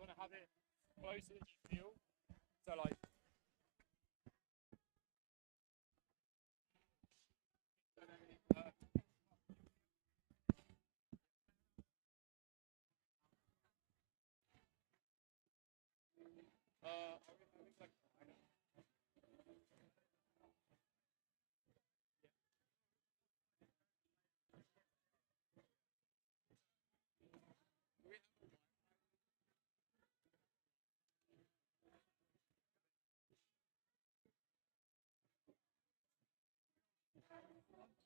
want to have it closer as you feel. So like. I think like.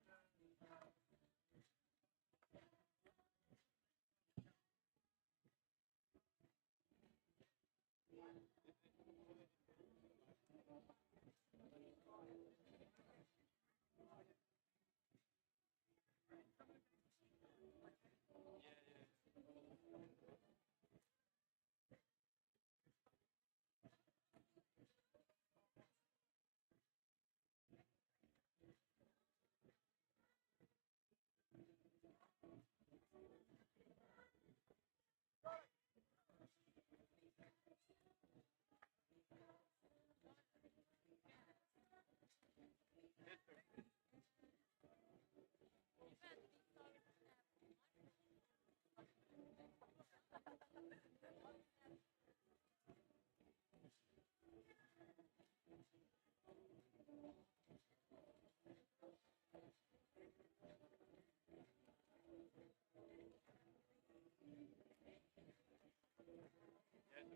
Yeah, don't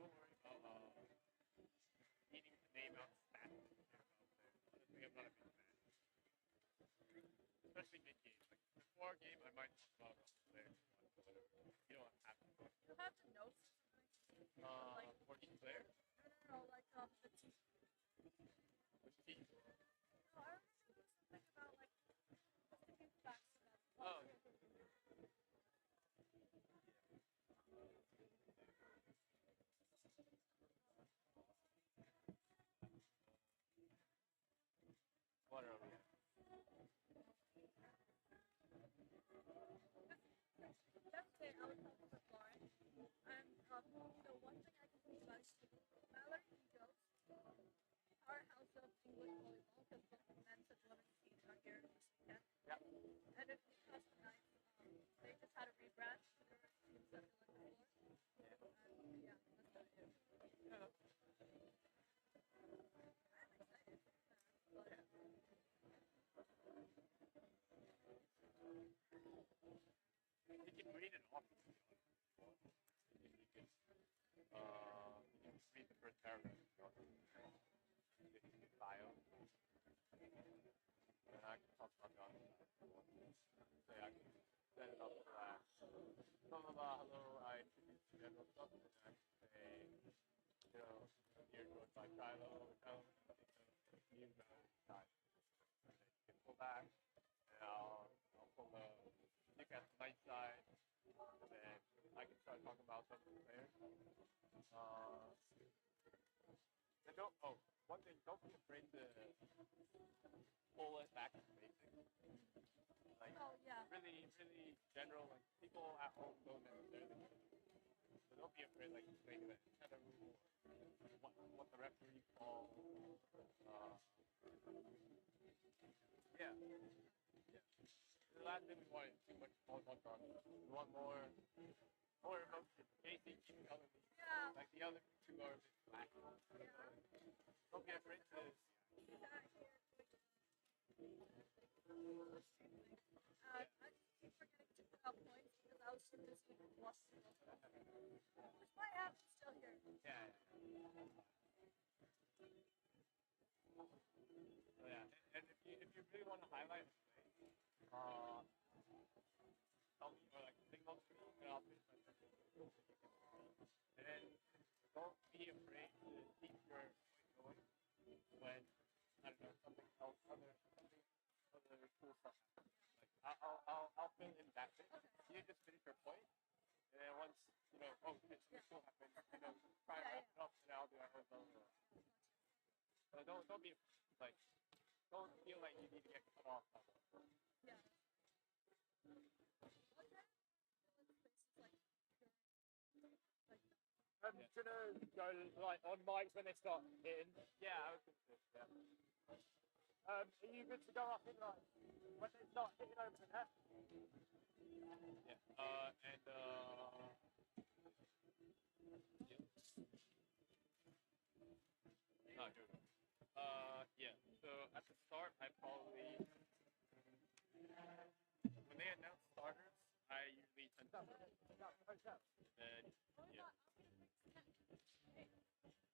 worry about needing to name out stats. Honestly, I'm not a big fan, especially mid game. Like before a game, I might talk about players or whatever. You don't have to. You have the notes like For each player, no, like the team. which team? No, I remember there was something about like the team facts about. Oh, what are we at? Yesterday I was talking with Lauren, and one thing I can think about is Malory and Joe's powerhouse of English volleyball because both the men's and women's teams are here this weekend. Yeah. And in Newcastle tonight, they just had a rebrand for their teams that they like before. And yeah, that's about it. Yeah. I'm excited. But You can read it off. You can read the first paragraph if you want. The bio. And I can talk about that. So yeah, I can set it up for that. Blah blah blah. Hello, I introduce general stuff, and I say, here goes by Shiloh. You know, time. And then you can pull back, and I'll pull the Newcastle night side, and then I can start talking about some of the players. And one thing, don't be afraid to pull it back to basics. Like, oh yeah, really, really general, like, people at home don't necessarily know. So don't be afraid, like, explaining the antenna rule, what the referee calls. Uh, yeah, yeah. The last thing we want is too much volleyball talk. We want more emotion. Casey keeps telling me, yeah, like, the other two are a bit slack. yeah. Don't be afraid to. I just keep forgetting to pick up points because I was so busy watching the which might happen still here. Yeah. So yeah, and if you really want to highlight a play, tell me or like signal to me, and I'll finish my sentence. And then don't be afraid to keep your point going when I don't know other cool stuff happens. Like I'll fill in that bit. You just finish your point, and then once something cool happens, try and wrap it up, and I'll do my own solo. So don't be like don't feel like you need to get cut off. Yeah. What kind of places like I'm gonna go like on mics when they start hitting. Yeah, I was gonna say, yeah. Are you good to go up in like when they start hitting over the net? Yeah. Yeah. Not good. Yeah. So at the start, I probably when they announce starters, I usually tend to and yeah.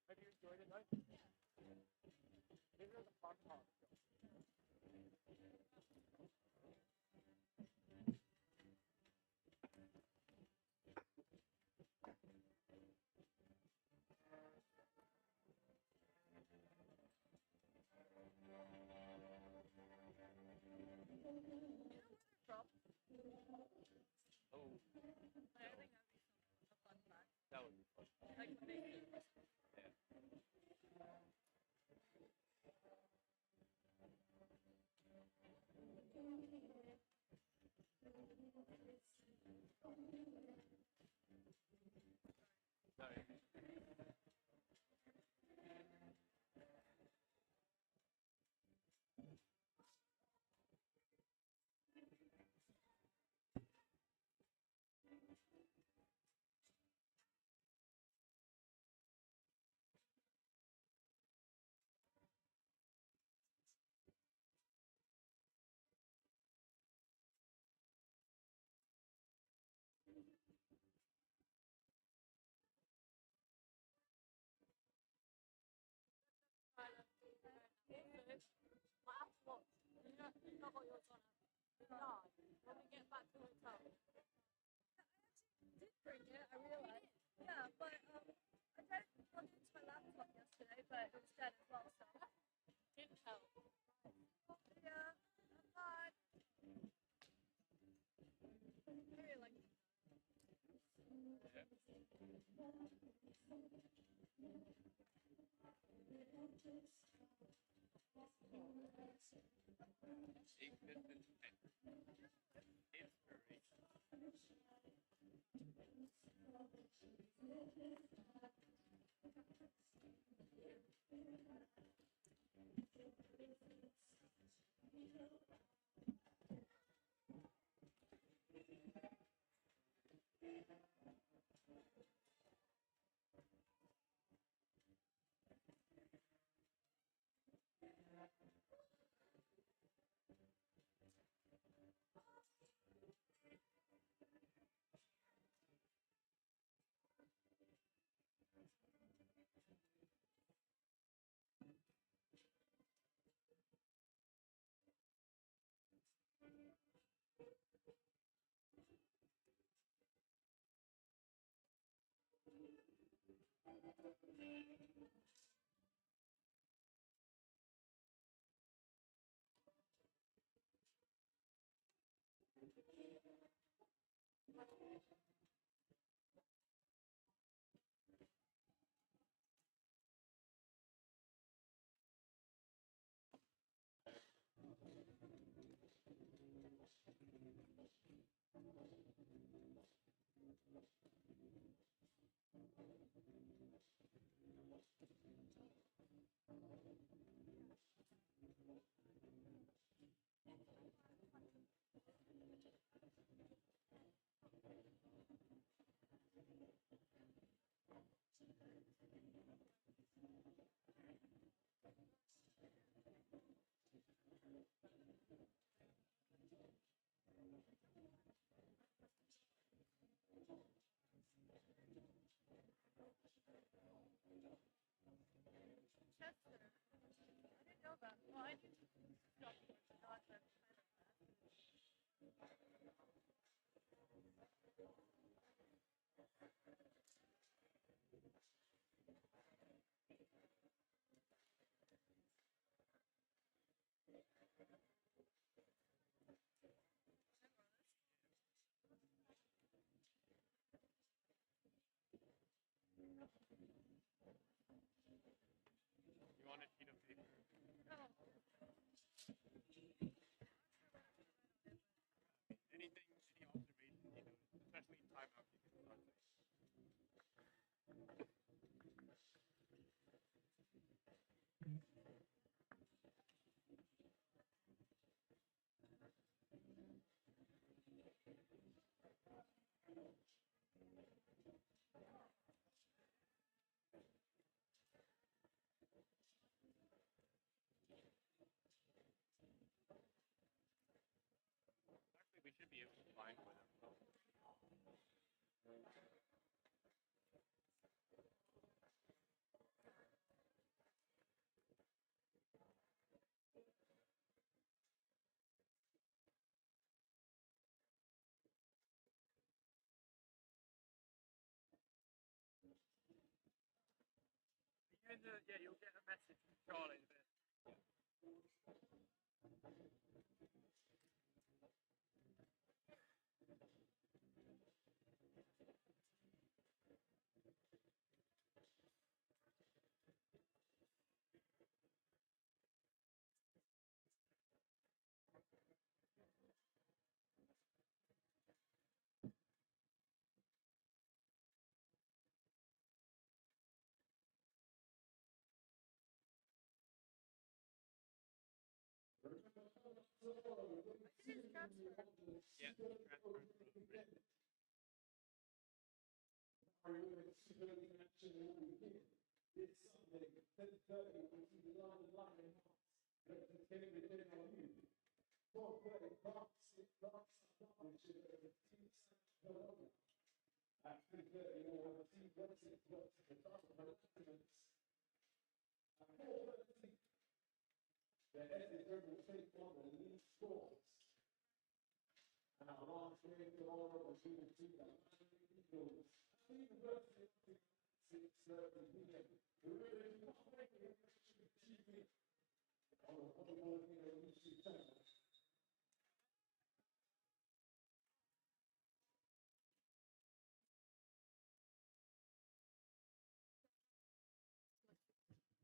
Have you enjoyed it though? Maybe it was a fun part. From? Oh, I think that'd be a fun fact. that would be fun. Like when they eat. Yeah. Sorry. My Apple Watch. You know what yours on? No. When we get back to the hotel. Did bring it, I realized. Yeah, but I tried to plug it into my laptop yesterday, but it was dead as well, so didn't help. Yeah, but I really like it. Yeah. 8 Pistons inspiration. Chester. I didn't know that. Well, I knew Joshua, but not that kind of that. You want a sheet of paper? Oh, Anything, any observations, especially in timeout, you can start things.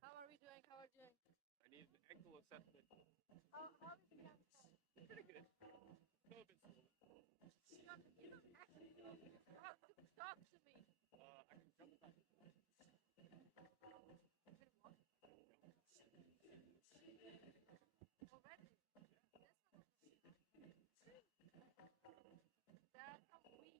How are we doing? How are we doing? I need an ankle assessment. How is the camp going? Pretty good. A little bit slow. You don't actually know me. Talk to me. I can jump up. Already? That's how weak.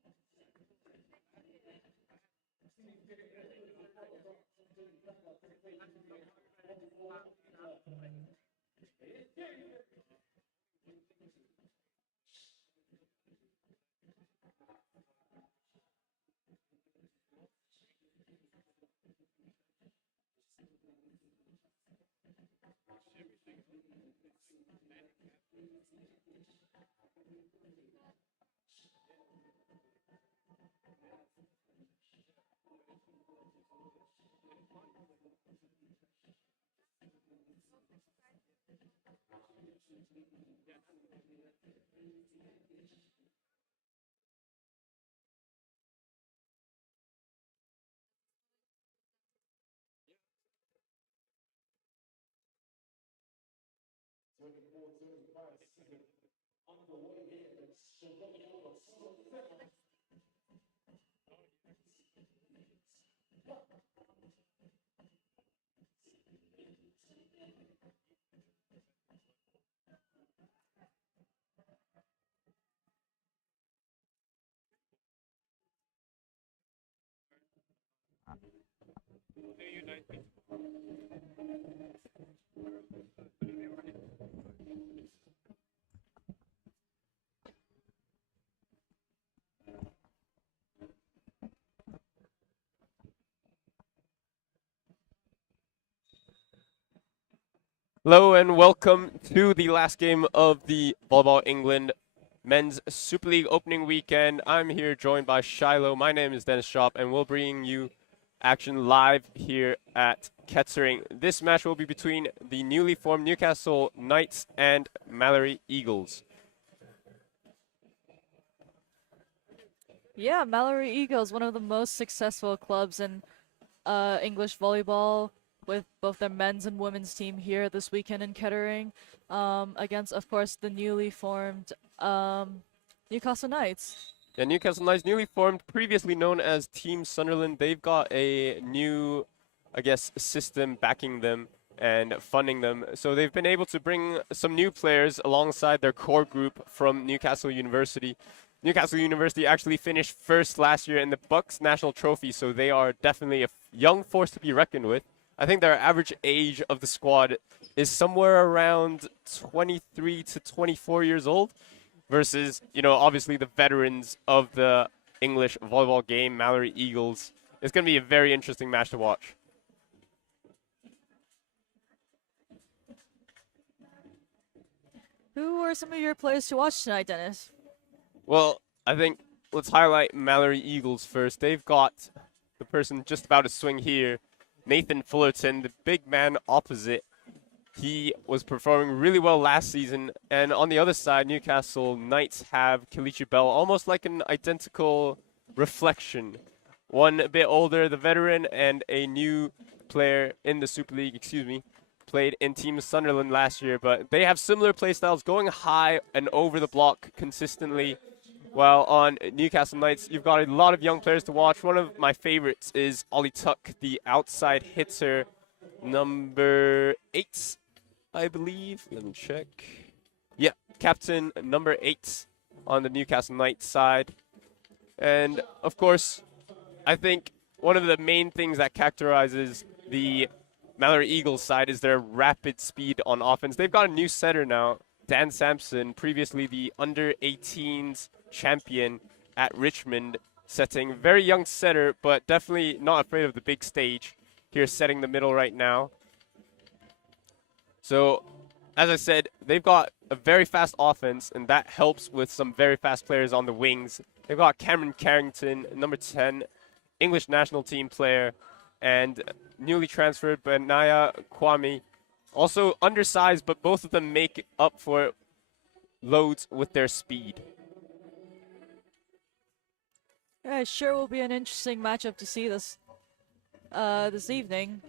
Hello and welcome to the last game of the Volleyball England Men's Super League opening weekend. I'm here joined by Shiloh. My name is Dennis Shop and we'll bring you action live here at Kettering. This match will be between the newly formed Newcastle Knights and Malory Eagles. Yeah, Malory Eagles, one of the most successful clubs in English volleyball, with both their men's and women's team here this weekend in Kettering, against, of course, the newly formed Newcastle Knights. Yeah, Newcastle Knights, newly formed, previously known as Team Sunderland. They've got a new, I guess, system backing them and funding them. So they've been able to bring some new players alongside their core group from Newcastle University. Newcastle University actually finished first last year in the Bucks National Trophy, so they are definitely a young force to be reckoned with. I think their average age of the squad is somewhere around 23 to 24 years old versus, obviously the veterans of the English volleyball game, Malory Eagles. It's going to be a very interesting match to watch. Who are some of your players to watch tonight, Dennis? Well, I think let's highlight Malory Eagles first. They've got the person just about to swing here, Nathan Fullerton, the big man opposite, He was performing really well last season. And on the other side, Newcastle Knights have Kelechi Bell, almost like an identical reflection. One a bit older, the veteran, and a new player in the Super League, played in Team Sunderland last year. But they have similar play styles, going high and over the block consistently. While on Newcastle Knights, you've got a lot of young players to watch. One of my favorites is Ollie Tuck, the outside hitter, number 8, I believe. Let me check. Yeah, captain number 8 on the Newcastle Knights side. And, of course, I think one of the main things that characterizes the Malory Eagles side is their rapid speed on offense. They've got a new setter now, Dan Sampson, previously the under-18s champion at Richmond, setting. Very young setter, but definitely not afraid of the big stage. Here setting the middle right now. So, as I said, they've got a very fast offense, and that helps with some very fast players on the wings. They've got Cameron Carrington, number 10, English national team player, and newly transferred Benaya Kwame. Also undersized, but both of them make up for loads with their speed. Yeah, it sure will be an interesting matchup to see this evening.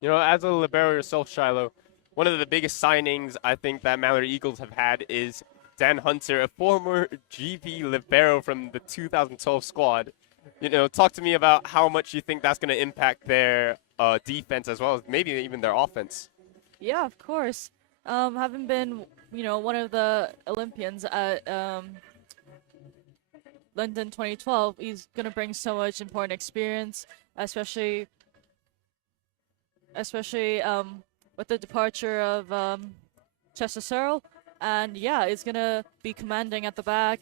You know, as a libero yourself, Shiloh, one of the biggest signings I think that Malory Eagles have had is Dan Hunter, a former GV libero from the 2012 squad. You know, talk to me about how much you think that's going to impact their defense as well as maybe even their offense. Yeah, of course. Having been, one of the Olympians at London 2012, he's gonna bring so much important experience, especially with the departure of Chester Searle. And yeah, he's gonna be commanding at the back,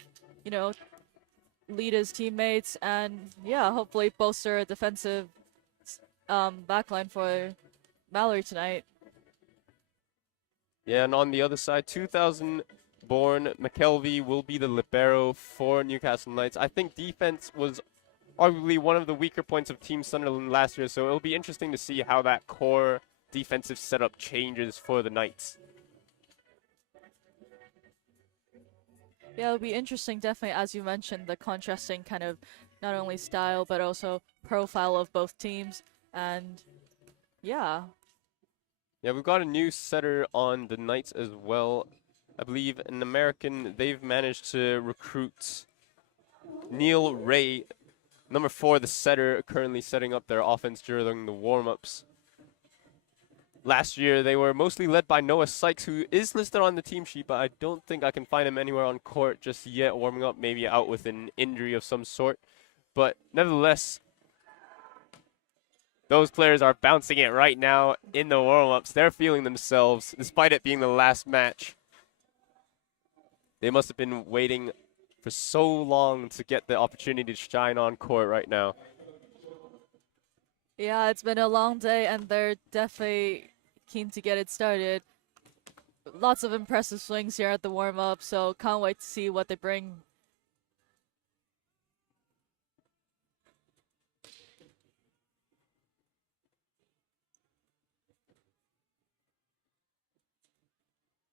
lead his teammates, and yeah, hopefully bolster a defensive backline for Malory tonight. Yeah, and on the other side, 2000-born McKelvey will be the libero for Newcastle Knights. I think defense was arguably one of the weaker points of Team Sunderland last year, so it'll be interesting to see how that core defensive setup changes for the Knights. Yeah, it'll be interesting, definitely, as you mentioned, the contrasting kind of not only style but also profile of both teams. And yeah. Yeah, we've got a new setter on the Knights as well. I believe an American. They've managed to recruit Neil Ray, number 4, the setter, currently setting up their offense during the warm-ups. Last year, they were mostly led by Noah Sykes, who is listed on the team sheet, but I don't think I can find him anywhere on court just yet, warming up, maybe out with an injury of some sort. But nevertheless, those players are bouncing it right now in the warm-ups. They're feeling themselves, despite it being the last match. They must have been waiting for so long to get the opportunity to shine on court right now. Yeah, it's been a long day, and they're definitely keen to get it started. Lots of impressive swings here at the warm-up, so can't wait to see what they bring.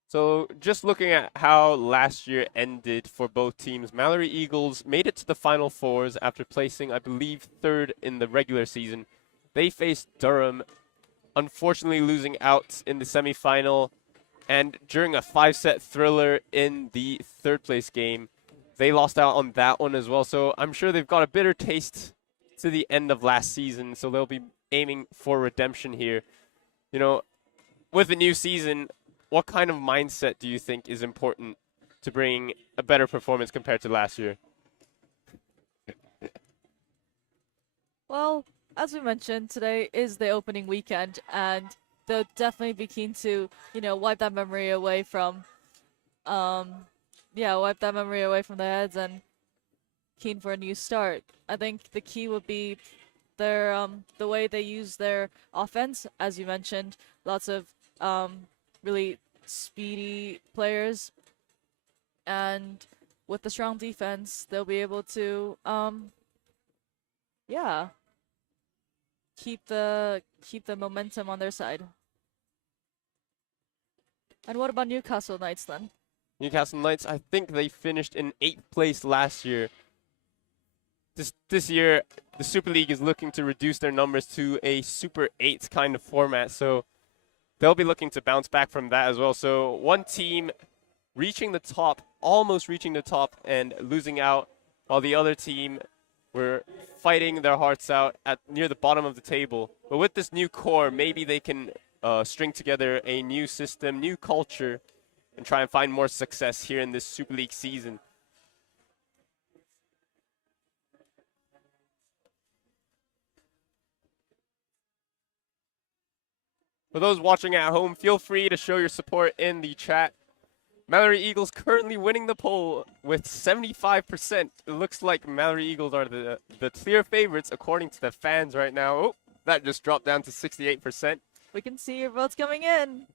So just looking at how last year ended for both teams, Malory Eagles made it to the Final Fours after placing, I believe, 3rd in the regular season. They faced Durham, unfortunately losing out in the semifinal, and during a 5-set thriller in the 3rd place game, they lost out on that one as well. So I'm sure they've got a bitter taste to the end of last season, so they'll be aiming for redemption here. You know, with the new season, what kind of mindset do you think is important to bring a better performance compared to last year? Well, as we mentioned, today is the opening weekend, and they'll definitely be keen to, wipe that memory away from yeah, wipe that memory away from their heads and keen for a new start. I think the key would be their the way they use their offense, as you mentioned, lots of really speedy players, and with the strong defense, they'll be able to yeah, keep the momentum on their side. And what about Newcastle Knights then? Newcastle Knights, I think they finished in 8th place last year. This year, the Super League is looking to reduce their numbers to a Super 8 kind of format, so they'll be looking to bounce back from that as well. So one team reaching the top, almost reaching the top and losing out, while the other team were fighting their hearts out at near the bottom of the table. But with this new core, maybe they can string together a new system, new culture, and try and find more success here in this Super League season. For those watching at home, feel free to show your support in the chat. Malory Eagles currently winning the poll with 75%. It looks like Malory Eagles are the clear favorites according to the fans right now. Oh, that just dropped down to 68%. We can see your votes coming in.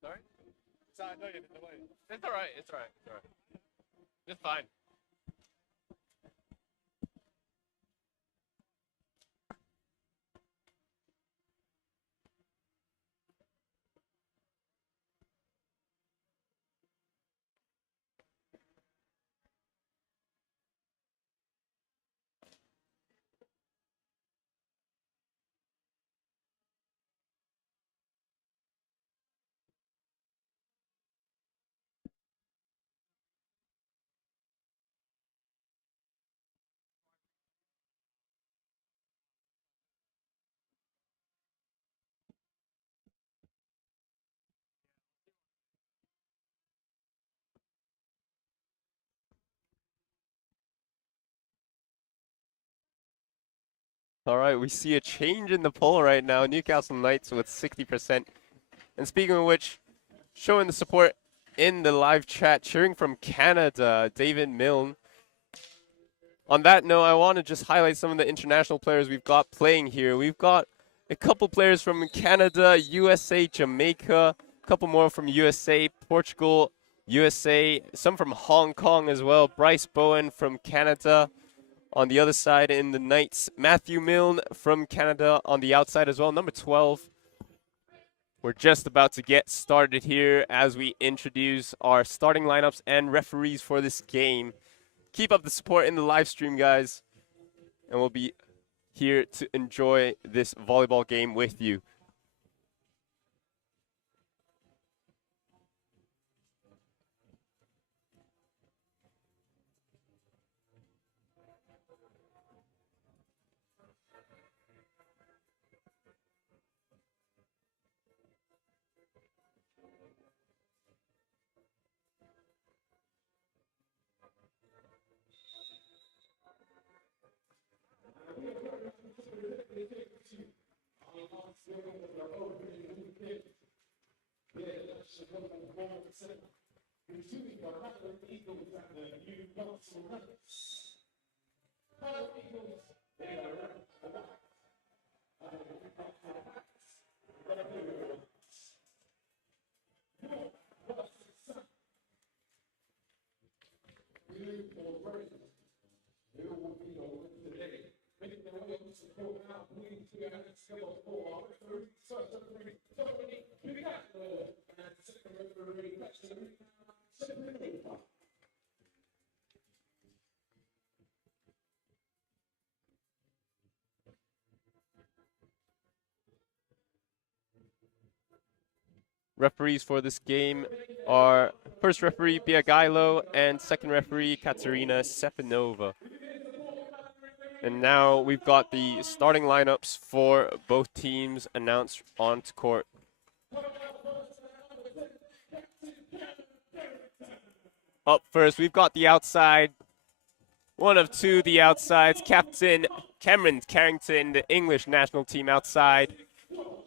Sorry? It's all right. It's all right. It's all right. It's fine. All right, we see a change in the poll right now. Newcastle Knights with 60%. And speaking of which, showing the support in the live chat, cheering from Canada, David Milne. On that note, I want to just highlight some of the international players we've got playing here. We've got a couple players from Canada, USA, Jamaica, a couple more from USA, Portugal, USA, some from Hong Kong as well. Bryce Bowen from Canada. On the other side in the Knights, Matthew Milne from Canada on the outside as well, number 12. We're just about to get started here as we introduce our starting lineups and referees for this game. Keep up the support in the live stream, guys, and we'll be here to enjoy this volleyball game with you. Referees for this game are first referee Biagailo and second referee Katerina Sepenova. And now we've got the starting lineups for both teams announced onto court. Up first, we've got the outside. One of two, the outsides. Captain Cameron Carrington, the English national team outside.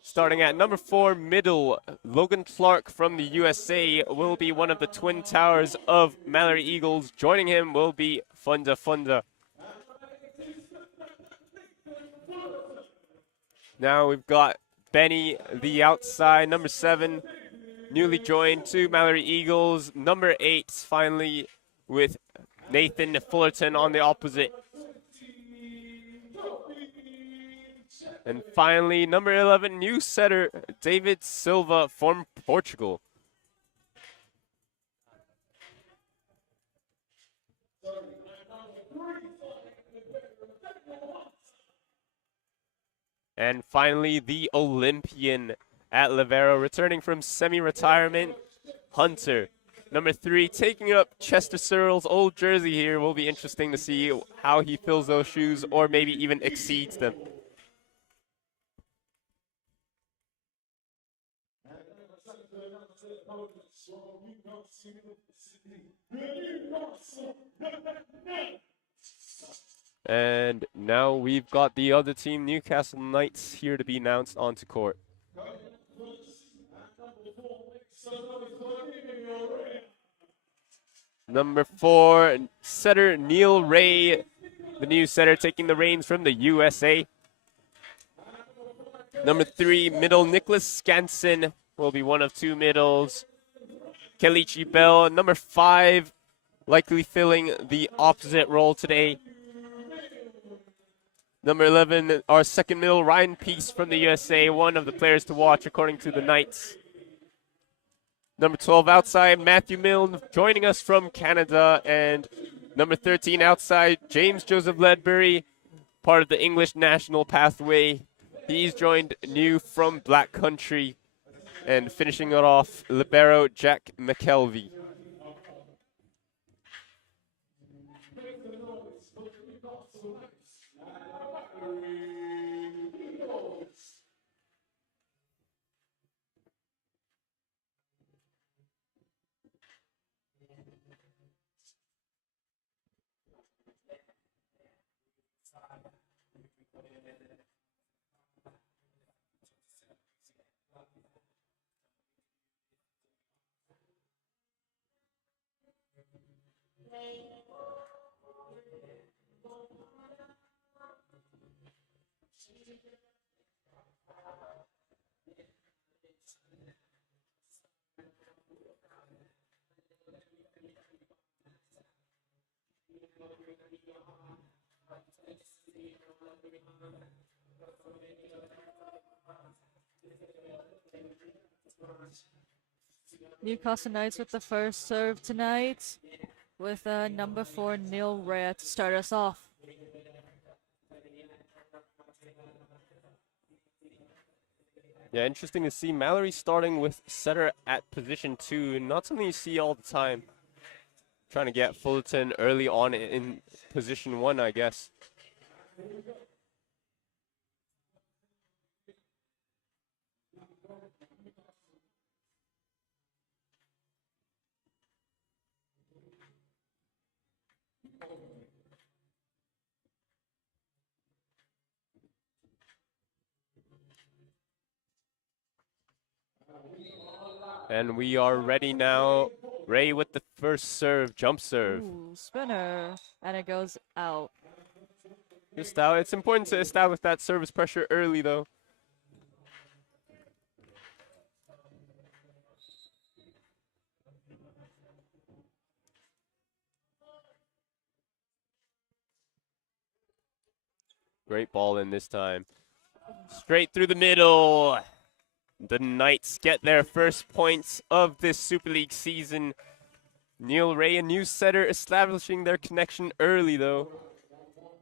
Starting at number 4, middle, Logan Clark from the USA will be one of the twin towers of Malory Eagles. Joining him will be Funda Funda. Now we've got Benny, the outside, number 7, newly joined to Malory Eagles. Number 8, finally, with Nathan Fullerton on the opposite. And finally, number 11, new setter, David Silva from Portugal. And finally, the Olympian at Libero, returning from semi-retirement, Hunter. Number 3, taking up Chester Searle's old jersey here. Will be interesting to see how he fills those shoes or maybe even exceeds them. And now we've got the other team, Newcastle Knights, here to be announced onto court. Number 4, setter Neil Ray, the new setter taking the reins from the USA. Number 3, middle Nicholas Skansen will be one of two middles. Kelechi Bell, number 5, likely filling the opposite role today. Number 11, our second middle, Ryan Peace from the USA, one of the players to watch according to the Knights. Number 12, outside, Matthew Milne joining us from Canada. And number 13, outside, James Joseph Ledbury, part of the English national pathway. He's joined new from Black Country. And finishing it off, libero Jack McKelvey. Newcastle Knights with the first serve tonight, with number 4, Neil Ray to start us off. Yeah, interesting to see Malory starting with setter at position 2. Not something you see all the time. Trying to get Fullerton early on in position 1, I guess. And we are ready now. Ray with the first serve, jump serve. Ooh, spinner. And it goes out. Just out. It's important to establish that service pressure early, though. Great ball in this time. Straight through the middle. The Knights get their first points of this Super League season. Neil Ray, a new setter, establishing their connection early, though.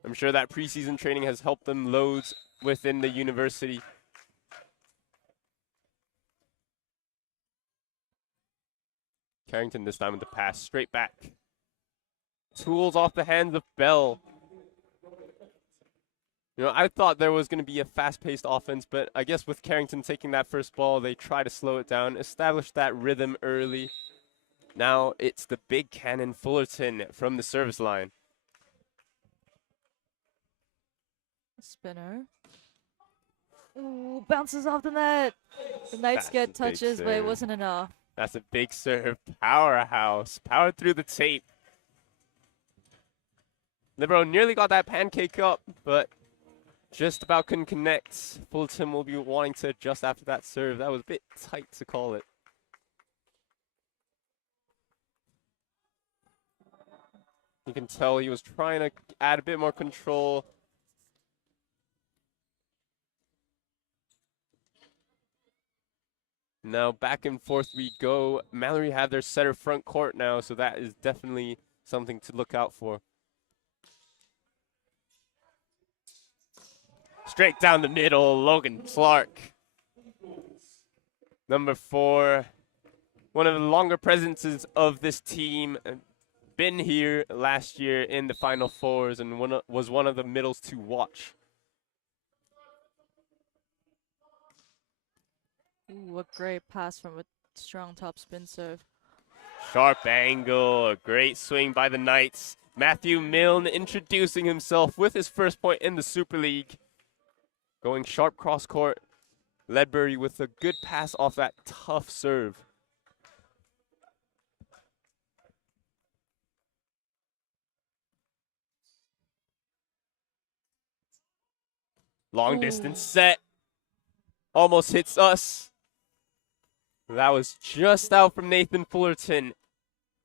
I'm sure that preseason training has helped them loads within the university. Carrington this time with the pass, straight back. Tools off the hands of Bell. You know, I thought there was going to be a fast-paced offense, but I guess with Carrington taking that first ball, they try to slow it down, establish that rhythm early. Now it's the big cannon Fullerton from the service line. Spinner. Ooh, bounces off the net. The Knights That's get a big touches, but it serve. wasn't enough. That's a big serve. Powerhouse. Powered through the tape. Libero nearly got that pancake up, but just about couldn't connect. Fullerton will be wanting to adjust after that serve. That was a bit tight to call it. You can tell he was trying to add a bit more control. Now back and forth we go. Malory have their setter front court now, so that is definitely something to look out for. Straight down the middle, Logan Clark. Number 4, one of the longer presences of this team. Been here last year in the Final Fours and was one of the middles to watch. Ooh, a great pass from a strong top spin serve. Sharp angle, a great swing by the Knights. Matthew Milne introducing himself with his first point in the Super League. Going sharp cross court. Ledbury with a good pass off that tough serve. Long Ooh. distance set. Almost hits us. That was just out from Nathan Fullerton.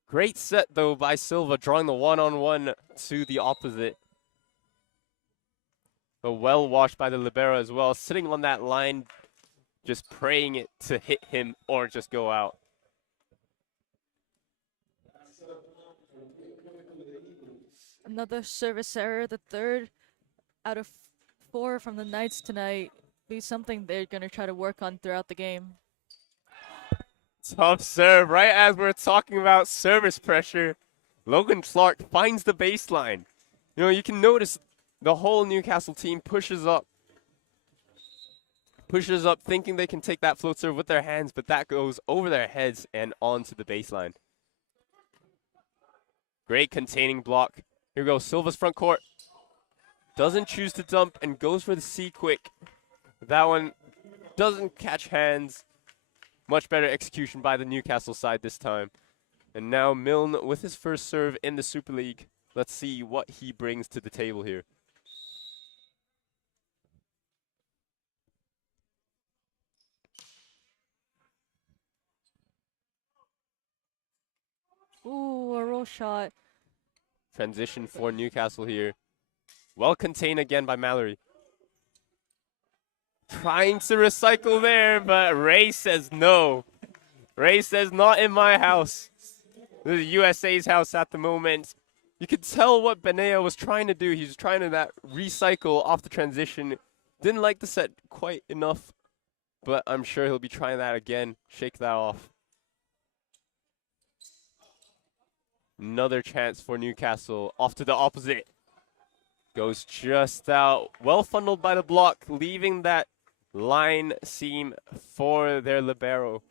Great set, though, by Silva, drawing the one-on-one to the opposite. But well washed by the libero as well, sitting on that line, just praying it to hit him or just go out. Another service error, the third out of 4 from the Knights tonight. Be something they're going to try to work on throughout the game. Tough serve, right as we're talking about service pressure. Logan Clark finds the baseline. You know, you can notice the whole Newcastle team pushes up thinking they can take that float serve with their hands, but that goes over their heads and onto the baseline. Great containing block. Here we go, Silva's front court. Doesn't choose to dump and goes for the C quick. That one doesn't catch hands. Much better execution by the Newcastle side this time. And now Milne with his first serve in the Super League. Let's see what he brings to the table here. Ooh, a roll shot. Transition for Newcastle here. Well contained again by Malory. Trying to recycle there, but Ray says no. Ray says not in my house. This is USA's house at the moment. You could tell what Benea was trying to do. He was trying to that recycle off the transition. Didn't like the set quite enough, but I'm sure he'll be trying that again. Shake that off. Another chance for Newcastle. Off to the opposite. Goes just out. Well funneled by the block, leaving that line seam for their libero.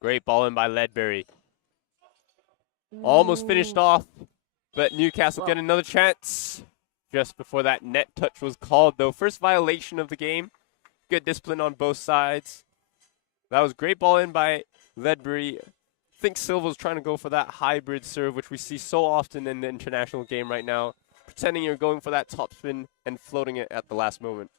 Great ball in by Ledbury. Almost finished Ooh. off, but Newcastle get another chance. Just before that net touch was called, though. First violation of the game. Good discipline on both sides. That was great ball in by Ledbury. I think Silva's trying to go for that hybrid serve, which we see so often in the international game right now. Pretending you're going for that topspin and floating it at the last moment.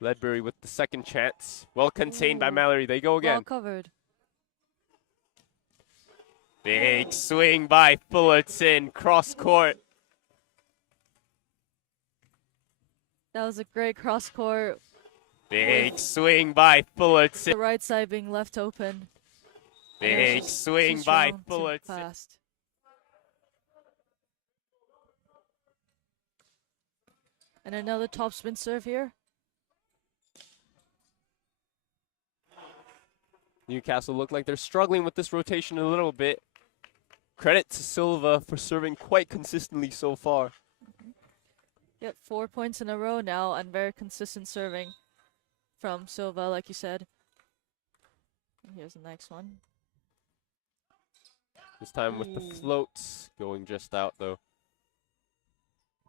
Ledbury with the second chance. Well contained by Ooh. Malory. They go Well again. covered. Big swing by Fullerton. Cross court. That was a great cross court. Big swing by Fullerton. The right side being left open. And it was Big just swing too by strong, too Fullerton. fast. And another topspin serve here. Newcastle look like they're struggling with this rotation a little bit. Credit to Silva for serving quite consistently so far. Yep, 4 points in a row now and very consistent serving from Silva, like you said. And here's the next one. This time with the Ooh. floats going just out, though.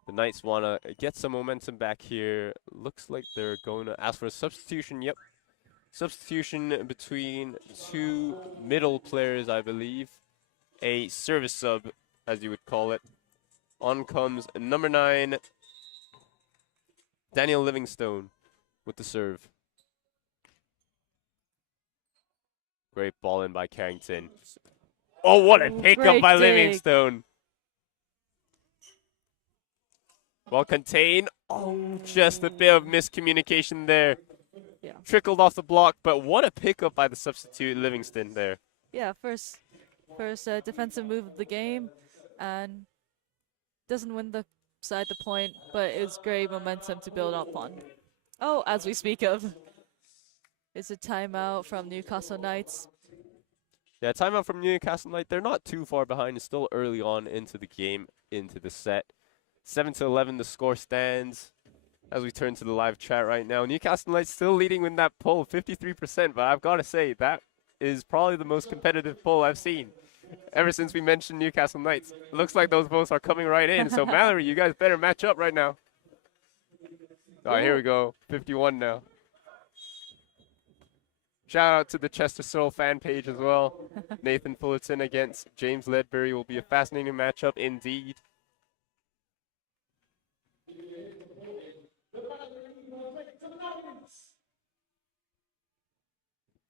The Knights want to get some momentum back here. Looks like they're going to ask for a substitution. Yep. Substitution between two middle players, I believe. A service sub, as you would call it. On comes number 9, Daniel Livingstone with the serve. Great ball in by Carrington. Oh, what a Ooh, pickup great by dig. Livingstone. Well contained. Oh, just a bit of miscommunication there. Yeah. Trickled off the block, but what a pickup by the substitute Livingston there. Yeah, first defensive move of the game, and doesn't win the side the point, but it's great momentum to build up on. Oh, as we speak of, it's a timeout from Newcastle Knights. Yeah, timeout from Newcastle Knight. They're not too far behind. It's still early on into the game, into the set. 7-11 the score stands. As we turn to the live chat right now, Newcastle Knights still leading with that poll, 53%. But I've got to say, that is probably the most competitive poll I've seen ever since we mentioned Newcastle Knights. Looks like those votes are coming right in. So, Malory, you guys better match up right now. All right, here we go. 51 now. Shout out to the Chester Searle fan page as well. Nathan Fullerton against James Ledbury will be a fascinating matchup indeed.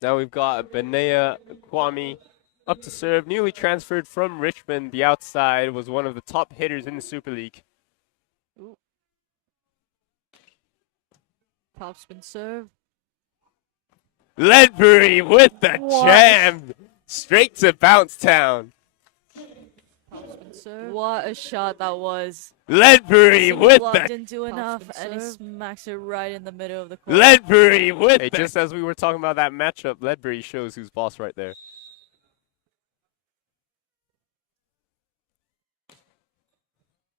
Now we've got Benea Kwame up to serve. Newly transferred from Richmond, the outside, was one of the top hitters in the Super League. Ooh. Topspin serve. Ledbury with the What? jam! Straight to Bounce Town. Topspin serve. What a shot that was. Ledbury with Block the didn't do enough, Topspin and he serve. smacks it right in the middle of the court. Ledbury with the. Just as we were talking about that matchup, Ledbury shows who's boss right there.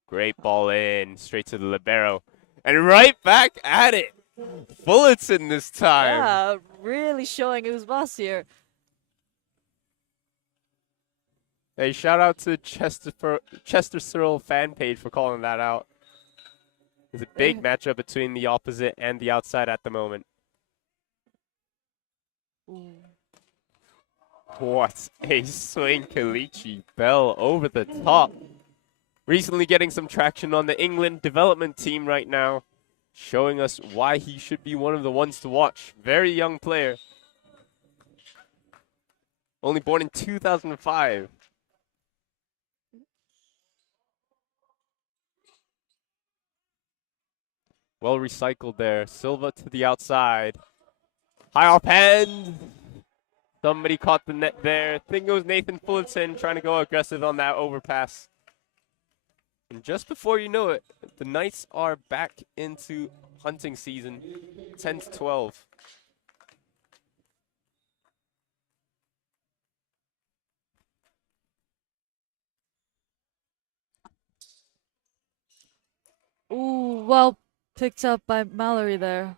Great ball in, straight to the libero. And right back at it. Fullerton this time. Yeah, really showing who's boss here. Hey, shout out to Chester Searle fan page for calling that out. It's a big matchup between the opposite and the outside at the moment. Ooh. What a swing, Kalichi Bell over the top. Recently getting some traction on the England development team right now, showing us why he should be one of the ones to watch. Very young player. Only born in 2005. Well recycled there. Silva to the outside. High off hand. Somebody caught the net there. I think it was Nathan Fullerton trying to go aggressive on that overpass. And just before you know it, the Knights are back into hunting season, 10-12. Ooh, well picked up by Malory there.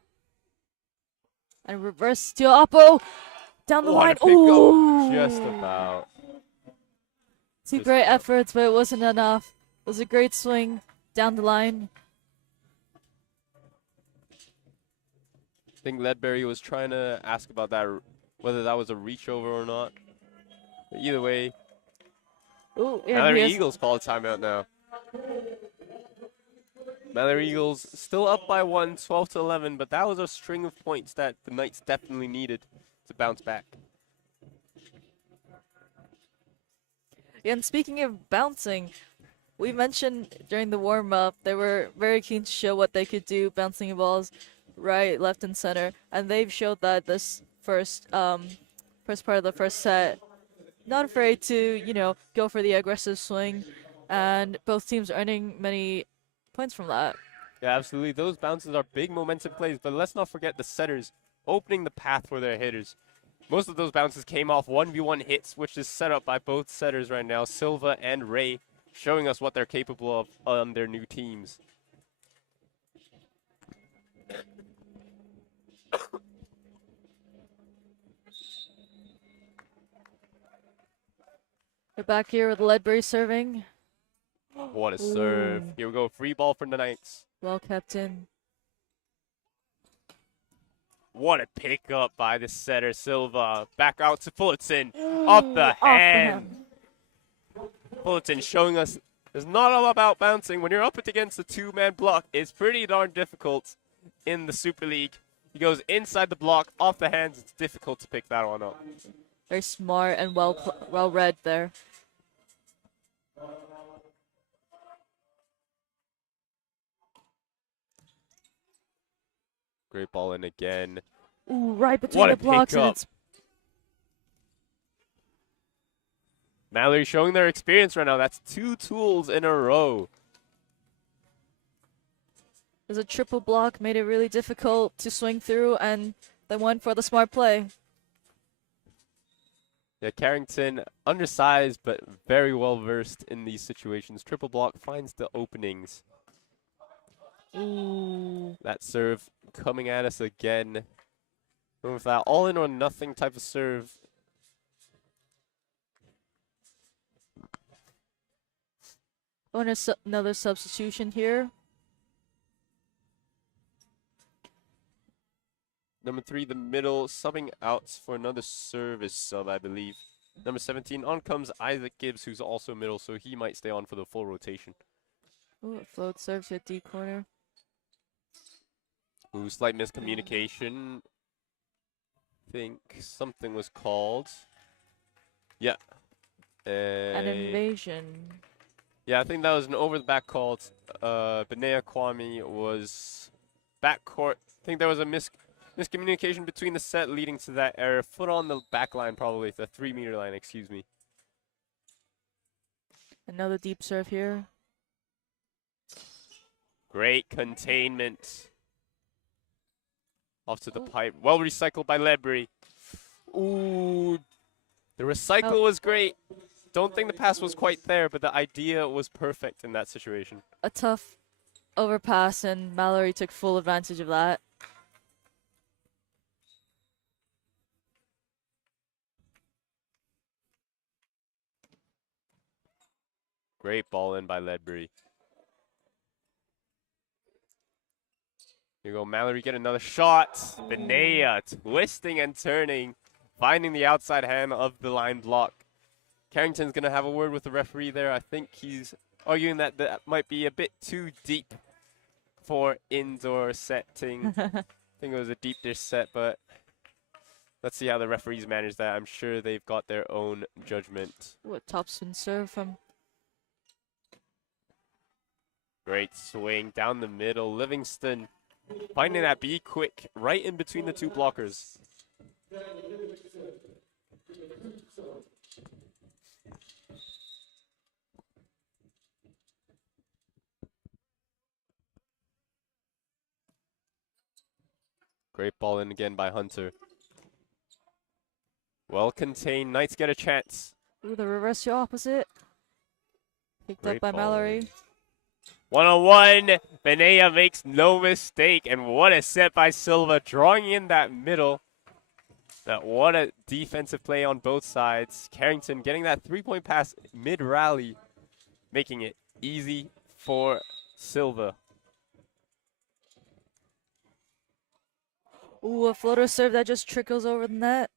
And reverse steal Oppo. Down the What line. a pickup. Ooh. Just about. Two Just great about. efforts, but it wasn't enough. It was a great swing down the line. I think Ledbury was trying to ask about that, whether that was a reach over or not. But either way, Ooh, and Malory he has Eagles call a timeout now. Malory Eagles still up by 1, 12 to 11, but that was a string of points that the Knights definitely needed to bounce back. And speaking of bouncing, we mentioned during the warm-up they were very keen to show what they could do, bouncing balls right, left, and center, and they've showed that this first part of the first set. Not afraid to go for the aggressive swing, and both teams earning many points from that. Yeah, absolutely. Those bounces are big momentum plays, but let's not forget the setters opening the path for their hitters. Most of those bounces came off 1v1 hits, which is set up by both setters right now, Silva and Ray, showing us what they're capable of on their new teams. We're back here with Ledbury serving. What a serve. Ooh. Here we go. Free ball for the Knights. Well kept in. What a pickup by the setter, Silva. Back out to Fullerton. Off the hand. Fullerton showing us it's not all about bouncing. When you're up against a two-man block, it's pretty darn difficult in the Super League. He goes inside the block, off the hands. It's difficult to pick that one up. Very smart and well read there. Great ball in again. Ooh, right between What the a blocks, and pickup. it's Malory showing their experience right now. That's 2 tools in a row. there's a triple block, made it really difficult to swing through, and they went for the smart play. Yeah, Carrington, undersized, but very well versed in these situations. Triple block finds the openings. Ooh. That serve coming at us again. Going with that all in or nothing type of serve. Another substitution here. Number 3, the middle, subbing out for another service sub, I believe. Number 17, on comes Isaac Gibbs, who's also middle, so he might stay on for the full rotation. Ooh, a float serve to a D corner. Ooh, slight miscommunication. Think something was called. Yeah. An invasion. Yeah, I think that was an over-the-back call. Benea Kwame was backcourt. I think there was a miscommunication between the set leading to that error. Foot on the back line, probably, the 3-meter line, excuse me. Another deep serve here. Great containment. Off to the pipe. Well recycled by Ledbury. Ooh. The recycle was great. Don't think the pass was quite there, but the idea was perfect in that situation. A tough overpass, and Malory took full advantage of that. Great ball in by Ledbury. Here you go, Malory, get another shot. Benea twisting and turning, finding the outside hand of the line block. Carrington's going to have a word with the referee there. I think he's arguing that that might be a bit too deep for indoor setting. I think it was a deep dish set, but let's see how the referees manage that. I'm sure they've got their own judgment. What topspin serve from... Great swing down the middle. Livingston finding that be quick right in between the two blockers. Great ball in again by Hunter. Well contained. Knights get a chance. Ooh, the reverse yaw opposite. Picked Great up by ball Malory. in. 1-on-1. Benea makes no mistake. And what a set by Silva, drawing in that middle. What a defensive play on both sides. Carrington getting that 3-point pass mid-rally, making it easy for Silva. Ooh, a floater serve that just trickles over the net.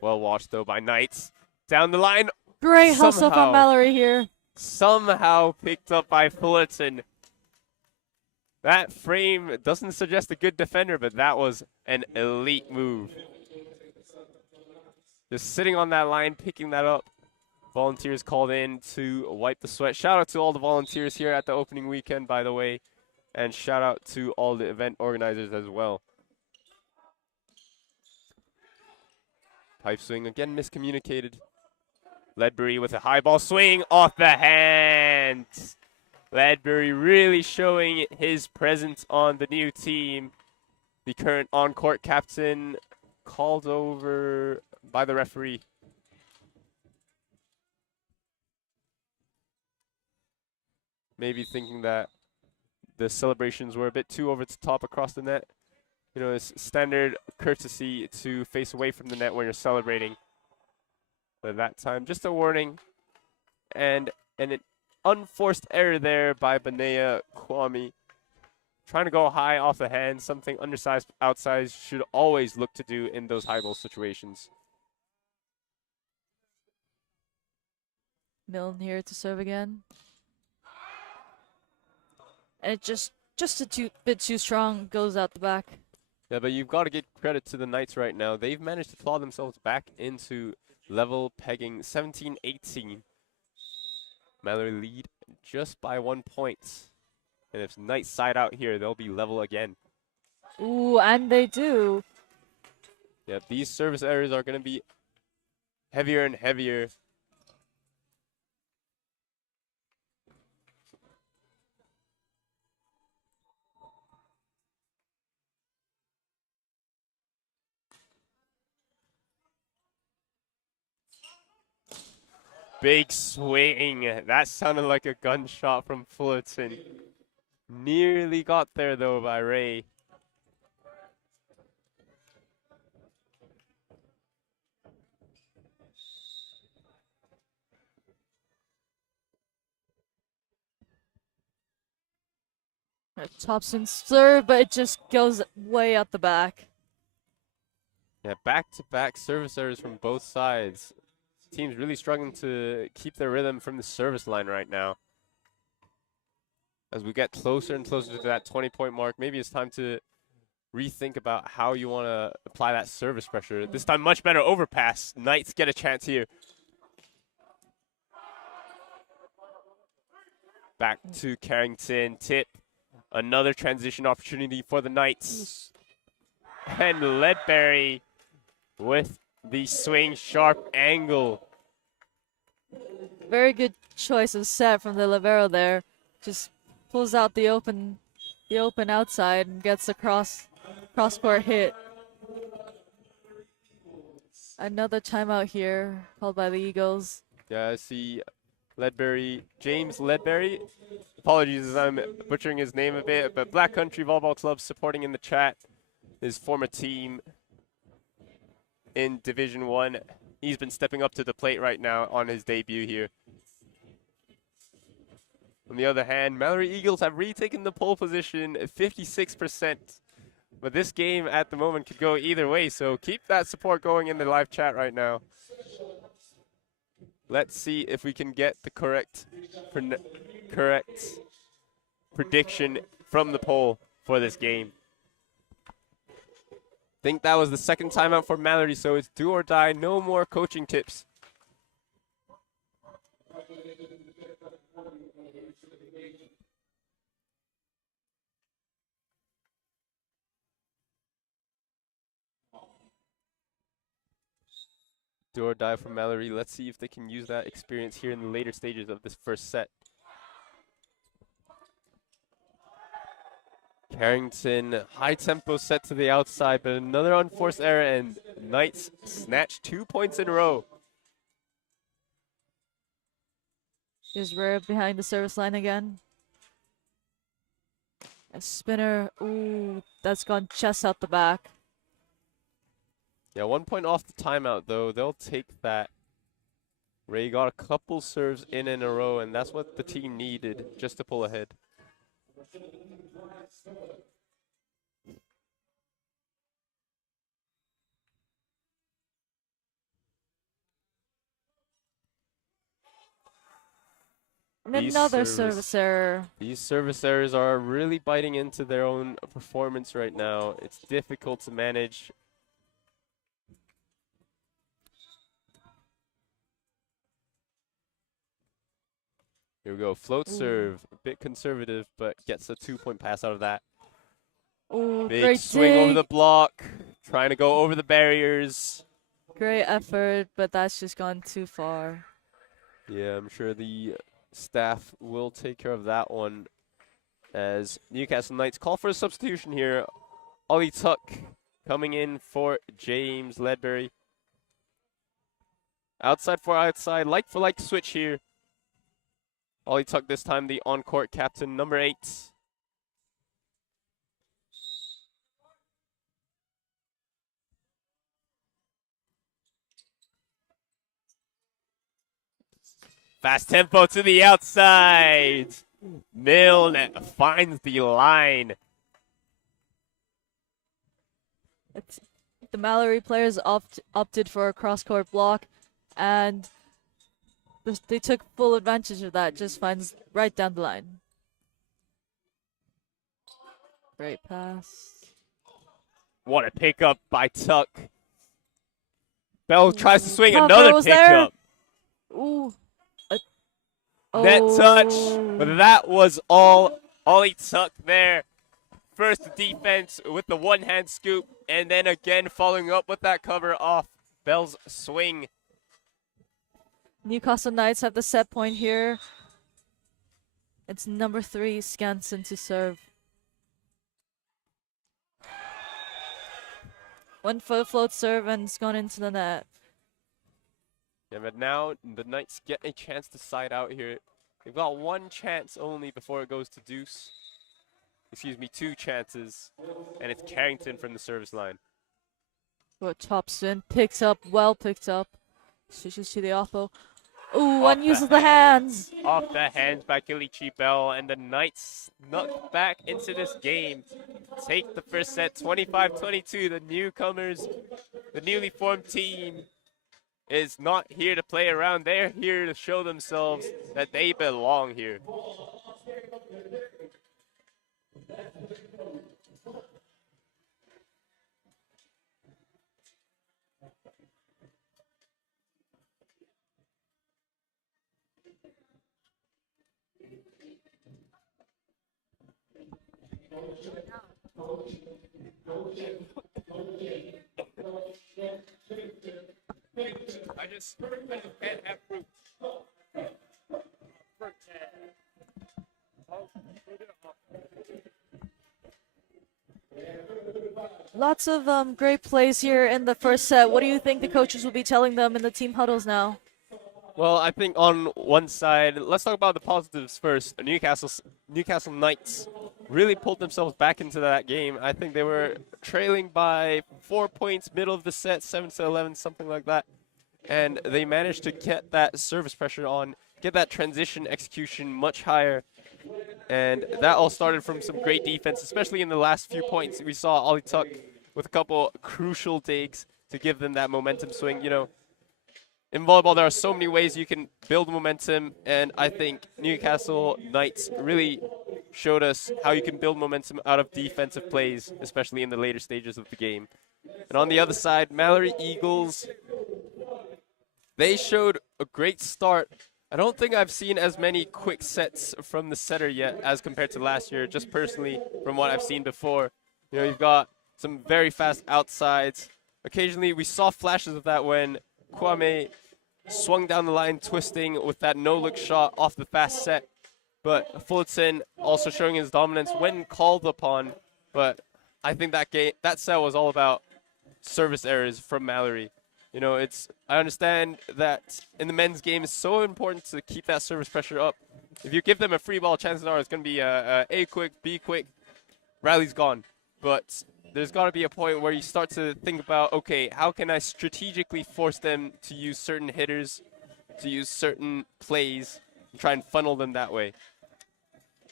Well watched, though, by Knights. Down the line. Great hustle up on Malory here. Somehow picked up by Fullerton. That frame doesn't suggest a good defender, but that was an elite move. Just sitting on that line, picking that up. Volunteers called in to wipe the sweat. Shout out to all the volunteers here at the opening weekend, by the way. And shout out to all the event organizers as well. Pipe swing, again miscommunicated. Ledbury with a high ball swing off the hand. Ledbury really showing his presence on the new team. The current on-court captain called over by the referee. Maybe thinking that the celebrations were a bit too over the top across the net. You know, it's standard courtesy to face away from the net when you're celebrating. But that time, just a warning. And an unforced error there by Benea Kwame. Trying to go high off the hand, something undersized, outsized should always look to do in those high ball situations. Milne here to serve again. And it just a bit too strong, goes out the back. Yeah, but you've got to give credit to the Knights right now. They've managed to claw themselves back into level pegging 17-18. Malory lead just by 1 point. And if Knights side out here, they'll be level again. Ooh, and they do. Yeah, these service errors are going to be heavier and heavier. Big swing. That sounded like a gunshot from Fullerton. Nearly got there, though, by Ray. Thompson serve, but it just goes way out the back. Yeah, back-to-back service errors from both sides. Team's really struggling to keep their rhythm from the service line right now. As we get closer and closer to that 20-point mark, maybe it's time to rethink about how you want to apply that service pressure. This time, much better overpass. Knights get a chance here. Back to Carrington. Tip. Another transition opportunity for the Knights. And Ledbury with the swing sharp angle. Very good choice of set from the libero there. Just pulls out the open outside and gets a cross-court hit. Another timeout here called by the Eagles. Yeah, I see Ledbury, James Ledbury. Apologies as I'm butchering his name a bit, but Black Country Volleyball Club supporting in the chat his former team in Division 1. He's been stepping up to the plate right now on his debut here. On the other hand, Malory Eagles have retaken the pole position at 56%. But this game at the moment could go either way, so keep that support going in the live chat right now. Let's see if we can get the correct prediction from the poll for this game. Think that was the second timeout for Malory, so it's do or die, no more coaching tips. Do or die for Malory. Let's see if they can use that experience here in the later stages of this first set. Carrington, high tempo set to the outside, but another unforced error, and Knights snatch 2 points in a row. Is Rare behind the service line again. A spinner. Ooh, that's gone just out the back. Yeah, 1 point off the timeout, though. They'll take that. Ray got a couple serves in a row, and that's what the team needed just to pull ahead. And another service error. These service errors are really biting into their own performance right now. It's difficult to manage. Here we go. Float serve. A bit conservative, but gets a 2-point pass out of that. Ooh, Big great swing over the dig. block. Trying to go over the barriers. Great effort, but that's just gone too far. Yeah, I'm sure the staff will take care of that one as Newcastle Knights call for a substitution here. Ollie Tuck coming in for James Ledbury. Outside for outside, like for like switch here. Ollie Tuck this time the on-court captain, number 8. Fast tempo to the outside. Milne finds the line. The Malory players opted for a cross-court block, and they took full advantage of that. Just finds right down the line. Great pass. What a pickup by Tuck. Bell tries to swing Cover another was pickup. there. Ooh. Net touch, but that was all Ollie Tuck there. First defense with the one-hand scoop, and then again following up with that cover off Bell's swing. Newcastle Knights have the set point here. It's number 3, Skansen to serve. 1 foot float serve, and it's gone into the net. Yeah, but now the Knights get a chance to side out here. They've got 1 chance only before it goes to deuce. Excuse me, 2 chances. And it's Carrington from the service line. But top spin, picks up, well picked up. Switches to the oppo. Ooh, Off one uses the hands. Off the hands by Kilichi Bell, and the Knights snuck back into this game. Take the first set, 25-22. The newcomers, the newly formed team, is not here to play around. They're here to show themselves that they belong here. I just can't have fruit. Lots of great plays here in the first set. What do you think the coaches will be telling them in the team huddles now? Well, I think on one side, let's talk about the positives first. Newcastle Knights really pulled themselves back into that game. I think they were trailing by 4 points, middle of the set, 7-11, something like that. And they managed to get that service pressure on, get that transition execution much higher. And that all started from some great defense, especially in the last few points. We saw Ollie Tuck with a couple crucial digs to give them that momentum swing. You know, in volleyball, there are so many ways you can build momentum, and I think Newcastle Knights really showed us how you can build momentum out of defensive plays, especially in the later stages of the game. And on the other side, Malory Eagles, they showed a great start. I don't think I've seen as many quick sets from the setter yet as compared to last year, just personally from what I've seen before. You know, you've got some very fast outsides. Occasionally, we saw flashes of that when Kwame swung down the line, twisting with that no-look shot off the fast set. But Fullerton also showing his dominance when called upon. But I think that set was all about service errors from Malory. You know, I understand that in the men's game, it's so important to keep that service pressure up. If you give them a free ball, chances are it's going to be A quick, B quick. rally's gone. But there's got to be a point where you start to think about, okay, how can I strategically force them to use certain hitters, to use certain plays, and try and funnel them that way.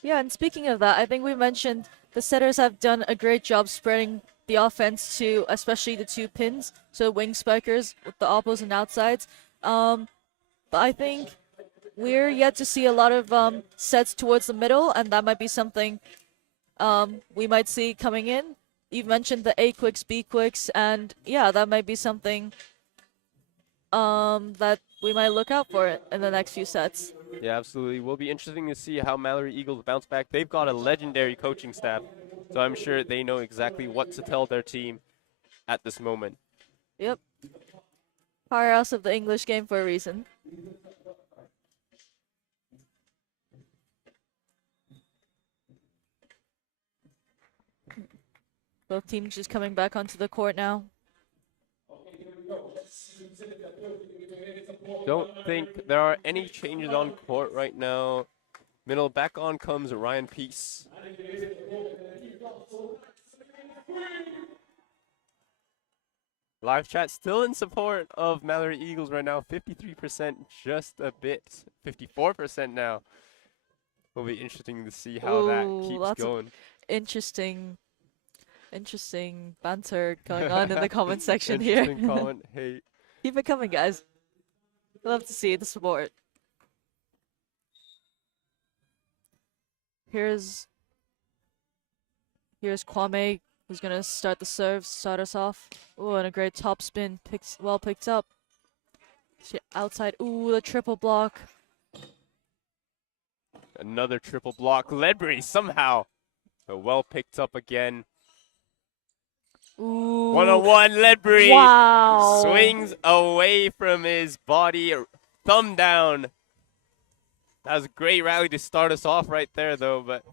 Yeah, and speaking of that, I think we mentioned the setters have done a great job spreading the offense to especially the two pins, so wing spikers with the oppos and outsides. But I think we're yet to see a lot of sets towards the middle, and that might be something we might see coming in. You've mentioned the A quicks, B quicks, and yeah, that might be something that we might look out for in the next few sets. Yeah, absolutely. Will be interesting to see how Malory Eagles bounce back. They've got a legendary coaching staff, so I'm sure they know exactly what to tell their team at this moment. Yep. Powerhouse of the English game for a reason. Both teams just coming back onto the court now. Don't think there are any changes on court right now. Middle back on comes Ryan Peace. Live chat still in support of Malory Eagles right now. 53%, just a bit. 54% now. Will be interesting to see how that keeps lots going. Of interesting banter going on in the comment section here. Interesting comment. Hey. Keep it coming, guys. Love to see the support. Here's Kwame, who's gonna start the serve, start us off. Ooh, and a great top spin, well picked up. Outside, ooh, the triple block. Another triple block. Ledbury somehow, but well picked up again. Ooh. 101, Ledbury. Wow. Swings away from his body, thumb down. That was a great rally to start us off right there, though, but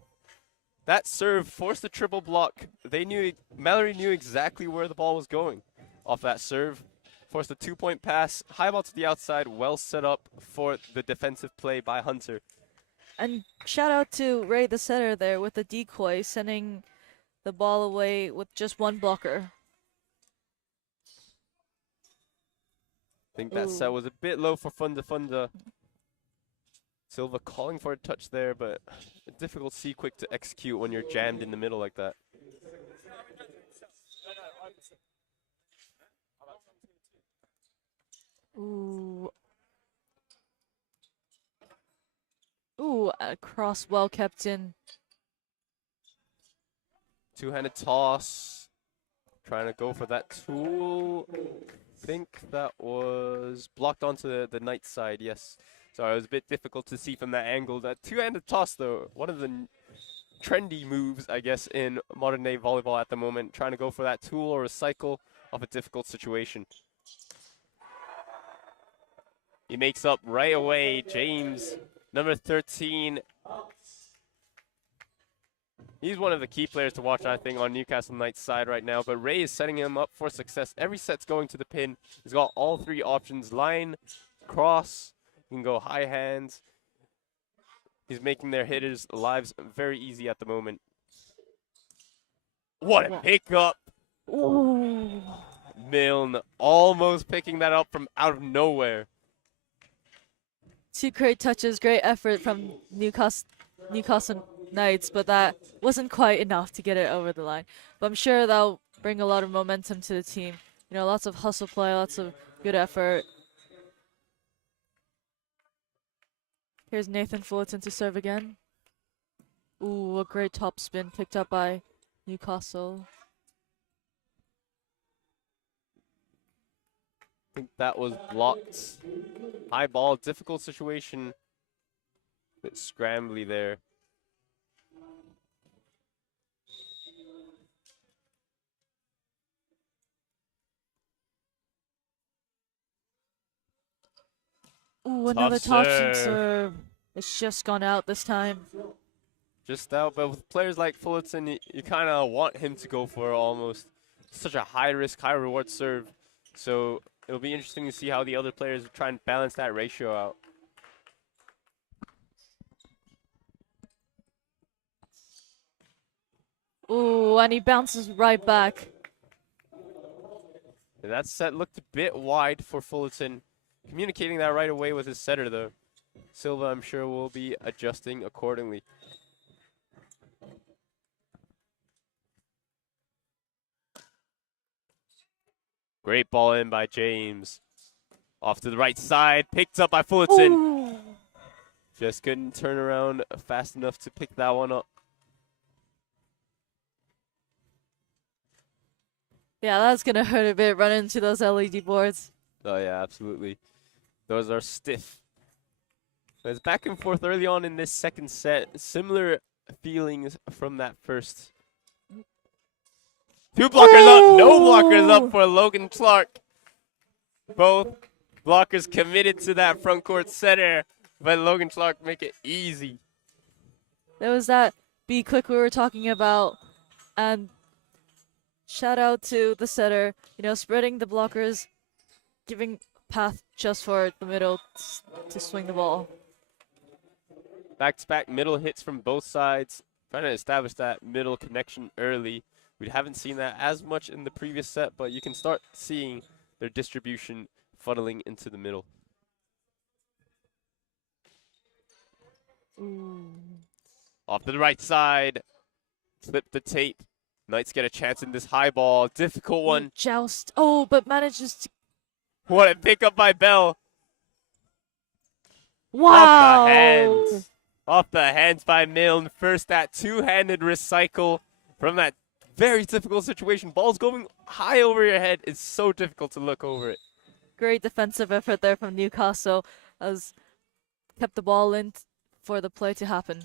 that serve forced the triple block. Malory knew exactly where the ball was going off that serve. Forced a 2-point pass, high ball to the outside, well set up for the defensive play by Hunter. And shout out to Ray the setter there with the decoy, sending the ball away with just one blocker. I think that set was a bit low for Funda. Silva calling for a touch there, but a difficult C-quick to execute when you're jammed in the middle like that. Ooh. Ooh, a cross well kept in. Two-handed toss. Trying to go for that tool. I think that was blocked onto the knight side, yes. So it was a bit difficult to see from that angle. That two-handed toss, though, one of the trendy moves, I guess, in modern-day volleyball at the moment. Trying to go for that tool or a cycle of a difficult situation. He makes up right away. James, number 13. He's one of the key players to watch, I think, on Newcastle Knights' side right now. But Ray is setting him up for success. Every set's going to the pin. He's got all three options. Line, cross, he can go high hands. He's making their hitters' lives very easy at the moment. What a pickup! Ooh. Milne almost picking that up from out of nowhere. Two great touches, great effort from Newcastle Knights, but that wasn't quite enough to get it over the line. But I'm sure that'll bring a lot of momentum to the team. You know, lots of hustle play, lots of good effort. Here's Nathan Fullerton to serve again. Ooh, a great top spin picked up by Newcastle. I think that was blocked. High ball, difficult situation. A bit scrambly there. Ooh, another top serve. It's just gone out this time. Just out, but with players like Fullerton, you kind of want him to go for almost such a high-risk, high-reward serve. So it'll be interesting to see how the other players try and balance that ratio out. Ooh, and he bounces right back. That set looked a bit wide for Fullerton. Communicating that right away with his setter, though. Silva, I'm sure, will be adjusting accordingly. Great ball in by James. Off to the right side, picked up by Fullerton. Ooh. Just couldn't turn around fast enough to pick that one up. Yeah, that's gonna hurt a bit, running into those LED boards. Oh, yeah, absolutely. Those are stiff. It's back and forth early on in this second set. Similar feelings from that first. 2 blockers up, no blockers up for Logan Clark. Both blockers committed to that front court center, but Logan Clark make it easy. There was that be quick we were talking about, and shout out to the setter, spreading the blockers, giving path just for the middle to swing the ball. Back-to-back middle hits from both sides, trying to establish that middle connection early. We haven't seen that as much in the previous set, but you can start seeing their distribution funneling into the middle. Ooh. Off to the right side, flip the tape. Knights get a chance in this high ball, difficult one. Joust. Oh, but manages to. What a pickup by Bell. Wow. Off the hands. Off the hands by Milne. First that two-handed recycle from that very difficult situation. Ball's going high over your head. It's so difficult to look over it. Great defensive effort there from Newcastle, as kept the ball in for the play to happen.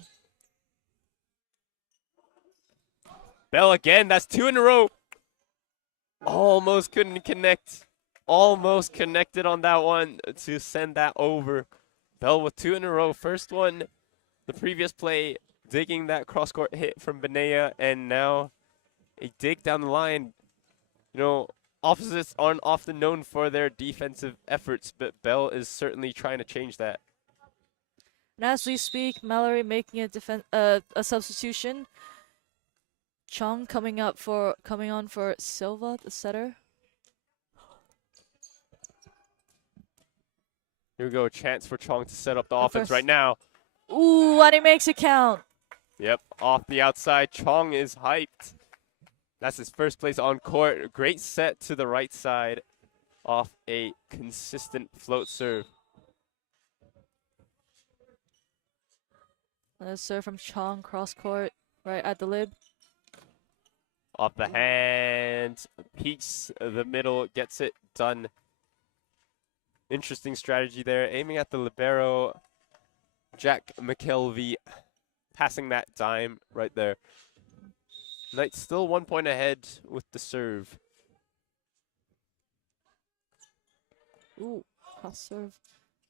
Bell again. That's 2 in a row. Almost couldn't connect. Almost connected on that one to send that over. Bell with 2 in a row. First one, the previous play, digging that cross-court hit from Benea, and now a dig down the line. Opposites aren't often known for their defensive efforts, but Bell is certainly trying to change that. And as we speak, Malory making a substitution. Chong coming on for Silva, the setter. Here we go, chance for Chong to set up the offense right now. Ooh, and he makes it count. Yep, off the outside, Chong is hyped. That's his first place on court. Great set to the right side off a consistent float serve. Another serve from Chong, cross court, right at the lid. Off the hand, peaks the middle, gets it done. Interesting strategy there, aiming at the libero. Jack McKelvey passing that dime right there. Knights still 1 point ahead with the serve. Ooh, cross serve.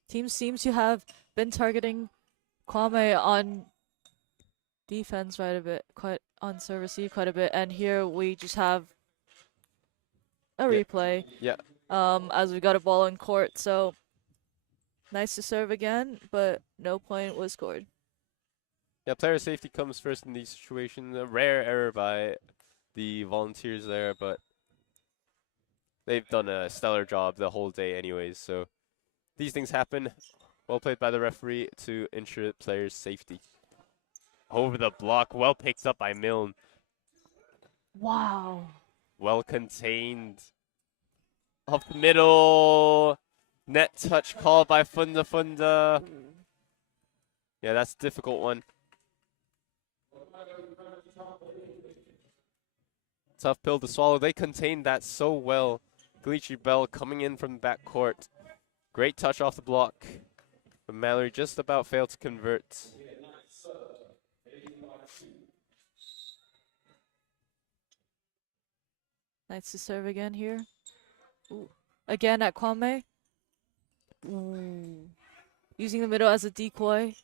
Teams seem to have been targeting Kwame on defense quite on serve receive quite a bit, and here we just have a replay. Yeah. As we got a ball in court, so nice to serve again, but no point was scored. Yeah, player safety comes first in these situations. A rare error by the Volunteers there, but they've done a stellar job the whole day anyways, so these things happen. Well played by the referee to ensure players' safety. Over the block, well picked up by Milne. Wow. Well contained. Up the middle. Net touch called by Funda Funda. Yeah, that's a difficult one. Tough pill to swallow. They contained that so well. Gleachy Bell coming in from the back court. Great touch off the block. But Malory just about failed to convert. Nice to serve again here. Ooh. Again at Kwame. Ooh. Using the middle as a decoy.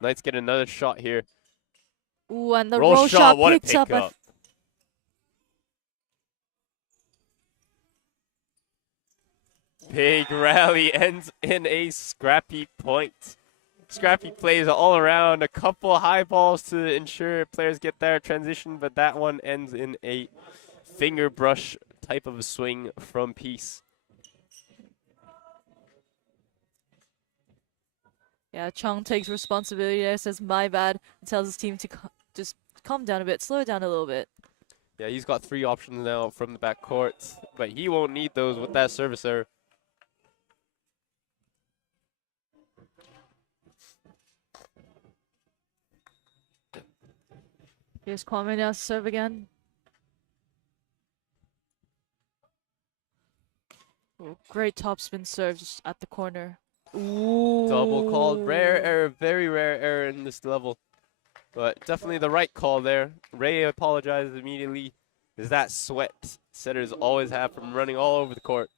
Knights get another shot here. Ooh, and the roll shot what picked a up. pickup. Big rally ends in a scrappy point. Scrappy plays all around. A couple high balls to ensure players get their transition, but that one ends in a finger brush type of a swing from Peace. Yeah, Chong takes responsibility there, says my bad, and tells his team to just calm down a bit, slow it down a little bit. Yeah, he's got 3 options now from the back court, but he won't need those with that service error. Here's Kwame now to serve again. Oh, great topspin serve just at the corner. Ooh. Double called. Rare error, very rare error in this level. But definitely the right call there. Ray apologizes immediately. Is that sweat setters always have from running all over the court.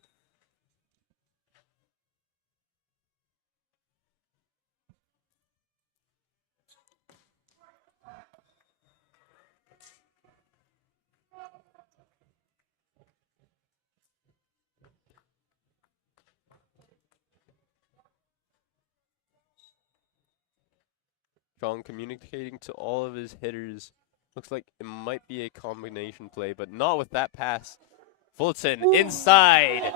Strong communicating to all of his hitters. Looks like it might be a combination play, but not with that pass. Fulton inside,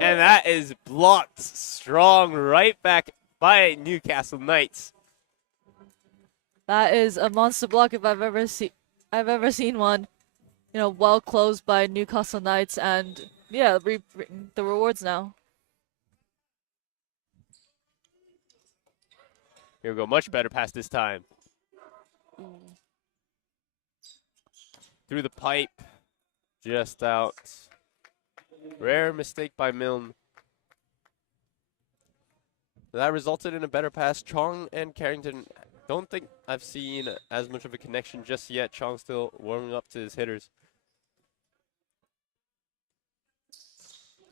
and that is blocked strong right back by Newcastle Knights. That is a monster block if I've ever seen one. You know, well closed by Newcastle Knights, and yeah, the rewards now. Here we go, much better pass this time. Through the pipe, just out. Rare mistake by Milne. That resulted in a better pass. Chong and Carrington, don't think I've seen as much of a connection just yet. Chong still warming up to his hitters.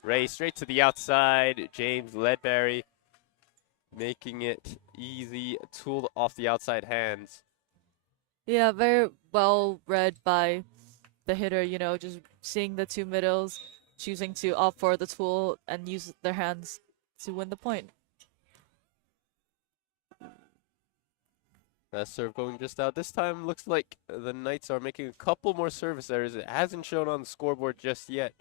Ray straight to the outside. James Ledbury making it easy, tooled off the outside hands. Yeah, very well read by the hitter, you know, just seeing the 2 middles, choosing to opt for the tool and use their hands to win the point. That serve going just out. This time looks like the Knights are making a couple more service errors. It hasn't shown on the scoreboard just yet.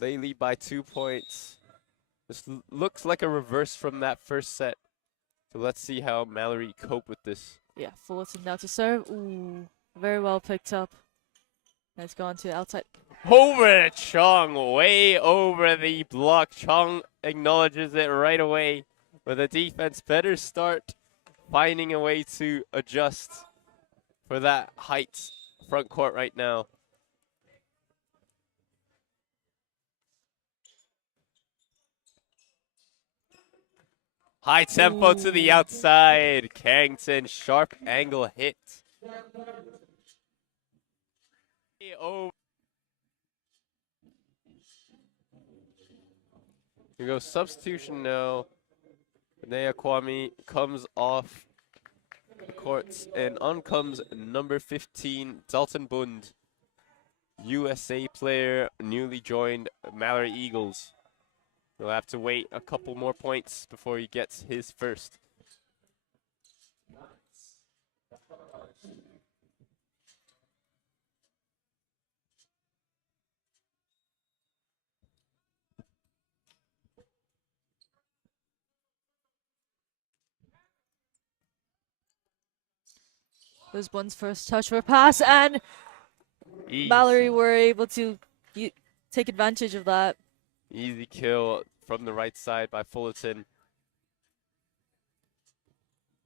They lead by 2 points. This looks like a reverse from that first set. So let's see how Malory cope with this. Yeah, Fulton now to serve. Ooh, very well picked up. It's gone to outside. Over Chong, way over the block. Chong acknowledges it right away. But the defense better start finding a way to adjust for that height front court right now. High tempo to the outside. Carrington, sharp angle hit. Oh. Here goes substitution now. Nea Kwame comes off the courts, and on comes number 15, Dalton Bund, USA player, newly joined Malory Eagles. He'll have to wait a couple more points before he gets his first. This one's first touch for a pass, and Malory were able to take advantage of that. Easy kill from the right side by Fullerton.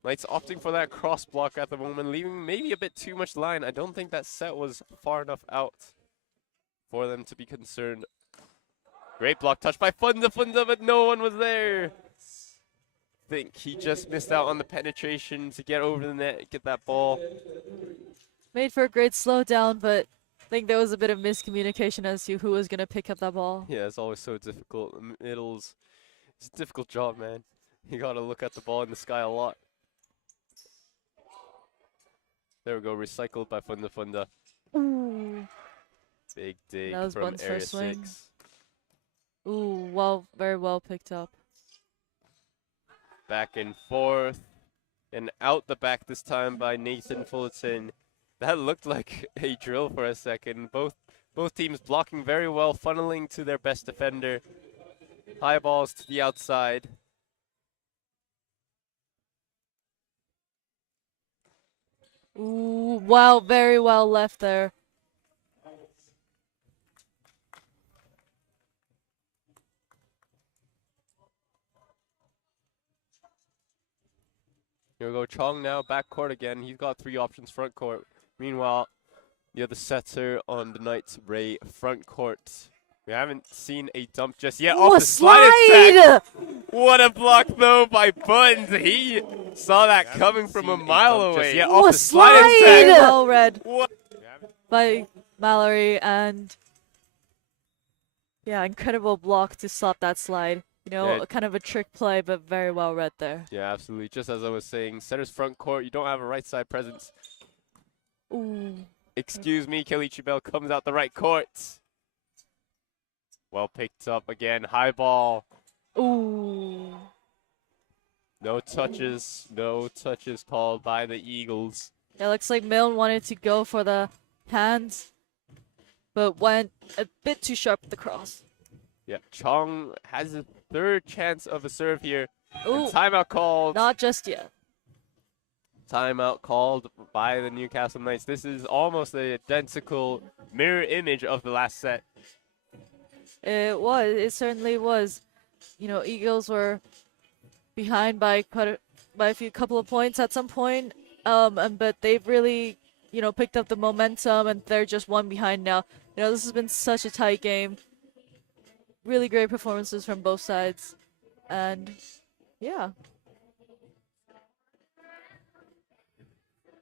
Knights opting for that cross block at the moment, leaving maybe a bit too much line. I don't think that set was far enough out for them to be concerned. Great block touch by Funda, but no one was there. Think he just missed out on the penetration to get over the net, get that ball. Made for a great slowdown, but I think there was a bit of miscommunication as to who was going to pick up that ball. Yeah, it's always so difficult. It's a difficult job, man. You got to look at the ball in the sky a lot. There we go, recycled by Funda. Ooh. Big dig That was from Bun's Area first swing. 6. Ooh, well, very well picked up. Back and forth. And out the back this time by Nathan Fullerton. That looked like a drill for a second. Both teams blocking very well, funneling to their best defender. High balls to the outside. Ooh, wow, very well left there. Here we go, Chong now, back court again. He's got 3 options, front court. Meanwhile, the other setter on the Knights, Ray, front court. We haven't seen a dump just yet. Ooh, Off a the slide attack. slide! What a block, though, by Buns. He saw that coming from a mile away. Yeah, Ooh, off a the slide slide! attack. Well read What? by Malory, and yeah, incredible block to stop that slide. You know, Yeah. kind of a trick play, but very well read there. Yeah, absolutely. Just as I was saying, setter's front court, you don't have a right side presence. Ooh. Excuse me, Kelechi Bell comes out the right court. Well picked up again, high ball. Ooh. No touches called by the Eagles. Yeah, looks like Milne wanted to go for the hands, but went a bit too sharp with the cross. Yeah, Chong has a 3rd chance of a serve here. Ooh, And timeout called. not just yet. Timeout called by the Newcastle Knights. This is almost the identical mirror image of the last set. It was. It certainly was. You know, Eagles were behind by by a couple of points at some point. But they've really, you know, picked up the momentum, and they're just 1 behind now. You know, this has been such a tight game. Really great performances from both sides, and yeah.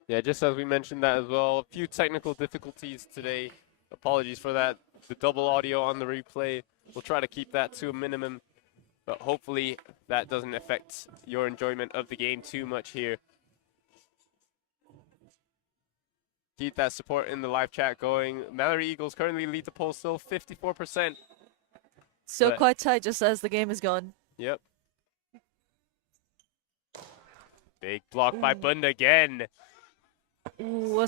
Yeah, just as we mentioned that as well. A few technical difficulties today. Apologies for that. The double audio on the replay. We'll try to keep that to a minimum. But hopefully that doesn't affect your enjoyment of the game too much here. Keep that support in the live chat going. Malory Eagles currently lead the poll still 54%. Still But- quite tight just as the game is going. Yep. Big block by Bund again. Ooh,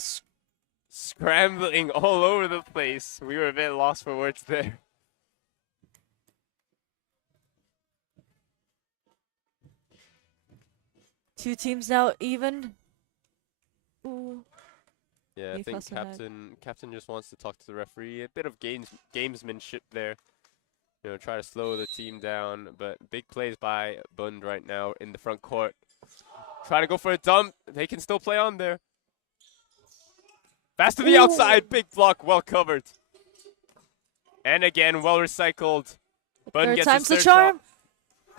Scrambling all over the place. We were a bit lost for words there. two teams now even. Ooh. Yeah, I think Newcastle had- captain just wants to talk to the referee. A bit of gamesmanship there. You know, try to slow the team down, but big plays by Bund right now in the front court. Trying to go for a dump. They can still play on there. Fast to the Ooh. outside. Big block, well covered. And again, well recycled. Bund Third gets time's his the third shot. charm.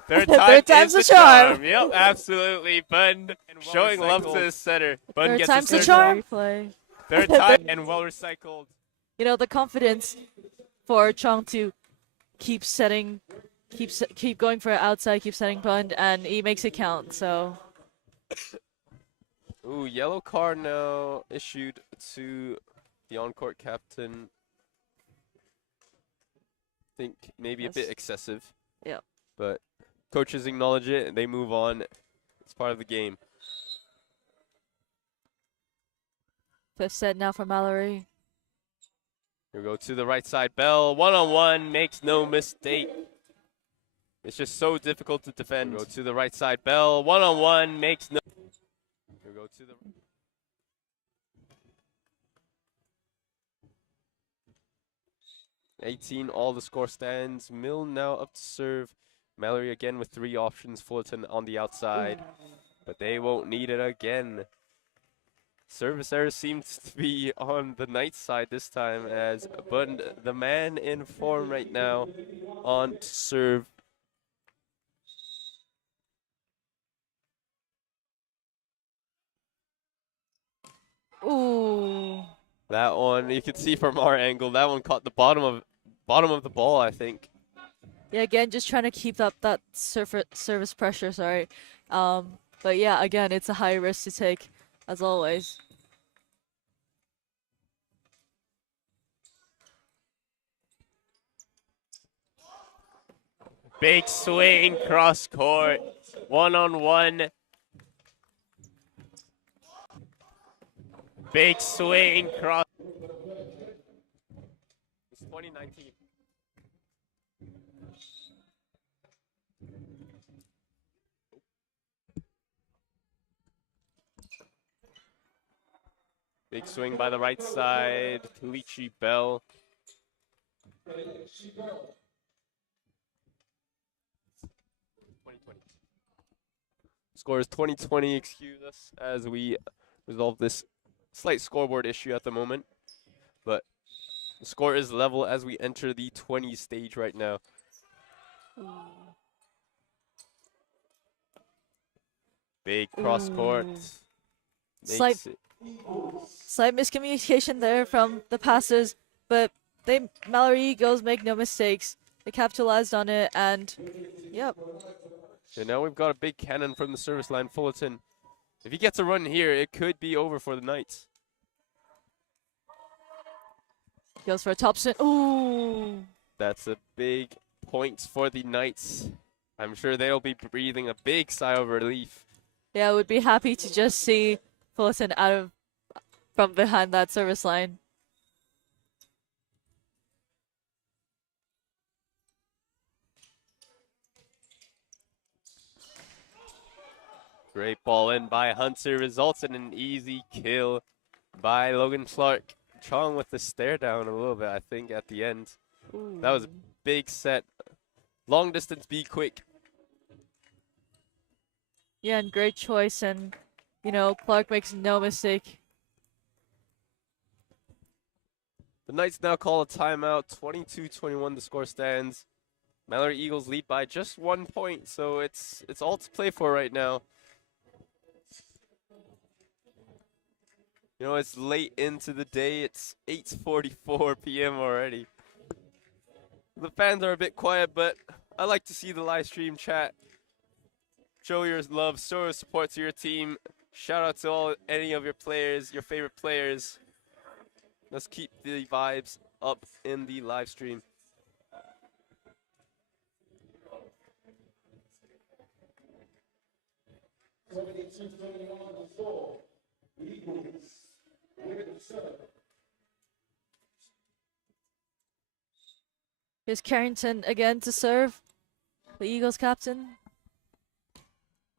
Third Third time's is the charm. Yep, absolutely. Bund showing love to his setter. Bund Third gets time's his the third shot. charm. Replay. Third time and well recycled. You know, the confidence for Chong to keep setting, keep going for it outside, keep setting punt, and he makes it count. So Ooh, yellow card now issued to the on-court captain. Think maybe a bit Yes. excessive. Yeah. But coaches acknowledge it and they move on. It's part of the game. 5th set now for Malory. Here we go to the right side. Bell, one-on-one, makes no mistake. It's just so difficult to defend. Go to the right side. Bell, one-on-one, makes no... Here we go to the... (18) all the score stands. Milne now up to serve. Malory again with 3 options. Fullerton on the outside. But they won't need it again. Service error seems to be on the Knights side this time as Bund, the man in form right now, on to serve. Ooh. That one, you can see from our angle, that one caught the bottom of the ball, I think. Yeah, again, just trying to keep up that service pressure. Sorry. But yeah, again, it's a high risk to take, as always. Big swing cross court. 1-on-1. Big swing cross. It's 2019. Big swing by the right side. Kalichi Bell. Score is 2020. Excuse us as we resolve this slight scoreboard issue at the moment. But the score is level as we enter the 20 stage right now. Big cross court. Slight miscommunication there from the passes, but Malory Eagles make no mistakes. They capitalized on it, and yep. And now we've got a big cannon from the service line, Fullerton. If he gets a run here, it could be over for the Knights. Goes for a top spin. Ooh. That's a big point for the Knights. I'm sure they'll be breathing a big sigh of relief. Yeah, would be happy to just see Fullerton out from behind that service line. Great ball in by Hunter results in an easy kill by Logan Clark. Chong with the stare down a little bit, I think, at the end. Ooh. That was a big set. Long distance, be quick. Yeah, and great choice, and Clark makes no mistake. The Knights now call a timeout. 22-21 the score stands. Malory Eagles lead by just 1 point, so it's all to play for right now. It's late into the day. It's 8:44 p.m. already. The fans are a bit quiet, but I like to see the live stream chat. Show your love, show your support to your team. Shout out to any of your players, your favorite players. Let's keep the vibes up in the live stream. Here's Carrington again to serve. The Eagles captain.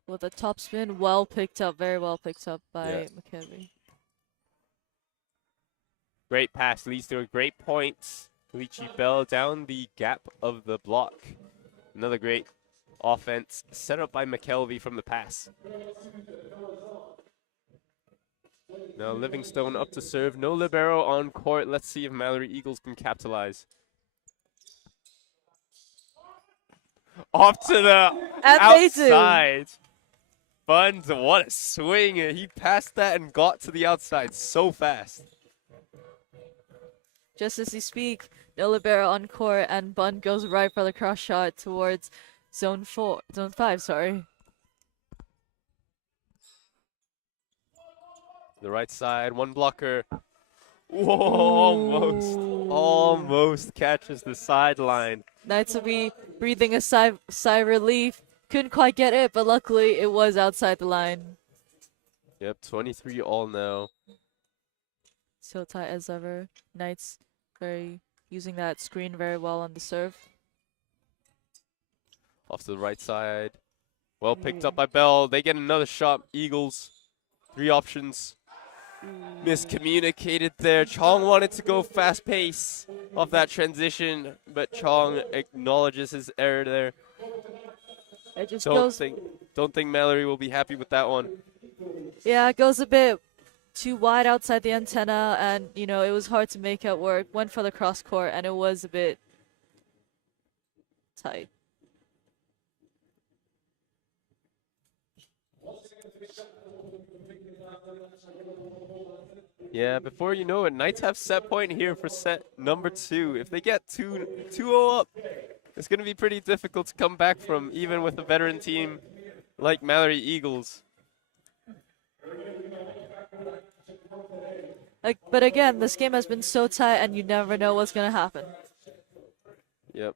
With a top spin. Well picked up. Very well picked up by McKelvey. Great pass leads to a great point. Kalichi Bell down the gap of the block. Another great offense set up by McKelvey from the pass. Now Livingstone up to serve. No libero on court. Let's see if Malory Eagles can capitalize. Off to the outside. Buns, what a swing. He passed that and got to the outside so fast. Just as you speak, no libero on court, and Bun goes right for the cross shot towards zone 5, sorry. The right side, one blocker. Whoa, almost catches the sideline. Knights will be breathing a sigh of relief. Couldn't quite get it, but luckily it was outside the line. Yep, 23 all now. So tight as ever. Knights using that screen very well on the serve. Off to the right side. Well picked up by Bell. They get another shot. Eagles. 3 options. Miscommunicated there. Chong wanted to go fast pace off that transition, but Chong acknowledges his error there. It just don't think Malory will be happy with that one. Yeah, it goes a bit too wide outside the antenna, and it was hard to make it work. Went for the cross court, and it was a bit tight. Yeah, before you know it, Knights have set point here for set number 2. If they get 2-0 up, it's going to be pretty difficult to come back from, even with a veteran team like Malory Eagles. But again, this game has been so tight, and you never know what's going to happen. Yep.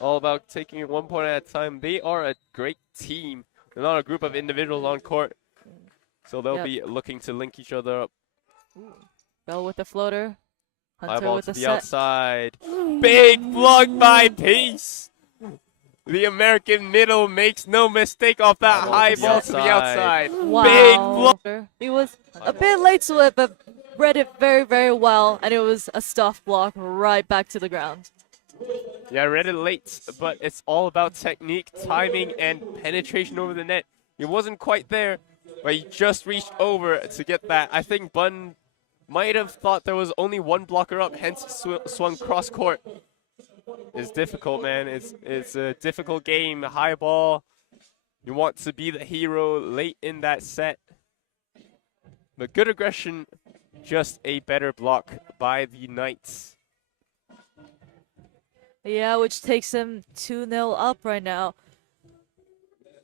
All about taking it 1 point at a time. They are a great team not a group of individuals on court. So they'll Yep. be looking to link each other up. Bell with the floater. High Hunter ball with to the the set. outside. Big block by Peace. The American middle makes no mistake off that high ball to the outside. Big block. Wow. He was a bit late to it, but read it very, very well, and it was a stuff block right back to the ground. Yeah, I read it late, but it's all about technique, timing, and penetration over the net. He wasn't quite there, but he just reached over to get that. I think Bun might have thought there was only one blocker up, hence swung cross court. It's difficult, man. It's a difficult game. High ball. You want to be the hero late in that set. But good aggression, just a better block by the Knights. Yeah, which takes him 2-0 up right now.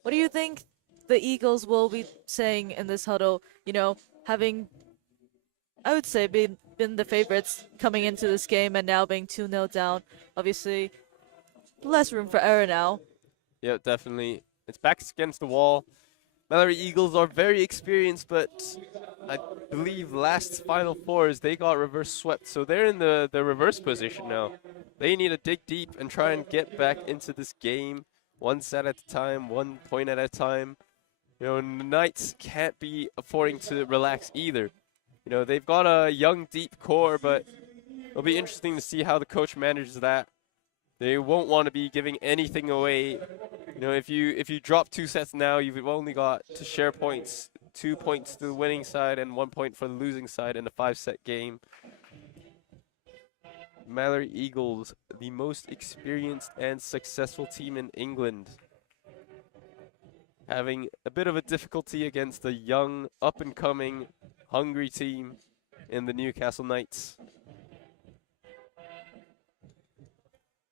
What do you think the Eagles will be saying in this huddle? You know, having, I would say, been the favorites coming into this game and now being 2-0 down. Obviously, less room for error now. Yeah, definitely. It's backs against the wall. Malory Eagles are very experienced, but I believe last Final Fours they got reverse swept, so they're in the reverse position now. They need to dig deep and try and get back into this game, one set at a time, 1 point at a time. You know, Knights can't be affording to relax either. You know, they've got a young, deep core, but it'll be interesting to see how the coach manages that. They won't want to be giving anything away. You know, if you drop 2 sets now, you've only got to share points. 2 points to the winning side and 1 point for the losing side in a 5-set game. Malory Eagles, the most experienced and successful team in England, having a bit of a difficulty against the young, up-and-coming, hungry team in the Newcastle Knights.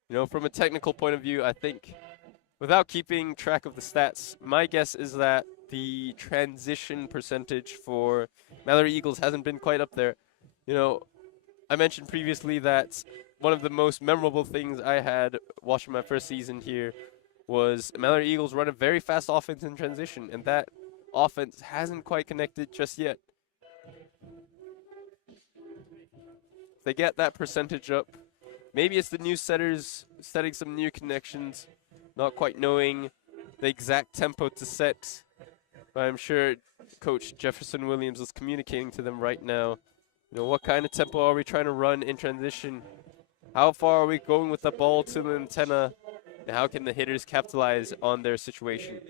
You know, from a technical point of view, I think, without keeping track of the stats, my guess is that the transition percentage for Malory Eagles hasn't been quite up there. You know, I mentioned previously that one of the most memorable things I had watching my first season here was Malory Eagles run a very fast offense in transition, and that offense hasn't quite connected just yet. If they get that percentage up, maybe it's the new setters setting some new connections, not quite knowing the exact tempo to set. But I'm sure Coach Jefferson Williams is communicating to them right now. You know, what kind of tempo are we trying to run in transition? How far are we going with the ball to the antenna? And how can the hitters capitalize on their situation?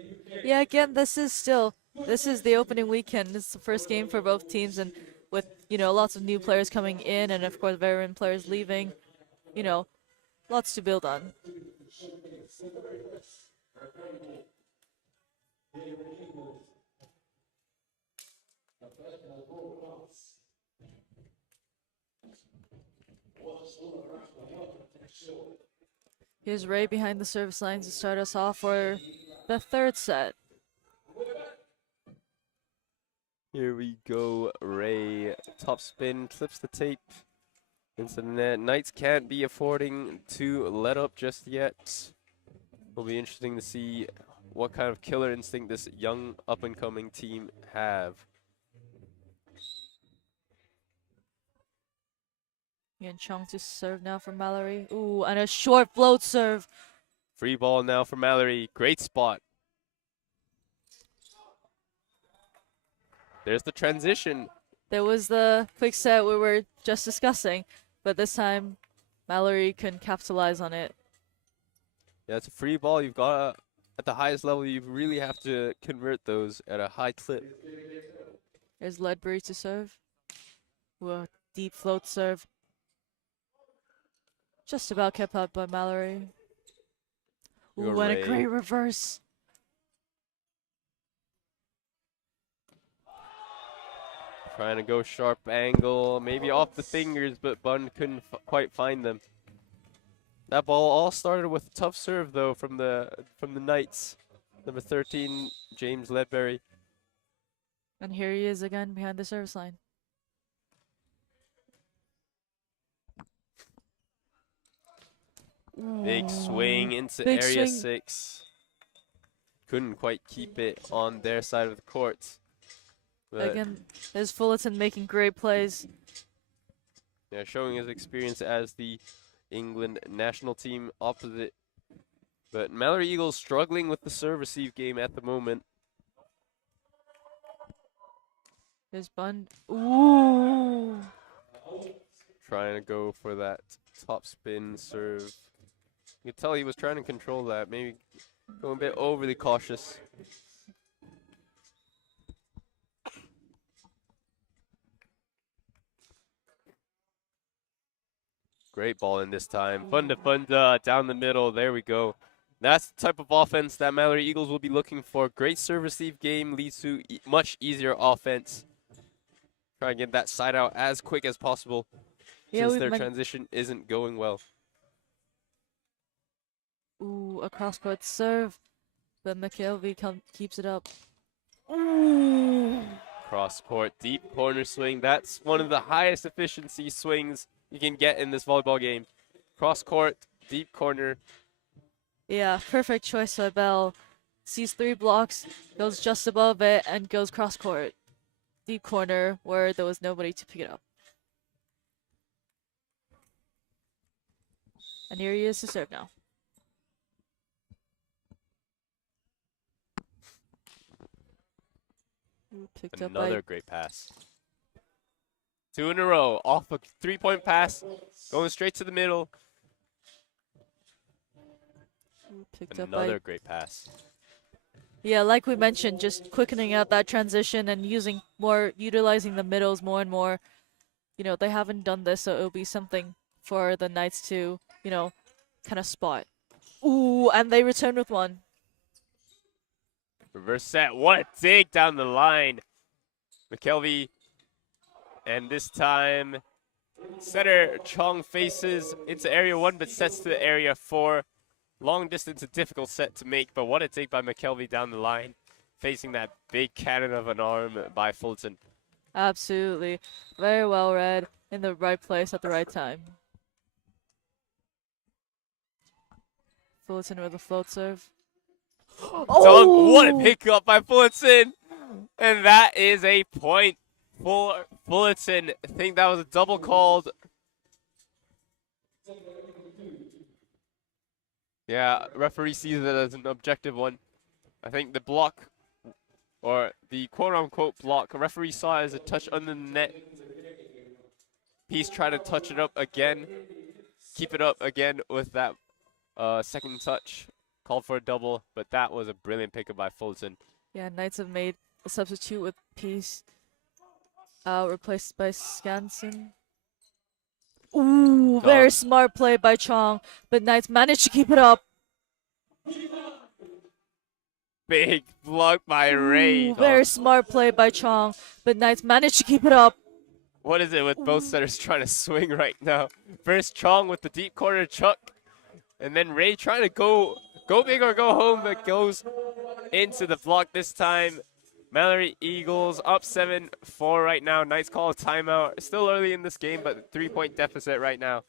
Yeah, again, this is the opening weekend. It's the first game for both teams, and with, you know, lots of new players coming in and of course veteran players leaving, you know, lots to build on. Here's Ray behind the service line to start us off for the third set. Here we go, Ray. Top spin, clips the tape into the net. Knights can't be affording to let up just yet. It'll be interesting to see what kind of killer instinct this young up-and-coming team have. Yan Chong to serve now for Malory. Ooh, and a short float serve. Free ball now for Malory. Great spot. There's the transition. There was the quick set we were just discussing, but this time Malory couldn't capitalize on it. Yeah, it's a free ball. You've got to, at the highest level, you really have to convert those at a high clip. There's Ledbury to serve. Ooh, a deep float serve. Just about kept out by Malory. Ooh, and a great reverse. Trying to go sharp angle, maybe off the fingers, but Bun couldn't quite find them. That ball all started with a tough serve though from the Knights. Number 13, James Ledbury. And here he is again behind the service line. Big swing into Big area swing. 6. couldn't quite keep it on their side of the court. But Again, there's Fullerton making great plays. yeah, showing his experience as the England national team opposite. But Malory Eagles struggling with the serve-receive game at the moment. There's Bund. Ooh. Trying to go for that top spin serve. You could tell he was trying to control that, maybe going a bit overly cautious. Great ball in this time. Funda down the middle. There we go. That's the type of offense that Malory Eagles will be looking for. Great serve receive game leads to much easier offense. Try and get that side out as quick as possible since their transition isn't going well. Ooh, a cross-court serve, but McKelvey keeps it up. Ooh. Cross court, deep corner swing. That's one of the highest efficiency swings you can get in this volleyball game. Cross court, deep corner. Yeah, perfect choice by Bell. Sees 3 blocks, goes just above it, and goes cross court. Deep corner where there was nobody to pick it up. And here he is to serve now. Picked Another up by great pass. 2 in a row. Off a 3-point pass. Going straight to the middle. Another great pass. Yeah, like we mentioned, just quickening out that transition and utilizing the middles more and more. You know, they haven't done this, so it'll be something for the Knights to, you know, kind of spot. Ooh, and they return with one. Reverse set. What a dig down the line. McKelvey. And this time, setter Chong faces into area 1, but sets to area 4. Long distance, a difficult set to make, but what a dig by McKelvey down the line, facing that big cannon of an arm by Fulton. Absolutely. Very well read, in the right place at the right time. Fulton with a float serve. Oh! What a pickup by Fulton! And that is a point for Fulton. I think that was a double called. Yeah, referee sees it as an objective one. I think the block, or the quote-unquote block, referee saw it as a touch under the net. Peace tried to touch it up again, keep it up again with that second touch. Called for a double, but that was a brilliant pickup by Fulton. Yeah, Knights have made a substitute with Peace, replaced by Skansen. Ooh, very smart play by Chong, but Knights managed to keep it up. Big block by Ray. Ooh, very smart play by Chong, but Knights managed to keep it up. What is it with both setters trying to swing right now? First Chong with the deep corner chuck, and then Ray trying to go big or go home, but goes into the block this time. Malory Eagles up 7-4 right now. Knights call a timeout. Still early in this game, but 3-point deficit right now.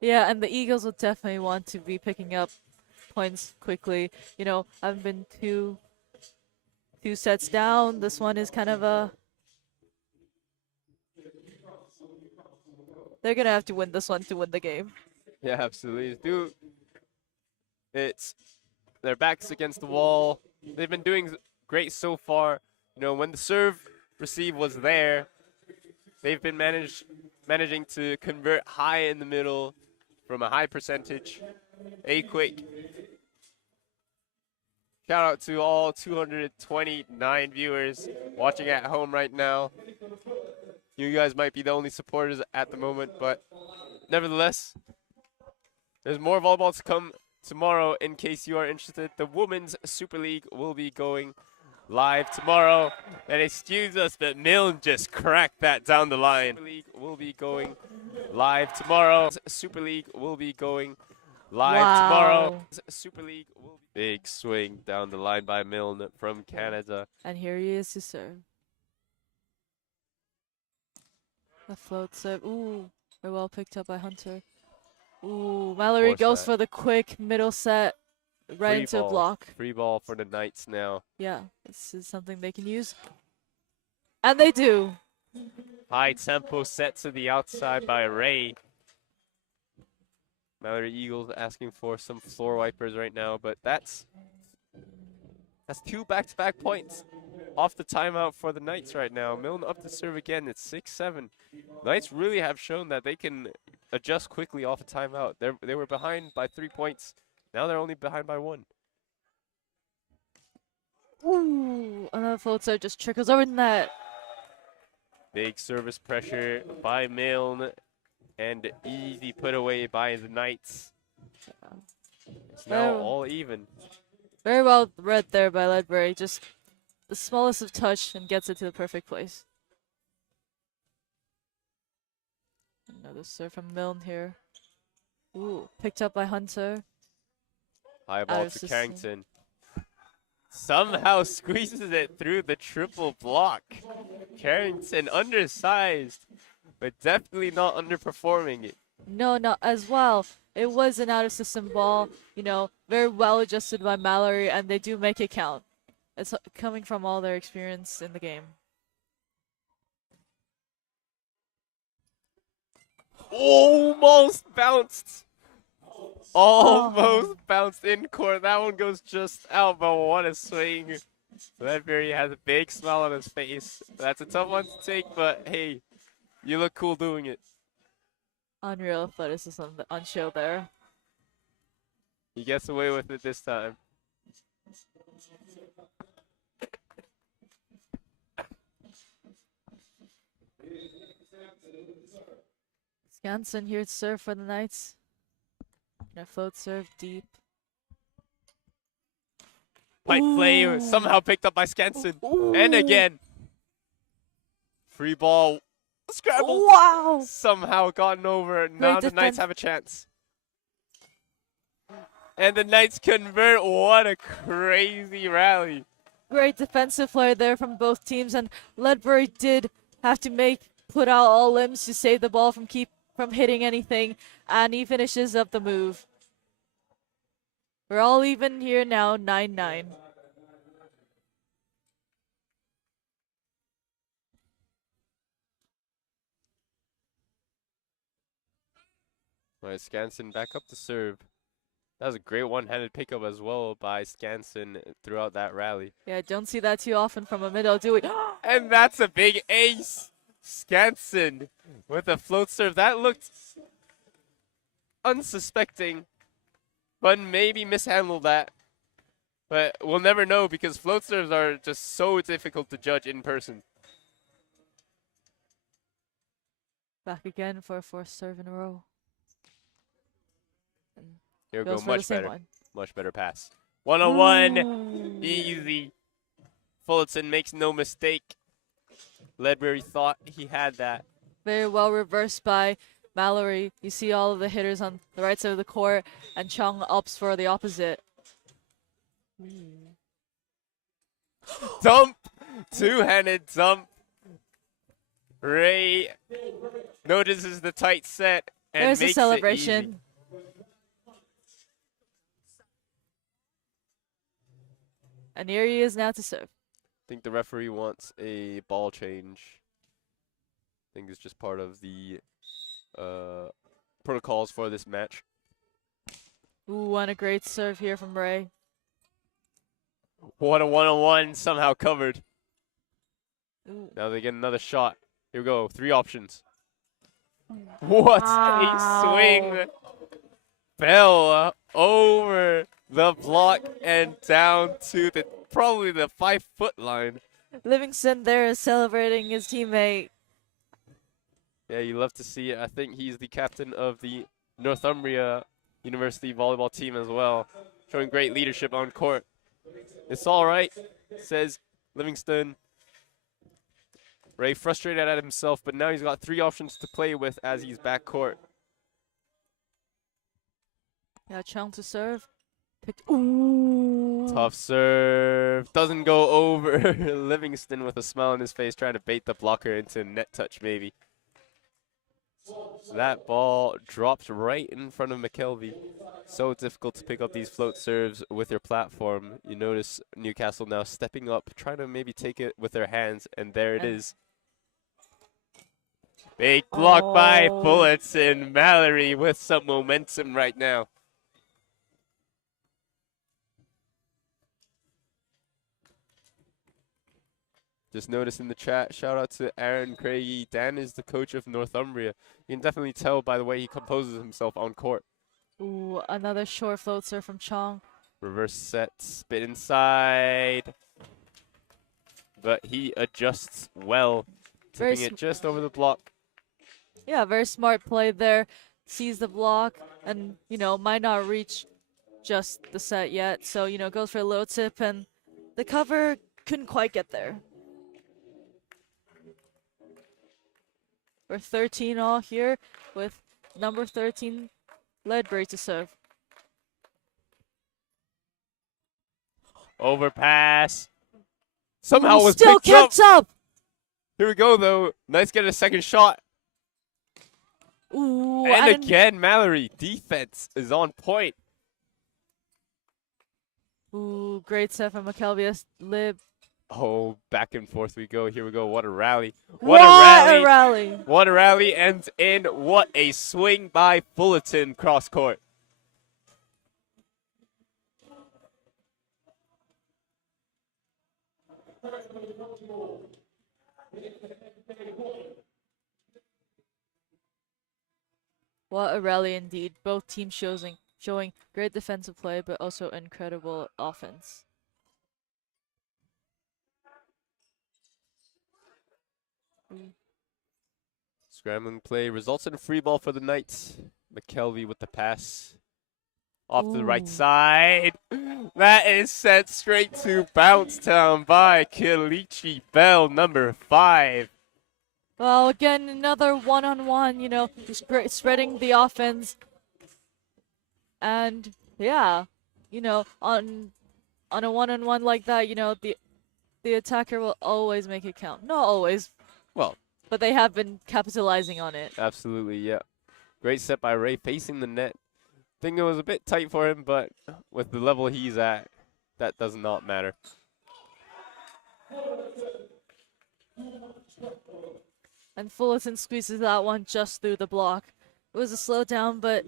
Yeah, and the Eagles will definitely want to be picking up points quickly. You know, I've been two sets down. This one is kind of a... They're going to have to win this one to win the game. Yeah, absolutely. It's their backs against the wall. They've been doing great so far. You know, when the serve receive was there, they've been managing to convert high in the middle from a high percentage. A quick shout out to all 229 viewers watching at home right now. You guys might be the only supporters at the moment, but nevertheless, there's more volleyball to come tomorrow in case you are interested. The Women's Super League will be going live tomorrow. And excuse us, but Milne just cracked that down the line. Super League will be going live tomorrow. Super League will be going live tomorrow. Super League will be big swing down the line by Milne from Canada. And here he is to serve. A float serve. Ooh, very well picked up by Hunter. Ooh, Malory goes for the quick middle set. right into a block. Free ball for the Knights now. Yeah, this is something they can use. And they do. High tempo set to the outside by Ray. Malory Eagles asking for some floor wipers right now, but that's 2 back-to-back points off the timeout for the Knights right now. Milne up to serve again. It's 6-7. Knights really have shown that they can adjust quickly off a timeout. They were behind by 3 points. Now they're only behind by 1. Ooh, another float serve just trickles over the net. Big service pressure by Milne and easy put away by the Knights. It's now all even. Very well read there by Ledbury. Just the smallest of touch and gets it to the perfect place. Another serve from Milne here. Ooh, picked up by Hunter. High ball to Carrington. Somehow squeezes it through the triple block. Carrington undersized, but definitely not underperforming it. No, not as well. It was an out-of-system ball, you know, very well adjusted by Malory, and they do make it count. It's coming from all their experience in the game. Almost bounced. Almost bounced in court. That one goes just out, but what a swing. Ledbury has a big smile on his face. That's a tough one to take, but hey, you look cool doing it. Unreal athleticism on show there. He gets away with it this time. Skansen here to serve for the Knights. And a float serve deep. Pipe play somehow picked up by Skansen. And again. Free ball. Scramble. Wow! Somehow gotten over. Now the Knights have a chance. And the Knights convert. What a crazy rally. Great defensive play there from both teams, and Ledbury did have to put out all limbs to save the ball from hitting anything, and he finishes up the move. We're all even here now, 9-9. All right, Skansen back up to serve. That was a great one-handed pickup as well by Skansen throughout that rally. Yeah, don't see that too often from a middle, do we? And that's a big ace. Skansen with a float serve. That looked unsuspecting, but maybe mishandled that. But we'll never know because float serves are just so difficult to judge in person. Back again for a fourth serve in a row. Here we Goes go, for the same one. Much better pass. 101, easy. Fullerton makes no mistake. Ledbury thought he had that. Very well reversed by Malory. You see all of the hitters on the right side of the court, and Chung opts for the opposite. Dump! Two-handed dump. Ray notices the tight set and There's makes a celebration. it easy. And here he is now to serve. I think the referee wants a ball change. I think it's just part of the protocols for this match. Ooh, and a great serve here from Ray. What a one-on-one, somehow covered. Ooh. Now they get another shot. Here we go, 3 options. What a swing! Bell over the block and down to probably the 5-foot line. Livingston there is celebrating his teammate. Yeah, you love to see it. I think he's the captain of the Northumbria University volleyball team as well, showing great leadership on court. It's all right, says Livingston. Ray frustrated at himself, but now he's got 3 options to play with as he's back court. Yeah, Chung to serve. Ooh. Tough serve. Doesn't go over. Livingston with a smile on his face trying to bait the blocker into net touch maybe. That ball dropped right in front of McKelvey. So difficult to pick up these float serves with your platform. You notice Newcastle now stepping up, trying to maybe take it with their hands, and there it is. Big block by Fullerton. Malory with some momentum right now. Just noticed in the chat, shout out to Aaron Craigie. Dan is the coach of Northumbria. You can definitely tell by the way he composes himself on court. Ooh, another short float serve from Chong. Reverse set, spit inside. But he adjusts well, tipping it just over the block. Yeah, very smart play there. Sees the block and, you know, might not reach just the set yet. So, you know, goes for a low tip and the cover couldn't quite get there. We're 13 all here with number 13 Ledbury to serve. Overpass. Somehow Ooh, was still picked kept up. Here we go though. Nice get a second shot. Ooh, And again, Malory. Defense is on point. Ooh, great set from McKelvey. Lib. Oh, back and forth we go. Here we go. What a rally. What a rally. What a rally ends in what a swing by Fullerton cross court. What a rally indeed. Both teams showing great defensive play, but also incredible offense. Scrambling play results in a free ball for the Knights. McKelvey with the pass. Off to the right side. That is sent straight to Bounce Town by Kelechi Bell, number 5. Well, again, another one-on-one, you know, just spreading the offense. And, yeah, you know, on a one-on-one like that, you know, the attacker will always make it count. Not always. Well, but they have been capitalizing on it. Absolutely, yeah. Great set by Ray, facing the net. Think it was a bit tight for him, but with the level he's at, that does not matter. And Fullerton squeezes that one just through the block. It was a slowdown, but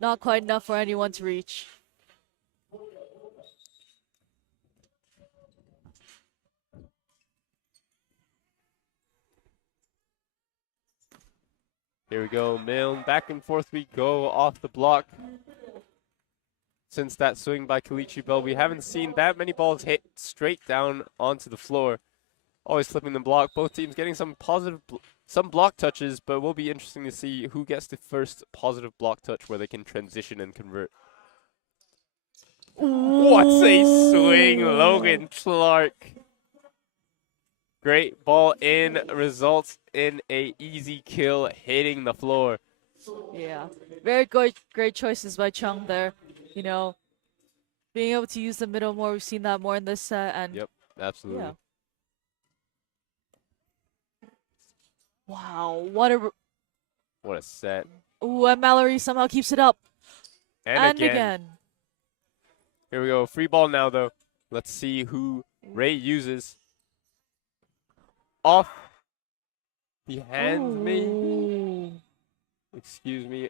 not quite enough for anyone to reach. Here we go, Milne. Back and forth we go off the block. Since that swing by Kelechi Bell, we haven't seen that many balls hit straight down onto the floor. Always flipping the block. Both teams getting some some block touches, but it will be interesting to see who gets the first positive block touch where they can transition and convert. What a swing, Logan Clark. Great ball in, results in a easy kill hitting the floor. Yeah, very great choices by Chung there. You know, being able to use the middle more, we've seen that more in this set. And yep, absolutely. Yeah. Wow, what a set. Ooh, and Malory somehow keeps it up. And again. Here we go, free ball now though. Let's see who Ray uses. Off the hands, maybe. Excuse me.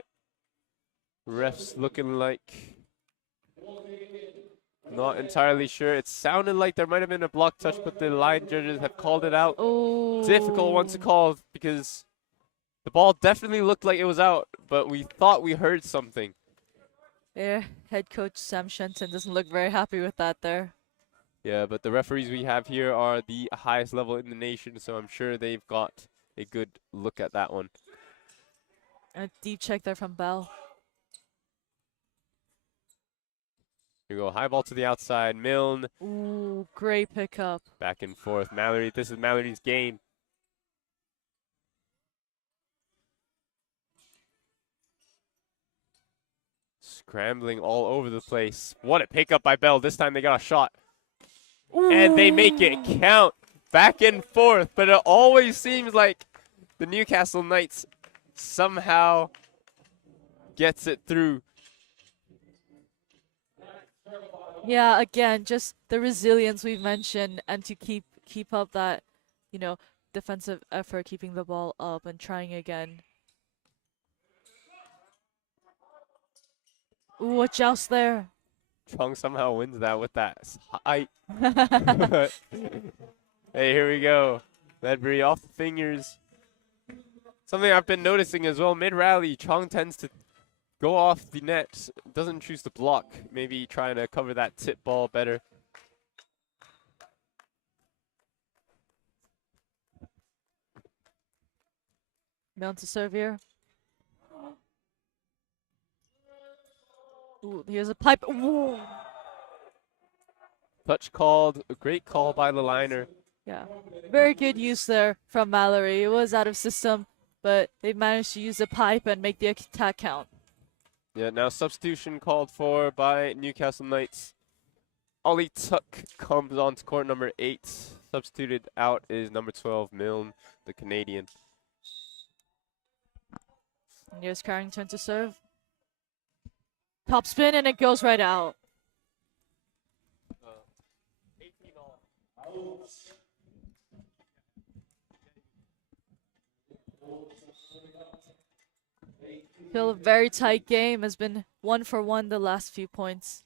Refs looking like not entirely sure. It sounded like there might have been a block touch, but the line judges have called it out. Ooh. Difficult one to call because the ball definitely looked like it was out, but we thought we heard something. Yeah, head coach Sam Shenton doesn't look very happy with that there. Yeah, but the referees we have here are the highest level in the nation, so I'm sure they've got a good look at that one. A deep check there from Bell. Here we go, high ball to the outside, Milne. Ooh, great pickup. Back and forth, Malory, this is Malory's game. Scrambling all over the place. What a pickup by Bell, this time they got a shot. Ooh. And they make it count. Back and forth, but it always seems like the Newcastle Knights somehow gets it through. Yeah, again, just the resilience we've mentioned, and to keep up that, you know, defensive effort, keeping the ball up and trying again. Ooh, a joust there. Chong somehow wins that with that height. Hey, here we go. Ledbury off the fingers. Something I've been noticing as well, mid-rally, Chong tends to go off the net, doesn't choose to block, maybe trying to cover that tip ball better. Mount to serve here. Ooh, here's a pipe. Ooh. Touch called, a great call by the liner. Yeah, very good use there from Malory. It was out of system, but they managed to use the pipe and make the attack count. Yeah, now substitution called for by Newcastle Knights. Ollie Tuck comes on to court number 8. Substituted out is number 12, Milne, the Canadian. And here's Carrington to serve. Top spin, and it goes right out. Still a very tight game. Has been 1-for-1 the last few points.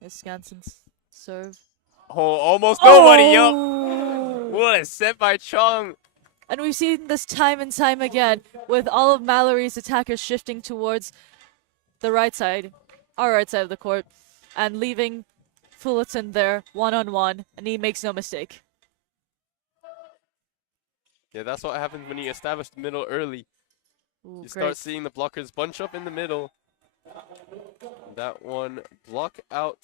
Is Skanson's serve. Oh, almost nobody up. Oh! What a set by Chong. And we've seen this time and time again with all of Malory's attackers shifting towards the right side, our right side of the court, and leaving Fullerton there one-on-one, and he makes no mistake. Yeah, that's what happens when you establish the middle early. Ooh, You great. start seeing the blockers bunch up in the middle. That one block out.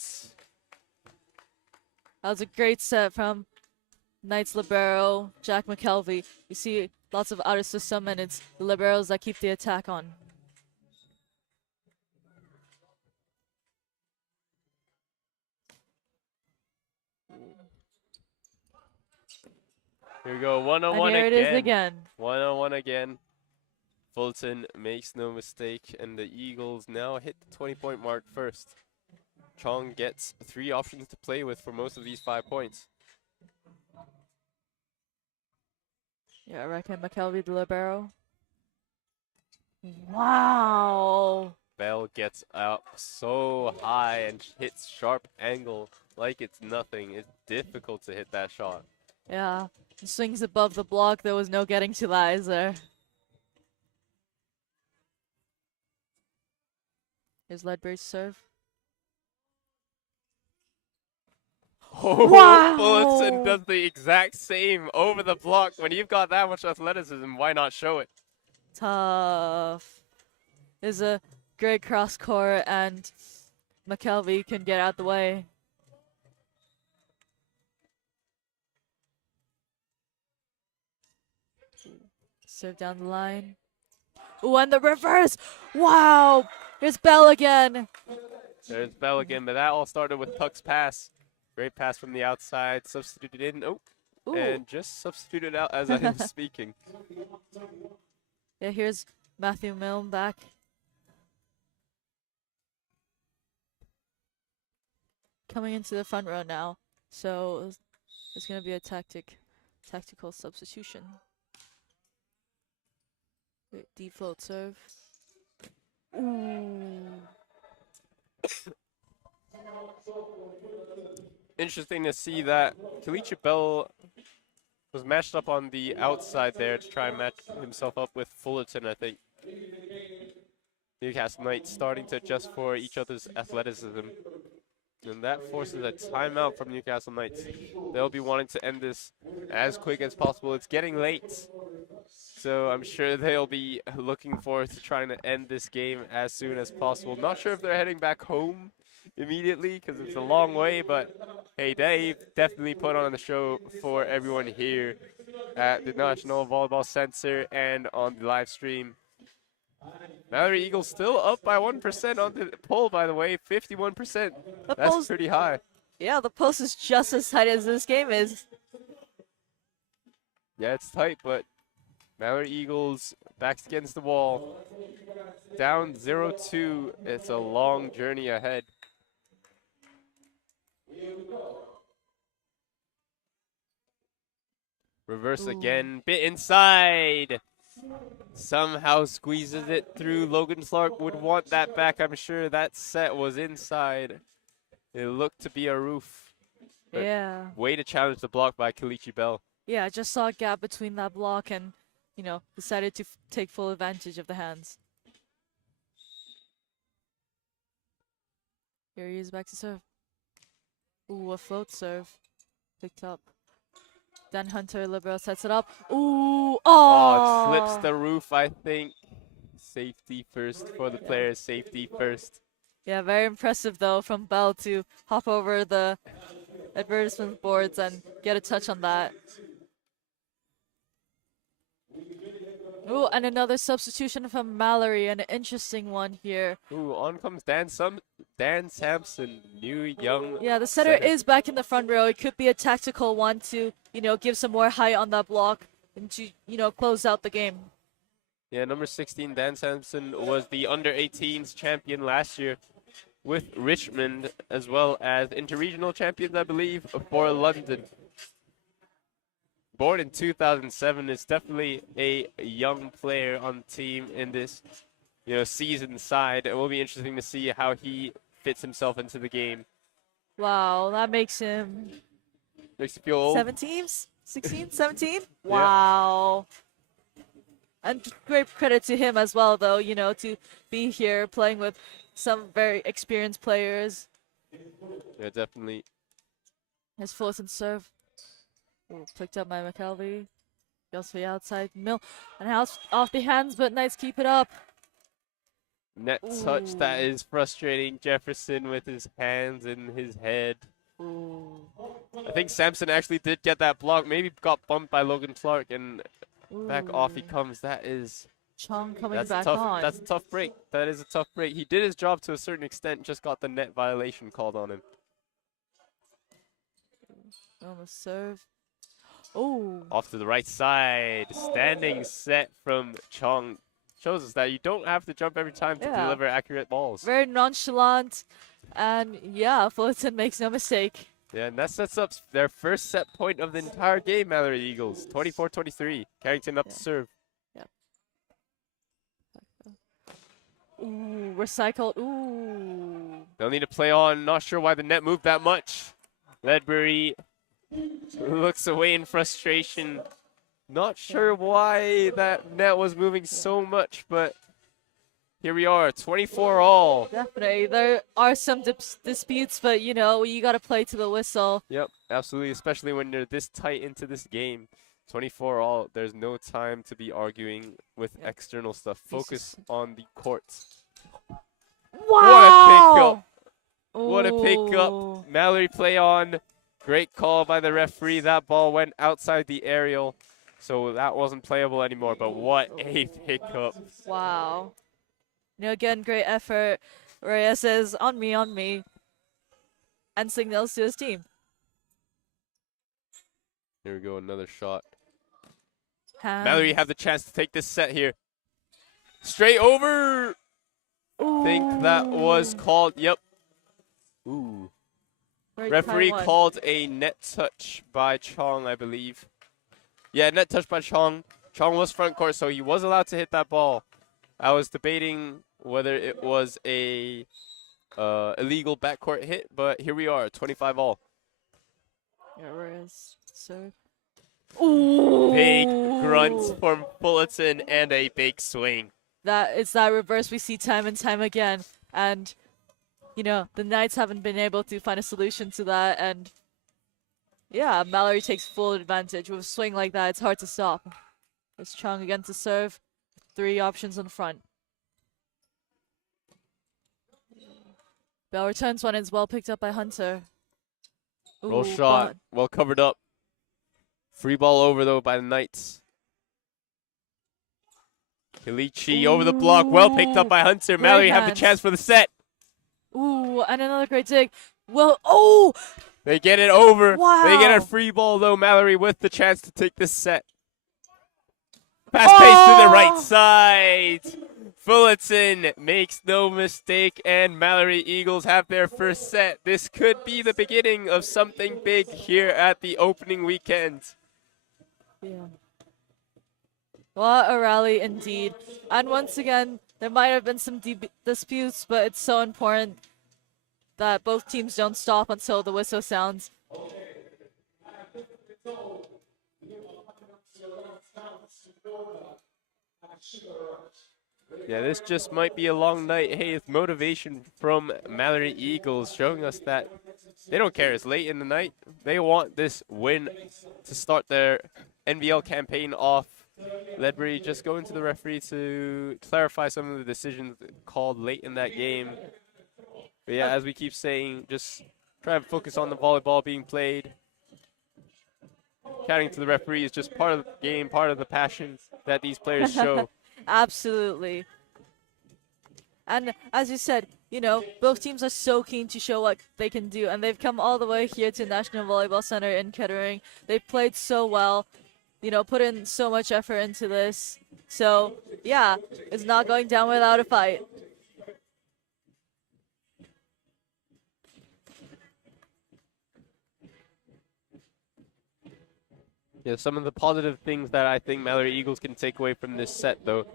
That was a great set from Knights libero Jack McKelvey. You see lots of out of system, and it's the liberos that keep the attack on. Here we go, one-on-one And here again. it is again. One-on-one again. Fulton makes no mistake, and the Eagles now hit the 20-point mark first. Chong gets 3 options to play with for most of these 5 points. Yeah, I reckon McKelvey the libero. Wow. Bell gets up so high and hits sharp angle like it's nothing. It's difficult to hit that shot. Yeah, he swings above the block. There was no getting to that, is there? Here's Ledbury's serve. Oh, Wow! Fullerton does the exact same over the block. When you've got that much athleticism, why not show it? Tough. There's a great cross court, and McKelvey can get out the way. Serve down the line. Ooh, and the reverse! Wow! Here's Bell again. There's Bell again, but that all started with Tuck's pass. Great pass from the outside, substituted in, Ooh. and just substituted out as I am speaking. Yeah, here's Matthew Milne back. Coming into the front row now, so it's going to be a tactical substitution. Great default serve. Ooh. Interesting to see that Kalicha Bell was matched up on the outside there to try and match himself up with Fullerton, I think. Newcastle Knights starting to adjust for each other's athleticism. And that forces a timeout from Newcastle Knights. They'll be wanting to end this as quick as possible. It's getting late, so I'm sure they'll be looking forward to trying to end this game as soon as possible. Not sure if they're heading back home immediately because it's a long way, but hey, they've definitely put on the show for everyone here at the National Volleyball Center and on the live stream. Malory Eagles still up by 1% on the poll, by the way, 51%. That's pretty high. Yeah, the post is just as tight as this game is. Yeah, it's tight, but Malory Eagles Backs against the wall. Down 0-2. It's a long journey ahead. Reverse again. Bit inside. Somehow squeezes it through. Logan Clark would want that back. I'm sure that set was inside. It looked to be a roof. But Yeah. way to challenge the block by Kalichi Bell. Yeah, I just saw a gap between that block and, decided to take full advantage of the hands. Here he is back to serve. Ooh, a float serve. Picked up. Then Hunter Libero sets it up. Ooh, Oh, it slips the roof, I think. Safety first for the players. Safety first. Yeah, very impressive though from Bell to hop over the advertisement boards and get a touch on that. Ooh, and another substitution from Malory, an interesting one here. Ooh, on comes Dan Sampson, new young. Yeah, the setter is back in the front row. It could be a tactical one to, give some more height on that block and to, close out the game. Yeah, number 16, Dan Sampson, was the under-18s champion last year with Richmond, as well as interregional champions, I believe, for London. Born in 2007, is definitely a young player on the team in this, season side. It will be interesting to see how he fits himself into the game. Wow, that makes him Makes you feel old. 17, 16, 17? Wow. And great credit to him as well, though, to be here playing with some very experienced players. Yeah, definitely. His Fullerton serve. Ooh, picked up by McKelvey. Goes for the outside. Mill and house off the hands, but Knights keep it up. Net touch that is frustrating Jefferson with his hands in his head. Ooh. I think Sampson actually did get that block. Maybe got bumped by Logan Clark and back off he comes. That is Chong coming that's back tough. on. That's a tough break. That is a tough break. He did his job to a certain extent. Just got the net violation called on him. On the serve. Oh. Off to the right side. Standing set from Chong. Shows us that you don't have to jump every time to deliver accurate balls. Very nonchalant. And yeah, Fullerton makes no mistake. Yeah, and that sets up their first set point of the entire game, Malory Eagles. 24-23. Carrington up to serve. Yeah. Ooh, recycled. Ooh. They'll need to play on. Not sure why the net moved that much. Ledbury looks away in frustration. Not sure why that net was moving so much, but here we are, 24 all. Definitely. There are some disputes, but, you got to play to the whistle. Yep, absolutely, especially when you're this tight into this game. 24 all, there's no time to be arguing with external stuff. Focus on the courts. Wow! What a pickup. Malory play on. Great call by the referee. That ball went outside the aerial, so that wasn't playable anymore, but what a pickup. Wow. Again, great effort. Reyes says, on me, and signals to his team. Here we go, another shot. Hands. Malory have the chance to take this set here. Straight over. Ooh. Think that was called, yep. Ooh. Referee called a net touch by Chong, I believe. Yeah, net touch by Chong. Chong was front court, so he was allowed to hit that ball. I was debating whether it was a illegal backcourt hit, but here we are, 25 all. Yeah, Reyes serve. Ooh. Big grunt from Fullerton and a big swing. It's that reverse we see time and time again, and the Knights haven't been able to find a solution to that, and yeah, Malory takes full advantage. With a swing like that, it's hard to stop. It's Chong again to serve. 3 options on front. Bell returns one, and it's well picked up by Hunter. Ooh, Roll shot, well covered up. Free ball over, though, by the Knights. Kilichi over the block, well picked up by Hunter. Malory have the chance for the set. Ooh, and another great dig. Well, oh! They get it over. Wow. They get a free ball, though. Malory with the chance to take this set. Fast pace to the right side. Fullerton makes no mistake, and Malory Eagles have their first set. This could be the beginning of something big here at the opening weekend. Yeah. What a rally indeed. And once again, there might have been some disputes, but it's so important that both teams don't stop until the whistle sounds. Yeah, this just might be a long night. Hey, it's motivation from Malory Eagles showing us that they don't care. It's late in the night. They want this win to start their NBL campaign off. Ledbury just going to the referee to clarify some of the decisions called late in that game. But yeah, as we keep saying, just try and focus on the volleyball being played. Chatting to the referee is just part of the game, part of the passion that these players show. Absolutely. And as you said, you know, both teams are so keen to show what they can do, and they've come all the way here to National Volleyball Center in Kettering. They've played so well, you know, put in so much effort into this. So, yeah, it's not going down without a fight. Yeah, some of the positive things that I think Malory Eagles can take away from this set, though.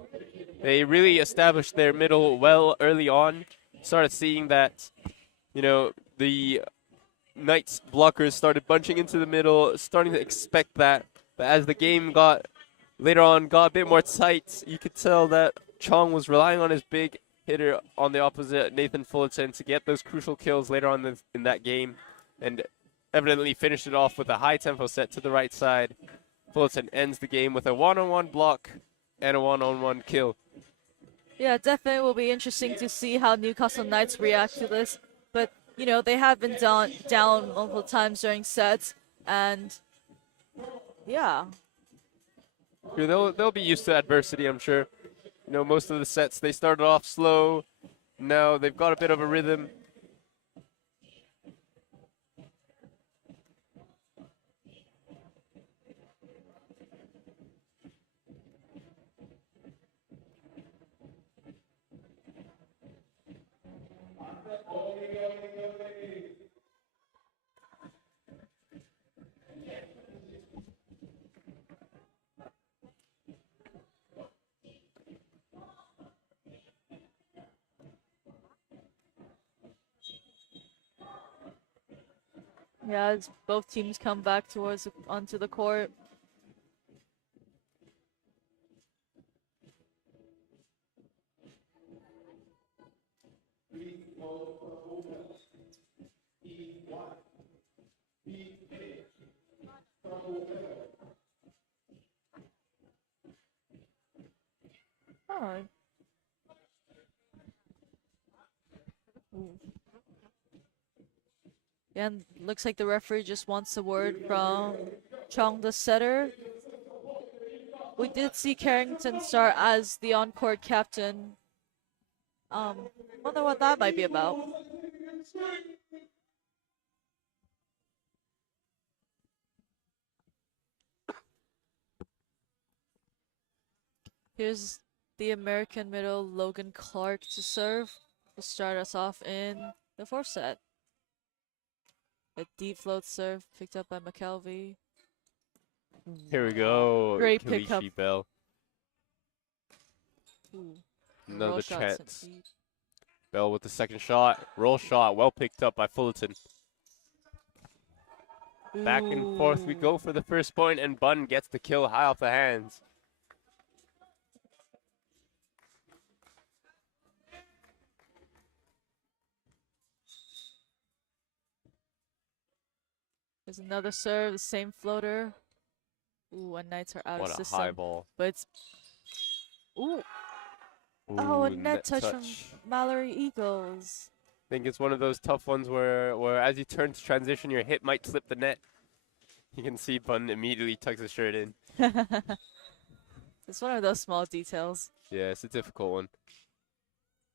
They really established their middle well early on. Started seeing that, you know, the Knights blockers started bunching into the middle, starting to expect that. But as the game got later on, got a bit more tight, you could tell that Chong was relying on his big hitter on the opposite, Nathan Fullerton, to get those crucial kills later on in that game. And evidently finished it off with a high tempo set to the right side. Fullerton ends the game with a one-on-one block and a one-on-one kill. Yeah, definitely will be interesting to see how Newcastle Knights react to this. But, you know, they have been down multiple times during sets, and yeah. They'll be used to adversity, I'm sure. You know, most of the sets, they started off slow. Now they've got a bit of a rhythm. Yeah, as both teams come back onto the court. Oh. Yeah, and looks like the referee just wants a word from Chong, the setter. We did see Carrington start as the on-court captain. Wonder what that might be about. Here's the American middle, Logan Clark, to serve to start us off in the fourth set. A deep float serve picked up by McKelvey. Here we go. Great Kalishi pickup. Bell. Ooh, Another roll shots chance. indeed. Bell with the second shot. Roll shot. Well picked up by Fullerton. Back and forth we go for the first point, and Bunn gets the kill high off the hands. There's another serve, the same floater. Ooh, and Knights are out What of a system. high ball. But it's... Ooh. Ooh, A net touch from Malory Eagles. I think it's one of those tough ones where as you turn to transition, your hit might slip the net. You can see Bunn immediately tucks his shirt in. It's one of those small details. Yeah, it's a difficult one.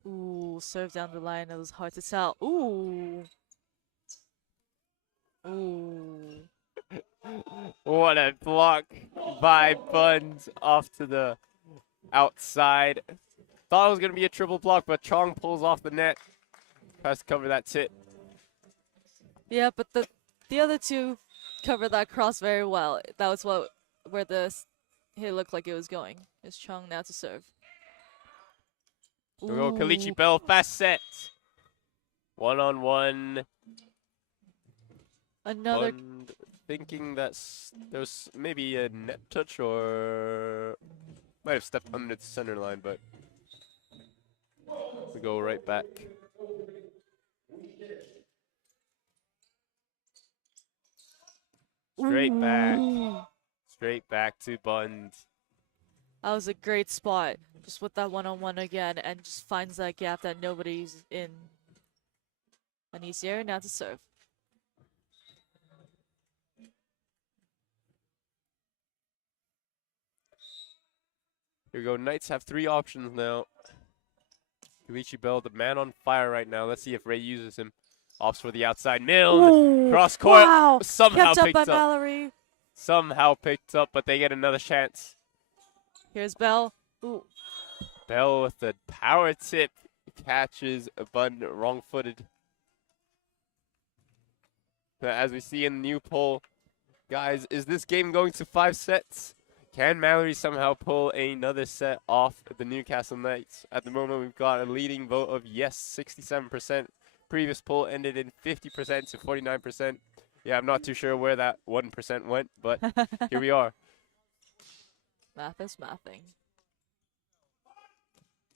Ooh, serve down the line. It was hard to tell. Ooh. Ooh. What a block. by Buns off to the outside. Thought it was going to be a triple block, but Chong pulls off the net. Tries to cover that tip. Yeah, but the other two covered that cross very well. That was where the hit looked like it was going. It's Chung now to serve. We go Kalichi Ooh. Bell, fast set. 1-on-1. Another. Bund thinking that there's maybe a net touch or might have stepped under the center line, but we go right back. Straight back. Straight back to Bund. That was a great spot. Just with that one-on-one again, and just finds that gap that nobody's in. And he's here now to serve. Here we go. Knights have 3 options now. Kalichi Bell, the man on fire right now. Let's see if Ray uses him. Opts for the outside. Milne. Cross court. Wow. Somehow Kept up picked by up. Malory. Somehow picked up, but they get another chance. Here's Bell. Ooh. Bell with the power tip. Catches a Bund wrong-footed. As we see in the new poll, guys, is this game going to 5 sets? Can Malory somehow pull another set off the Newcastle Knights? At the moment, we've got a leading vote of yes, 67%. Previous poll ended in 50% to 49%. Yeah, I'm not too sure where that 1% went, but here we are. Math is mathing.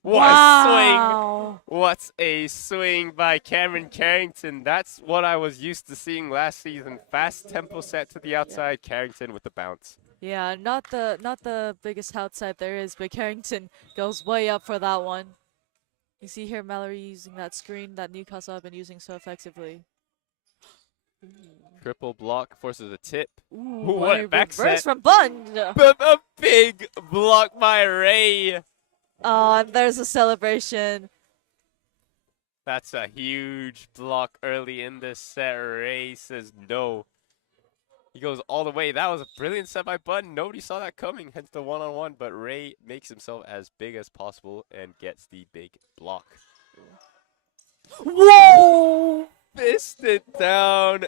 What a swing! What a swing by Cameron Carrington. That's what I was used to seeing last season. Fast tempo set to the outside, Carrington with the bounce. Yeah, not the biggest outside there is, but Carrington goes way up for that one. You see here Malory using that screen that Newcastle have been using so effectively. Triple block forces a tip. Ooh, What a back reverse set. from Bund! A big block by Ray. Oh, and there's a celebration. That's a huge block early in this set. Ray says no. He goes all the way. That was a brilliant set by Bund. Nobody saw that coming, hence the one-on-one, but Ray makes himself as big as possible and gets the big block. Whoa! Fist it down.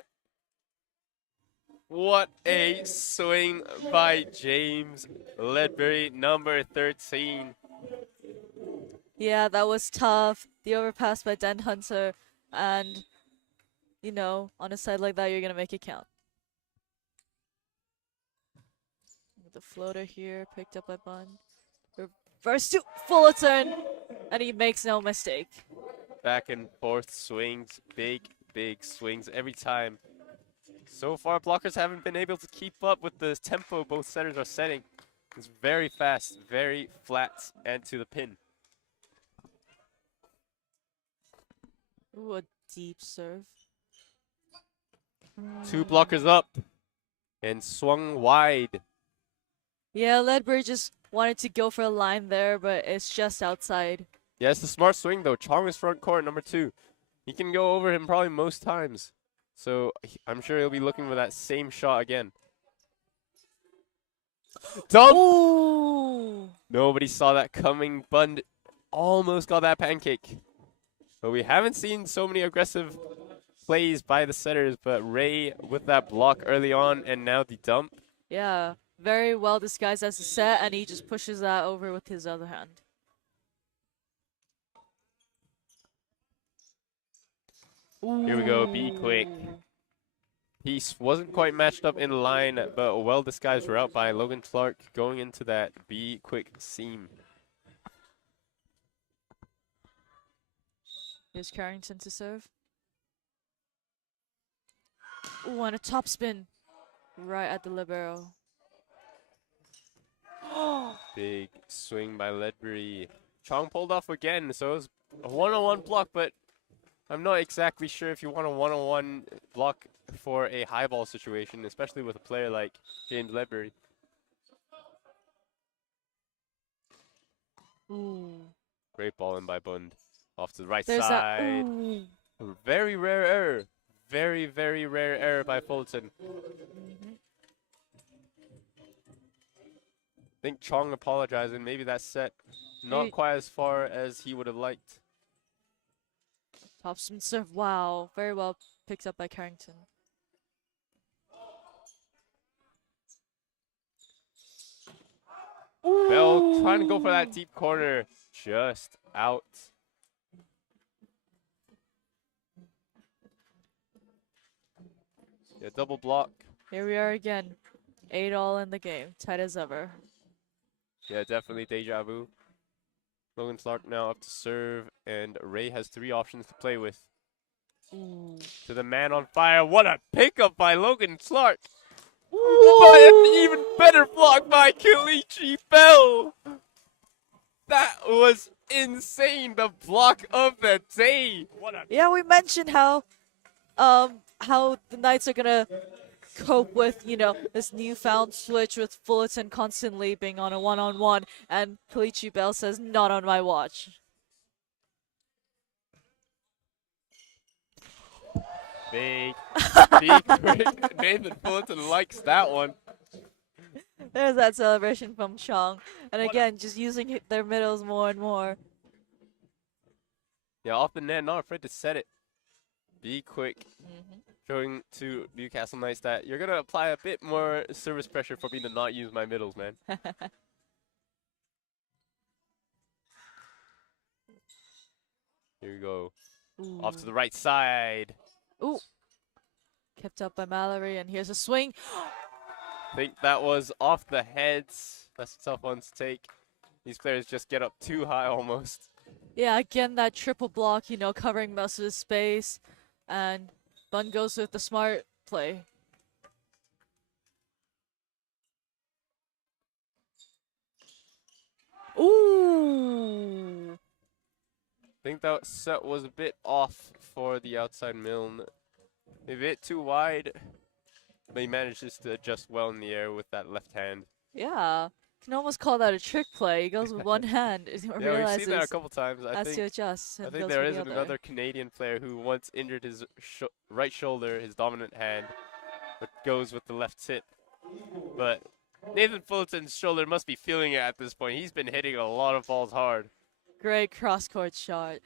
What a swing by James Ledbury, number 13. Yeah, that was tough. The overpass by Den Hunter, and, you know, on a side like that, you're going to make it count. The floater here, picked up by Bund. Reverse to Fullerton, and he makes no mistake. Back and forth swings, big swings every time. So far, blockers haven't been able to keep up with the tempo both setters are setting. It's very fast, very flat, and to the pin. Ooh, a deep serve. 2 blockers up and swung wide. Yeah, Ledbury just wanted to go for a line there, but it's just outside. Yeah, it's a smart swing though. Chong is front court, number 2. He can go over him probably most times. So I'm sure he'll be looking for that same shot again. Dump! Ooh! Nobody saw that coming. Bund almost got that pancake. But we haven't seen so many aggressive plays by the setters, but Ray with that block early on and now the dump. Yeah, very well disguised as a set, and he just pushes that over with his other hand. Here we go, be quick. Piece wasn't quite matched up in line, but a well-disguised route by Logan Clark going into that be quick seam. Here's Carrington to serve. Ooh, and a top spin right at the libero. Big swing by Ledbury. Chong pulled off again, so it was a one-on-one block, but I'm not exactly sure if you want a one-on-one block for a high ball situation, especially with a player like James Ledbury. Ooh. Great ball in by Bund. Off to the right There's side. that. Ooh. Very rare error. Very, very rare error by Fulton. think Chong apologizing. Maybe that set not Hey. quite as far as he would have liked. Top spin serve. Wow. Very well picked up by Carrington. Bell trying to go for that deep corner. Just out. Yeah, double block. Here we are again. 8-all in the game. Tight as ever. Yeah, definitely deja vu. Logan Clark now up to serve, and Ray has 3 options to play with. Ooh. To the man on fire. What a pickup by Logan Clark. By an even better block by Kelechi Bell. That was insane. The block of the day. What a Yeah, we mentioned how the Knights are gonna cope with, you know, this newfound switch with Fullerton constantly being on a one-on-one, and Kelechi Bell says, not on my watch. big, big break. Nathan Fullerton likes that one. There's that celebration from Chong. And again, just using their middles more and more. Yeah, off the net, not afraid to set it. Be quick. Showing to Newcastle Knights that you're going to apply a bit more service pressure for me to not use my middles, man. Here we go. Ooh. Off to the right side. Ooh. Kept up by Malory, and here's a swing. Think that was off the heads. That's a tough one to take. These players just get up too high almost. Yeah, again, that triple block, you know, covering most of the space. And Bun goes with the smart play. Ooh. Think that set was a bit off for the outside Milne. A bit too wide, but he manages to adjust well in the air with that left hand. Yeah. Can almost call that a trick play. He goes with one hand. Yeah, we've seen that a couple times. I has to think adjust. I think there is another Canadian player who once injured his right shoulder, his dominant hand, but goes with the left tip. But Nathan Fullerton's shoulder must be feeling it at this point. He's been hitting a lot of balls hard. Great cross-court shot.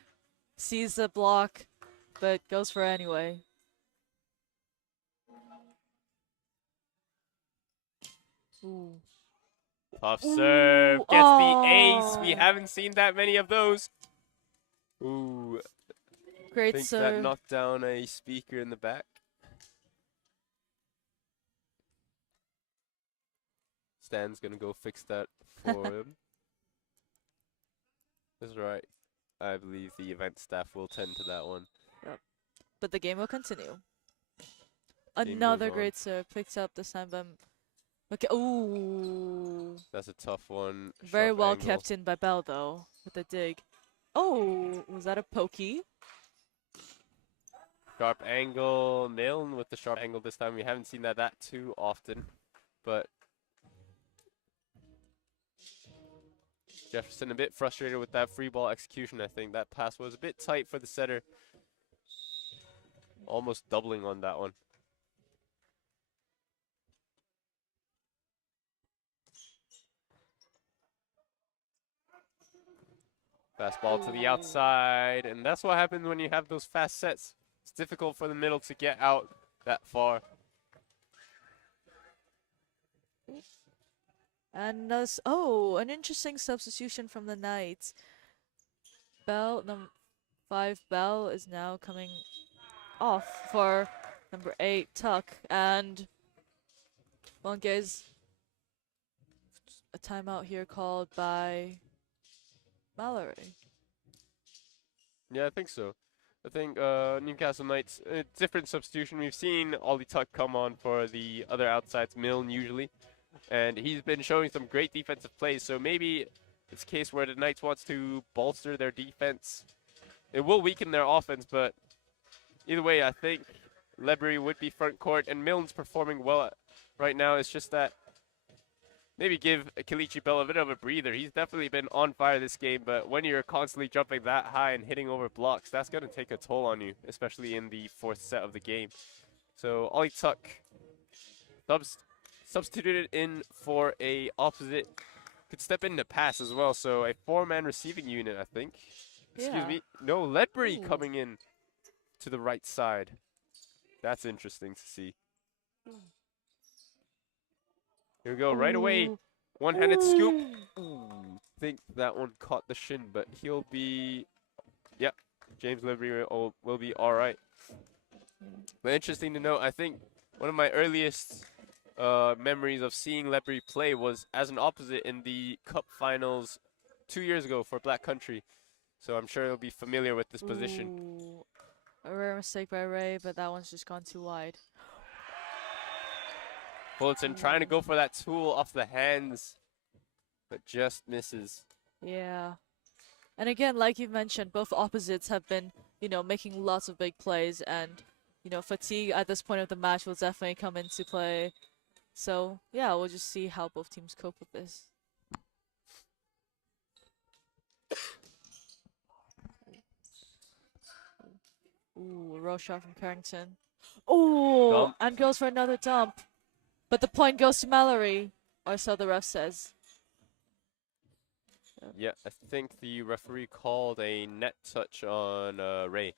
Sees the block, but goes for it anyway. Ooh. Tough serve. Ooh, Gets the ace. We haven't seen that many of those. Ooh. Great Think serve. that knocked down a speaker in the back. Stan's going to go fix that for him. That's right. I believe the event staff will tend to that one. Yep. But the game will continue. Game Another goes on. great serve. Picks up this time by... Okay. Ooh. That's a tough one. Very Sharp well angle. kept in by Bell, though, with the dig. Oh, was that a pokey? Sharp angle. Milne with the sharp angle this time. We haven't seen that too often. But Jefferson a bit frustrated with that free ball execution, I think. That pass was a bit tight for the setter. Almost doubling on that one. Fastball to the outside, and that's what happens when you have those fast sets. It's difficult for the middle to get out that far. And an interesting substitution from the Knights. Bell, number 5, Bell is now coming off for number 8, Tuck, and Monkey's a timeout here called by Malory. Yeah, I think so. I think Newcastle Knights, different substitution. We've seen Ollie Tuck come on for the other outsides, Milne usually. And he's been showing some great defensive plays. So maybe it's a case where the Knights wants to bolster their defense. It will weaken their offense, but either way, I think Lebury would be front court. And Milne's performing well right now. It's just that maybe give Kelechi Bell a bit of a breather. He's definitely been on fire this game, but when you're constantly jumping that high and hitting over blocks, that's going to take a toll on you, especially in the 4th set of the game. So Ollie Tuck substituted in for a opposite could step in to pass as well. So a 4-man receiving unit, I think. Excuse Yeah. me. No, Ledbury Ooh. coming in to the right side. That's interesting to see. Here we go, right away. Ooh. One-handed scoop. Ooh. Think that one caught the shin, but he'll be, yep, James Ledbury will be all right. But interesting to note, I think one of my earliest memories of seeing Ledbury play was as an opposite in the Cup Finals 2 years ago for Black Country. So I'm sure he'll be familiar with this position. Ooh. A rare mistake by Ray, but that one's just gone too wide. Fullerton trying to go for that tool off the hands, but just misses. Yeah. And again, like you mentioned, both opposites have been, making lots of big plays, and, fatigue at this point of the match will definitely come into play. So, yeah, we'll just see how both teams cope with this. Ooh, a roll shot from Carrington. Ooh, Dump. and goes for another dump. But the point goes to Malory, or so the ref says. Yeah, I think the referee called a net touch on Ray.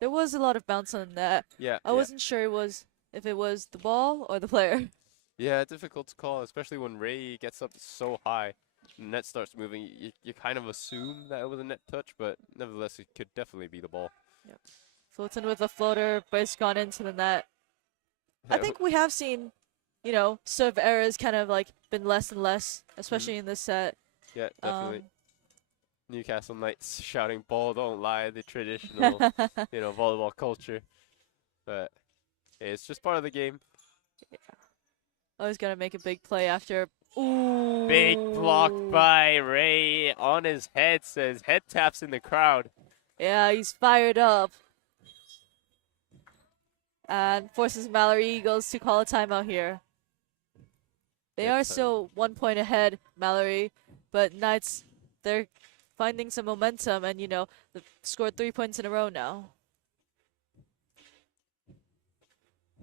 There was a lot of bounce on that. Yeah. I wasn't sure if it was the ball or the player. Yeah, difficult to call, especially when Ray gets up so high. The net starts moving. You kind of assume that it was a net touch, but nevertheless, it could definitely be the ball. Yep. Fulton with a floater, but it's gone into the net. I think we have seen, serve errors kind of like been less and less, especially in this set. Yeah, definitely. Newcastle Knights shouting "ball don't lie," the traditional, volleyball culture. But hey, it's just part of the game. Yeah. Always gotta make a big play after. Ooh. Big block by Ray on his head, says head taps in the crowd. Yeah, he's fired up. And forces Malory Eagles to call a timeout here. They are still 1 point ahead, Malory, but Knights, they're finding some momentum and, they've scored 3 points in a row now.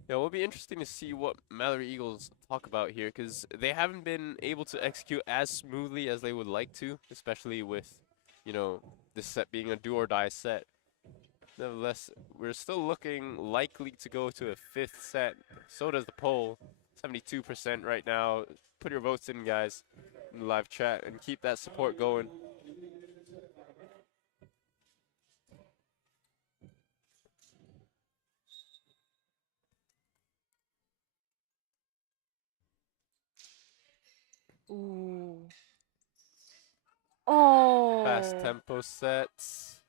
Yeah, it will be interesting to see what Malory Eagles talk about here, because they haven't been able to execute as smoothly as they would like to, especially with, this set being a do-or-die set. Nevertheless, we're still looking likely to go to a 5th set. So does the poll. 72% right now. Put your votes in, guys, in the live chat, and keep that support going. Ooh. Oh. Fast tempo sets.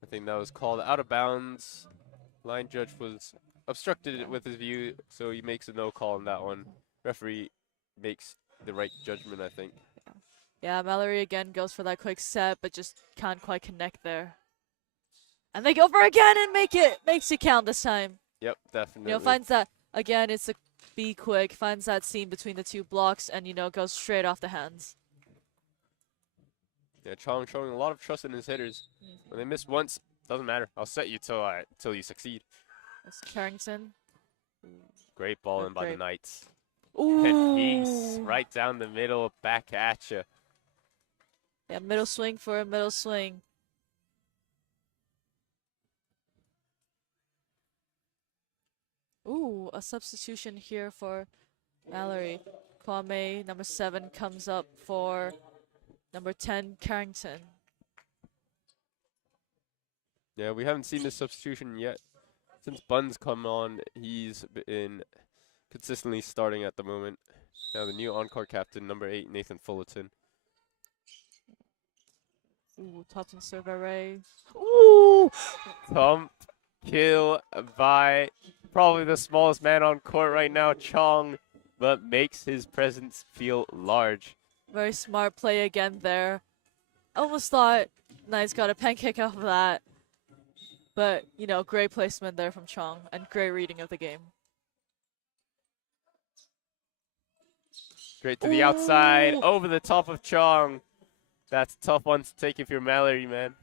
I think that was called out of bounds. Line judge was obstructed with his view, so he makes a no call on that one. Referee makes the right judgment, I think. Yeah, Malory again goes for that quick set, but just can't quite connect there. And they go for it again and makes it count this time. Yep, definitely. Finds that, again, it's a be quick, finds that seam between the two blocks and, goes straight off the hands. Yeah, Chong showing a lot of trust in his hitters. When they miss once, doesn't matter. I'll set you till you succeed. That's Carrington. Great ball in by the Knights. Ooh. And peace right down the middle, back at you. Yeah, middle swing for a middle swing. Ooh, a substitution here for Malory. Kwame, number 7, comes up for number 10, Carrington. Yeah, we haven't seen this substitution yet. Since Bun's come on, he's been consistently starting at the moment. Now the new on-court captain, number 8, Nathan Fullerton. Ooh, Thompson serve array. Ooh! Thump kill by probably the smallest man on court right now, Chong, but makes his presence feel large. Very smart play again there. Almost thought Knights got a pancake off of that. But, great placement there from Chong and great reading of the game. Straight to the outside, over the top of Chong. That's a tough one to take if you're Malory, man.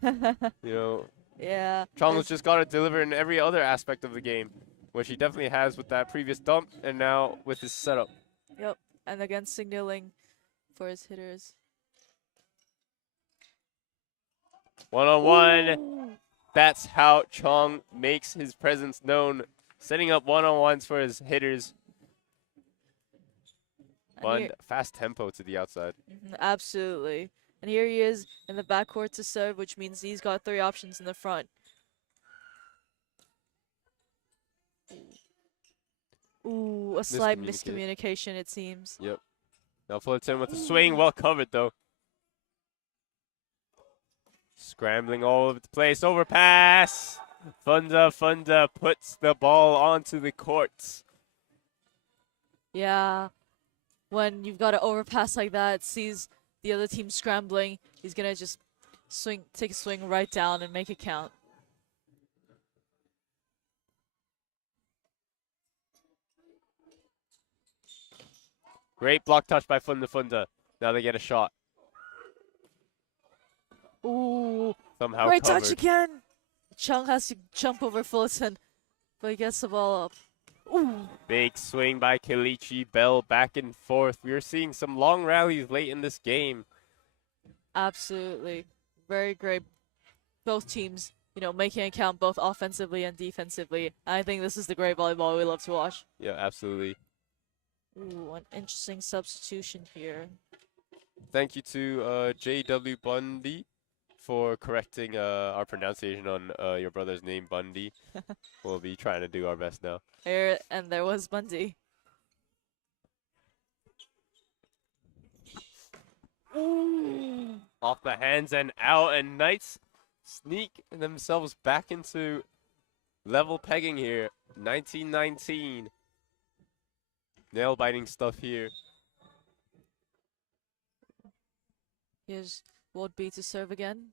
Yeah. Chong has just got to deliver in every other aspect of the game, which he definitely has with that previous dump and now with his setup. Yep. and again signaling for his hitters. 1-on-1. Ooh. That's how Chong makes his presence known, setting up 1-on-1s for his hitters. Bund, fast tempo to the outside. Absolutely. And here he is in the backcourt to serve, which means he's got 3 options in the front. Ooh, a slight miscommunication, it seems. Yep. Now Fullerton with the swing, well covered though. Scrambling all over the place, overpass. Funda puts the ball onto the courts. Yeah, when you've got an overpass like that, sees the other team scrambling, he's gonna just take a swing right down and make it count. Great block touch by Funda. Now they get a shot. Ooh, somehow great covered. touch again. Chung has to jump over Fullerton, but he gets the ball up. Ooh. Big swing by Kelechi Bell back and forth. We are seeing some long rallies late in this game. Absolutely. Very great. Both teams, making it count both offensively and defensively. I think this is the great volleyball we love to watch. Yeah, absolutely. Ooh, an interesting substitution here. Thank you to J.W. Bundy for correcting our pronunciation on your brother's name, Bundy. We'll be trying to do our best now. And there was Bundy. Ooh. Off the hands and out, and Knights sneak themselves back into level pegging here. 19-19. Nail-biting stuff here. Here's Ward B to serve again.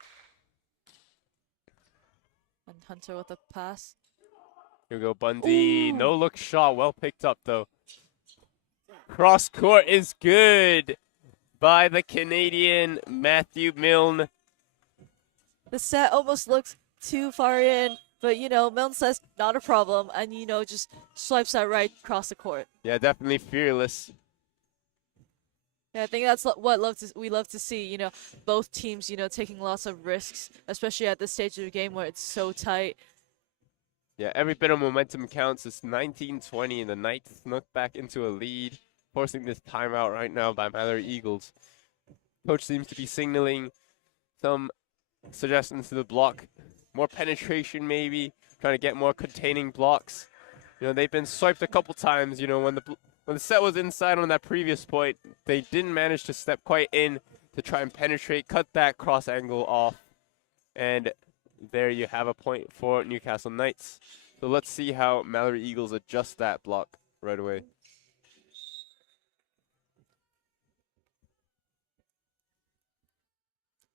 And Hunter with a pass. Here we go, Bundy. Ooh. No look shot. Well picked up, though. Cross court is good by the Canadian Matthew Milne. The set almost looks too far in, but Milne says not a problem, and just swipes that right across the court. Yeah, definitely fearless. Yeah, I think that's what we love to see. Both teams taking lots of risks, especially at this stage of the game where it's so tight. Yeah, every bit of momentum counts. It's 19-20, and the Knights snuck back into a lead, forcing this timeout right now by Malory Eagles. Coach seems to be signaling some suggestions to the block. More penetration, maybe. Trying to get more containing blocks. They've been swiped a couple times. When the set was inside on that previous point, they didn't manage to step quite in to try and penetrate, cut that cross angle off. And there you have a point for Newcastle Knights. So let's see how Malory Eagles adjust that block right away.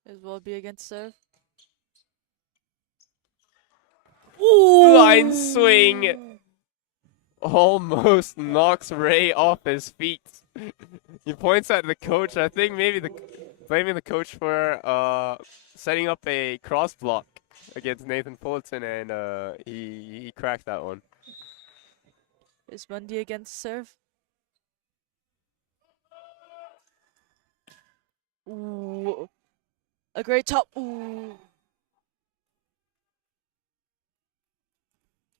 As well be against serve. Ooh! Line swing. Almost knocks Ray off his feet. He points at the coach. I think maybe blaming the coach for setting up a cross block against Nathan Fullerton, and he cracked that one. Is Bundy against serve? Ooh. A great top. Ooh.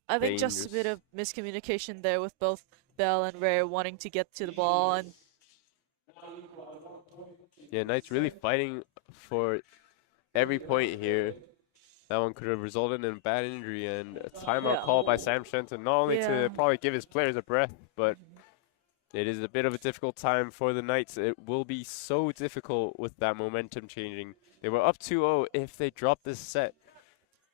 I think just a bit of miscommunication there with both Bell and Ray wanting to get to the ball. And yeah, Knights really fighting for every point here. That one could have resulted in a bad injury and a timeout call by Sam Shenton, not only to probably give his players a breath, but it is a bit of a difficult time for the Knights. It will be so difficult with that momentum changing. They were up 2-0 if they dropped this set.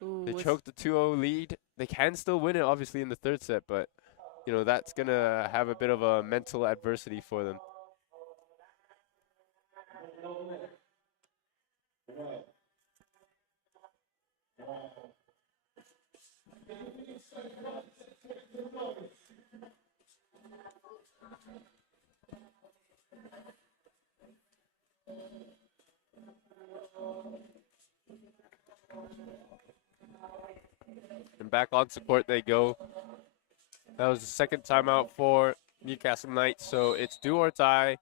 ooh, They choked the 2-0 lead. They can still win it, obviously, in the third set, but, that's going to have a bit of a mental adversity for them. And back on support they go. That was the second timeout for Newcastle Knights, so it's do or die.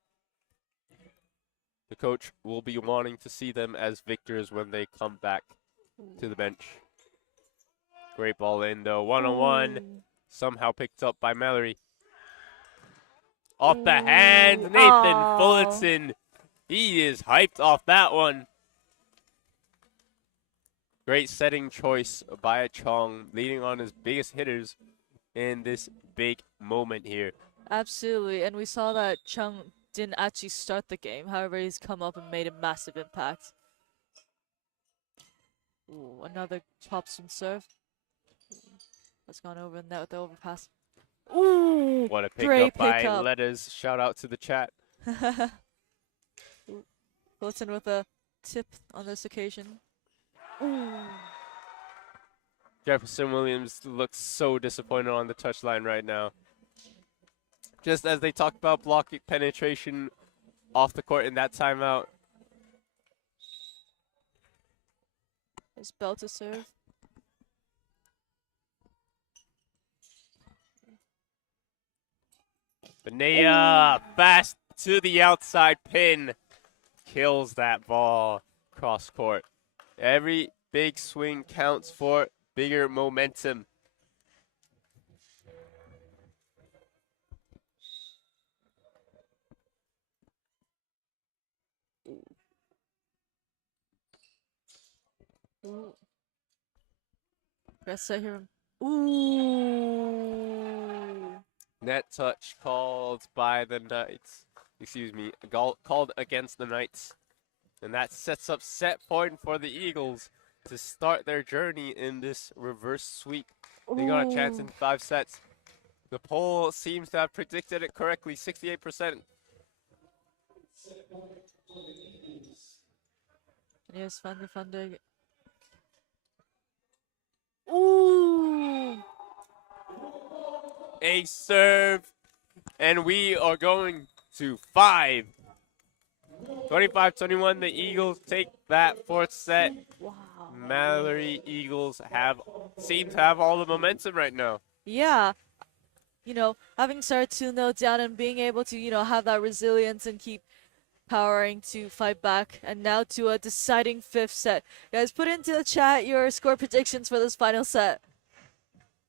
The coach will be wanting to see them as victors when they come back to the bench. Great ball in though, one-on-one, somehow picked up by Malory. Off the hands, Nathan Fullerton. He is hyped off that one. Great setting choice by Chong, leading on his biggest hitters in this big moment here. Absolutely, and we saw that Chung didn't actually start the game. However, he's come up and made a massive impact. Ooh, another topspin serve. That's gone over the net with the overpass. Ooh, What a great pickup by pickup. Letters. Shout out to the chat. Fulton with a tip on this occasion. Ooh. Jefferson Williams looks so disappointed on the touchline right now. Just as they talk about block penetration off the court in that timeout. His bell to serve. Benea fast to the outside pin. Kills that ball cross court. Every big swing counts for bigger momentum. Ooh. Press here. Ooh. Net touch called by the Knights. Excuse me, called against the Knights. And that sets up set point for the Eagles to start their journey in this reverse sweep. They got a chance in 5 sets. The poll seems to have predicted it correctly, 68%. Yes, Thunder. Ooh. A serve, and we are going to 5. 25-21, the Eagles take that 4th set. Wow. Malory Eagles seem to have all the momentum right now. Yeah. You know, having started 2-0 down and being able to, have that resilience and keep powering to fight back. And now to a deciding 5th set. Guys, put into the chat your score predictions for this final set.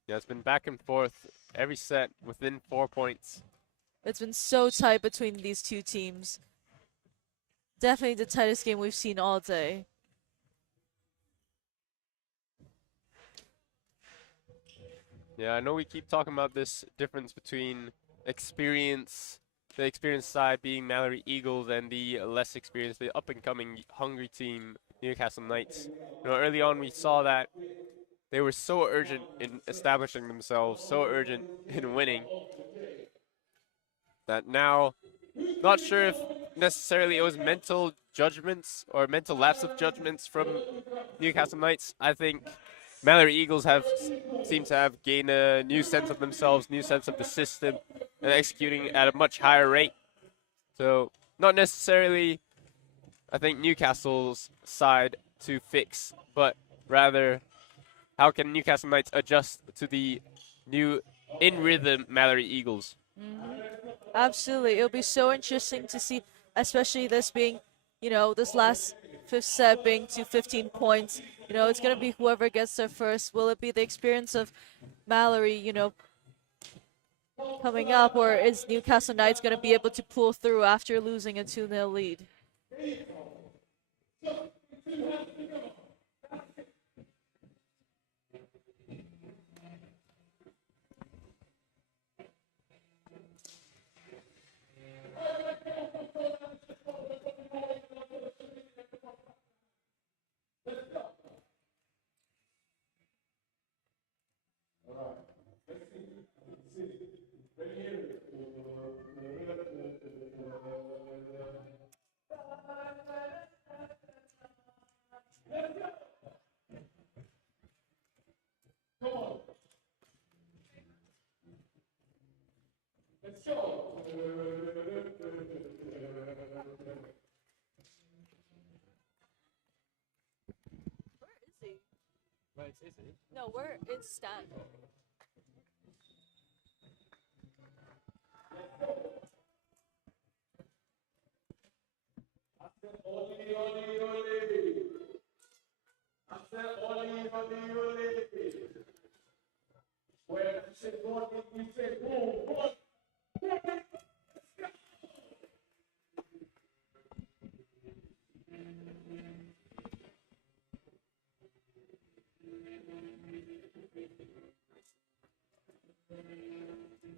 Yeah, it's been back and forth every set within 4 points. It's been so tight between these two teams. Definitely the tightest game we've seen all day. Yeah, I know we keep talking about this difference between the experienced side being Malory Eagles and the less experienced, the up-and-coming hungry team, Newcastle Knights. Early on we saw that they were so urgent in establishing themselves, so urgent in winning, that now, not sure if necessarily it was mental judgments or mental lapse of judgments from Newcastle Knights. I think Malory Eagles seem to have gained a new sense of themselves, new sense of the system, and executing at a much higher rate. So not necessarily, I think, Newcastle's side to fix, but rather how can Newcastle Knights adjust to the new in-rhythm Malory Eagles? Absolutely. It'll be so interesting to see, especially this being, this last 5th set being to 15 points. It's going to be whoever gets there first. Will it be the experience of Malory, coming up, or is Newcastle Knights going to be able to pull through after losing a 2-0 lead? No, we're in stand.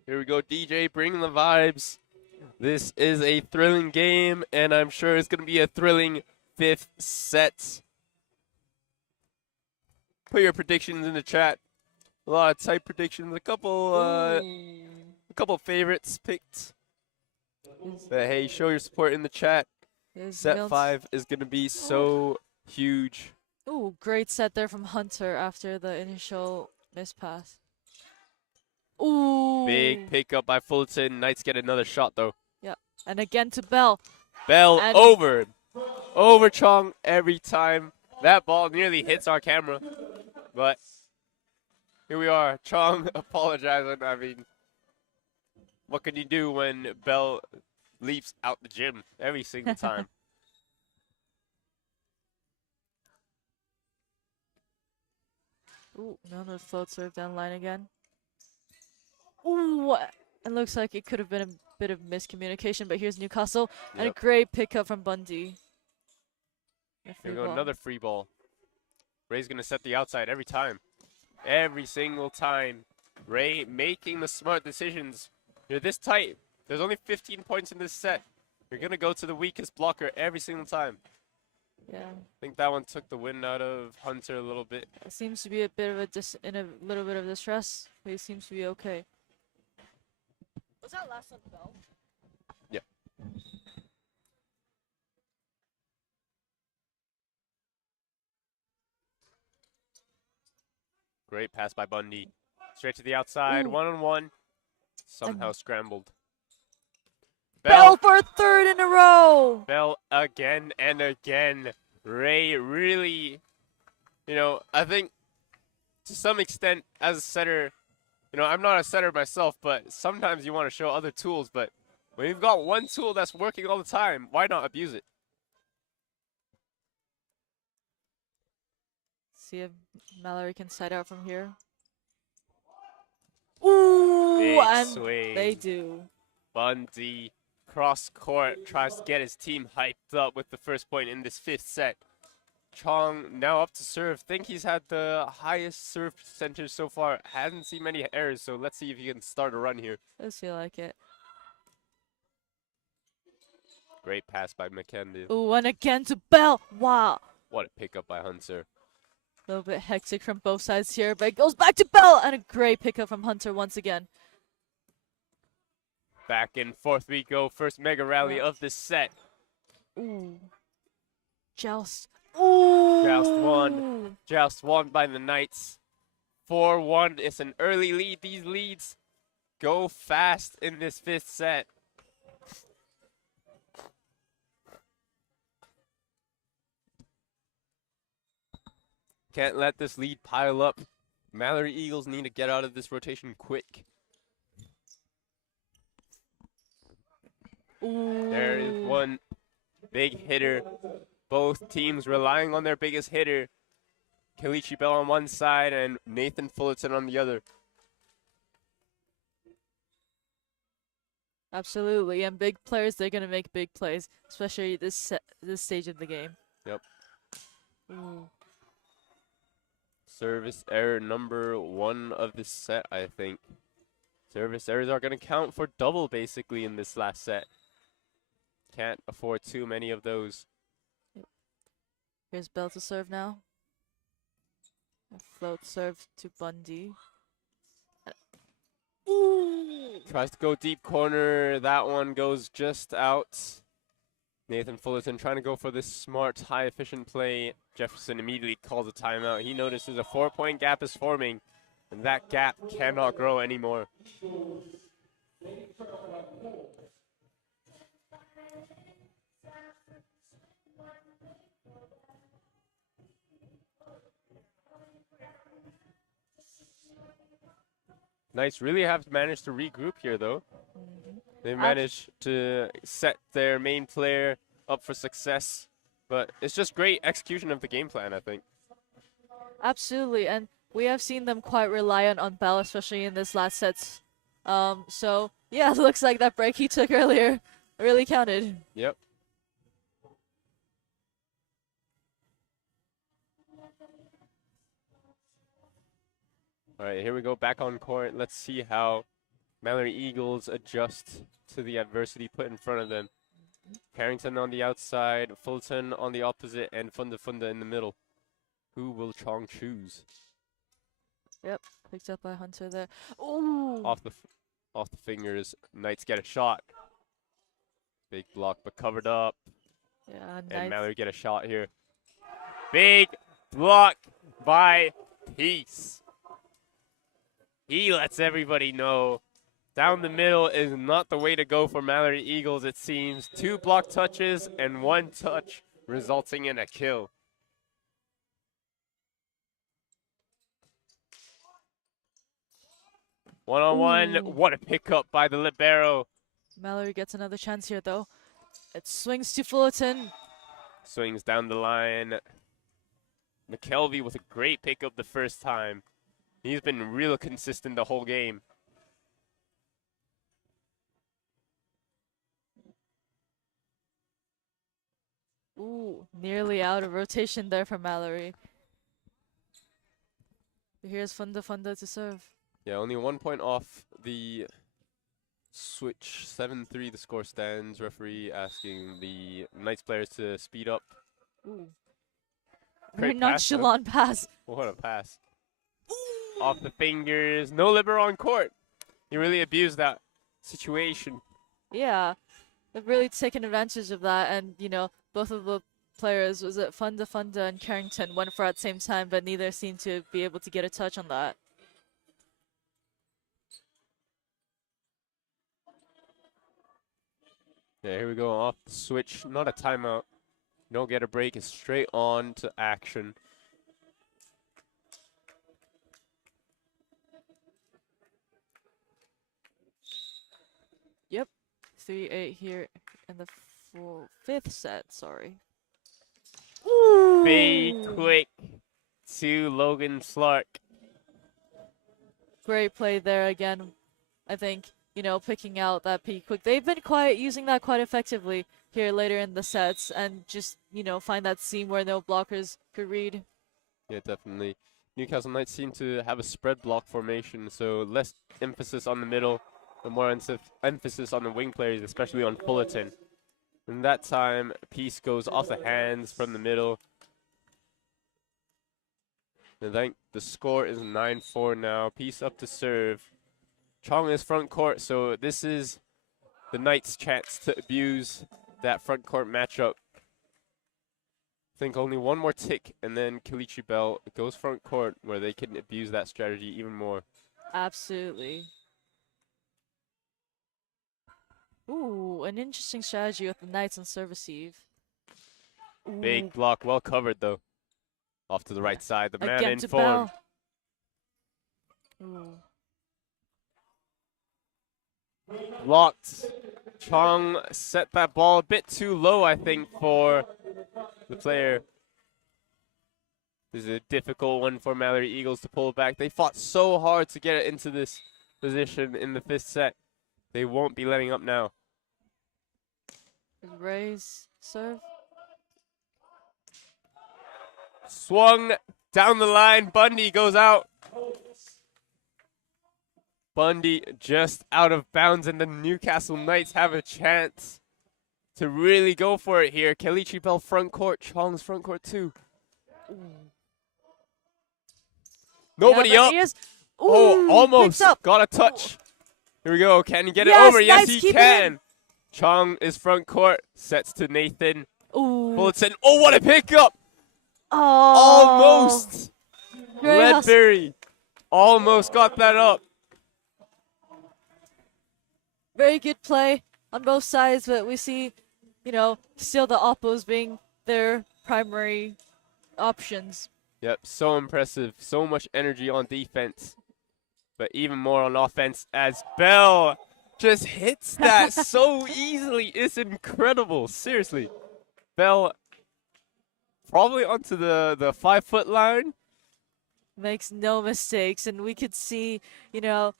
Here we go, DJ, bringing the vibes. This is a thrilling game, and I'm sure it's going to be a thrilling 5th set. Put your predictions in the chat. A lot of tight predictions. A couple favorites picked. But hey, show your support in the chat. Set 5 is going to be so huge. Ooh, great set there from Hunter after the initial mispass. Ooh. Big pickup by Fulton. Knights get another shot, though. Yeah, and again to Bell. Bell And over. Over Chong every time. That ball nearly hits our camera. But here we are. Chong apologizing. I mean, what can you do when Bell leaps out the gym every single time? Ooh, another float serve down line again. Ooh, it looks like it could have been a bit of miscommunication, but here's Newcastle. And a great pickup from Bundy. Here we go, another free ball. Ray's going to set the outside every time. Every single time. Ray making the smart decisions. You're this tight. There's only 15 points in this set. You're going to go to the weakest blocker every single time. Yeah. I think that one took the wind out of Hunter a little bit. It seems to be a bit of a little bit of distress, but he seems to be okay. Was that last on Bell? Yeah. Great pass by Bundy. Straight to the outside, one-on-one. Somehow scrambled. Bell for a third in a row! Bell again and again. Ray really, I think to some extent as a setter, I'm not a setter myself, but sometimes you want to show other tools. But when you've got one tool that's working all the time, why not abuse it? See if Malory can side out from here. Ooh, Big and swing. they do. Bundy cross court tries to get his team hyped up with the first point in this 5th set. Chong now up to serve. Think he's had the highest serve percentage so far. Hasn't seen many errors, so let's see if he can start a run here. Does feel like it. Great pass by McKendy. Ooh, and again to Bell. Wow. What a pickup by Hunter. A little bit hectic from both sides here, but it goes back to Bell, and a great pickup from Hunter once again. Back and forth we go. First mega rally of this set. Ooh. Joust. Ooh. Joust won by the Knights. 4-1. It's an early lead. These leads go fast in this 5th set. Can't let this lead pile up. Malory Eagles need to get out of this rotation quick. Ooh. There is one big hitter. Both teams relying on their biggest hitter. Kalichi Bell on one side and Nathan Fullerton on the other. Absolutely, and big players, they're going to make big plays, especially this stage of the game. Yep. Ooh. Service error number 1 of this set, I think. Service errors are going to count for double, basically, in this last set. Can't afford too many of those. Here's Bell to serve now. A float serve to Bundy. Ooh. Tries to go deep corner. That one goes just out. Nathan Fullerton trying to go for this smart, high efficient play. Jefferson immediately calls a timeout. He notices a 4-point gap is forming, and that gap cannot grow anymore. Knights really have managed to regroup here, though. They managed to set their main player up for success. But it's just great execution of the game plan, I think. Absolutely, and we have seen them quite reliant on Bell, especially in this last set. So yeah, it looks like that break he took earlier really counted. Yep. All right, here we go back on court. Let's see how Malory Eagles adjust to the adversity put in front of them. Carrington on the outside, Fulton on the opposite, and Funda Funda in the middle. Who will Chong choose? Yep, picked up by Hunter there. Ooh! Off the fingers. Knights get a shot. Big block, but covered up. Yeah, And nice. Malory get a shot here. Big block by Peace. He lets everybody know down the middle is not the way to go for Malory Eagles, it seems. 2 block touches and 1 touch resulting in a kill. One-on-one, Ooh. what a pickup by the libero. Malory gets another chance here, though. It swings to Fullerton. Swings down the line. McKelvey with a great pickup the first time. He's been real consistent the whole game. Ooh, nearly out of rotation there for Malory. Here's Funda Funda to serve. Yeah, only 1 point off the switch. 7-3 the score stands. Referee asking the Knights players to speed up. Ooh. Very Great pass, though. nonchalant pass. What a pass. Off the fingers. No libero on court. He really abused that situation. Yeah, they've really taken advantage of that, and you know, both of the players, was it Funda Funda and Carrington, went for it at the same time, but neither seemed to be able to get a touch on that. Yeah, here we go off the switch. Not a timeout. Don't get a break. It's straight on to action. Yep, 3-8 here in the fifth set. Sorry. Fade quick to Logan Slark. Great play there again. I think, you know, picking out that peak quick. They've been using that quite effectively here later in the sets, and just, you know, find that seam where no blockers could read. Yeah, definitely. Newcastle Knights seem to have a spread block formation, so less emphasis on the middle, but more emphasis on the wing players, especially on Fullerton. And that time, Peace goes off the hands from the middle. I think the score is 9-4 now. Peace up to serve. Chong is front court, so this is the Knights' chance to abuse that front court matchup. I think only one more tick, and then Kalichi Bell goes front court, where they can abuse that strategy even more. Absolutely. Ooh, an interesting strategy with the Knights on serve receive. Big block, well covered though. Off to the right side, the man Again in to form. Bell. Ooh. Blocked. Chong set that ball a bit too low, I think, for the player. This is a difficult one for Malory Eagles to pull back. They fought so hard to get it into this position in the 5th set. They won't be letting up now. Raise serve. Swung down the line. Bundy goes out. Bundy just out of bounds, and the Newcastle Knights have a chance to really go for it here. Kalichi Bell front court. Chong's front court too. Nobody Yeah, up. he is. Oh, Ooh, almost picks up. got a touch. Here we go. Can he get it Yes, over? Yes, nice, he keep it can. in. Chong is front court. Sets to Nathan. Ooh. Bulletin. Oh, what a pickup. Oh. Almost. Very hustle. Ledbury almost got that up. Very good play on both sides, but we see, you know, still the Oppos being their primary options. Yep, so impressive. So much energy on defense, but even more on offense as Bell just hits that so easily. It's incredible, seriously. Bell probably onto the 5-foot line. Makes no mistakes, and we could see, you know,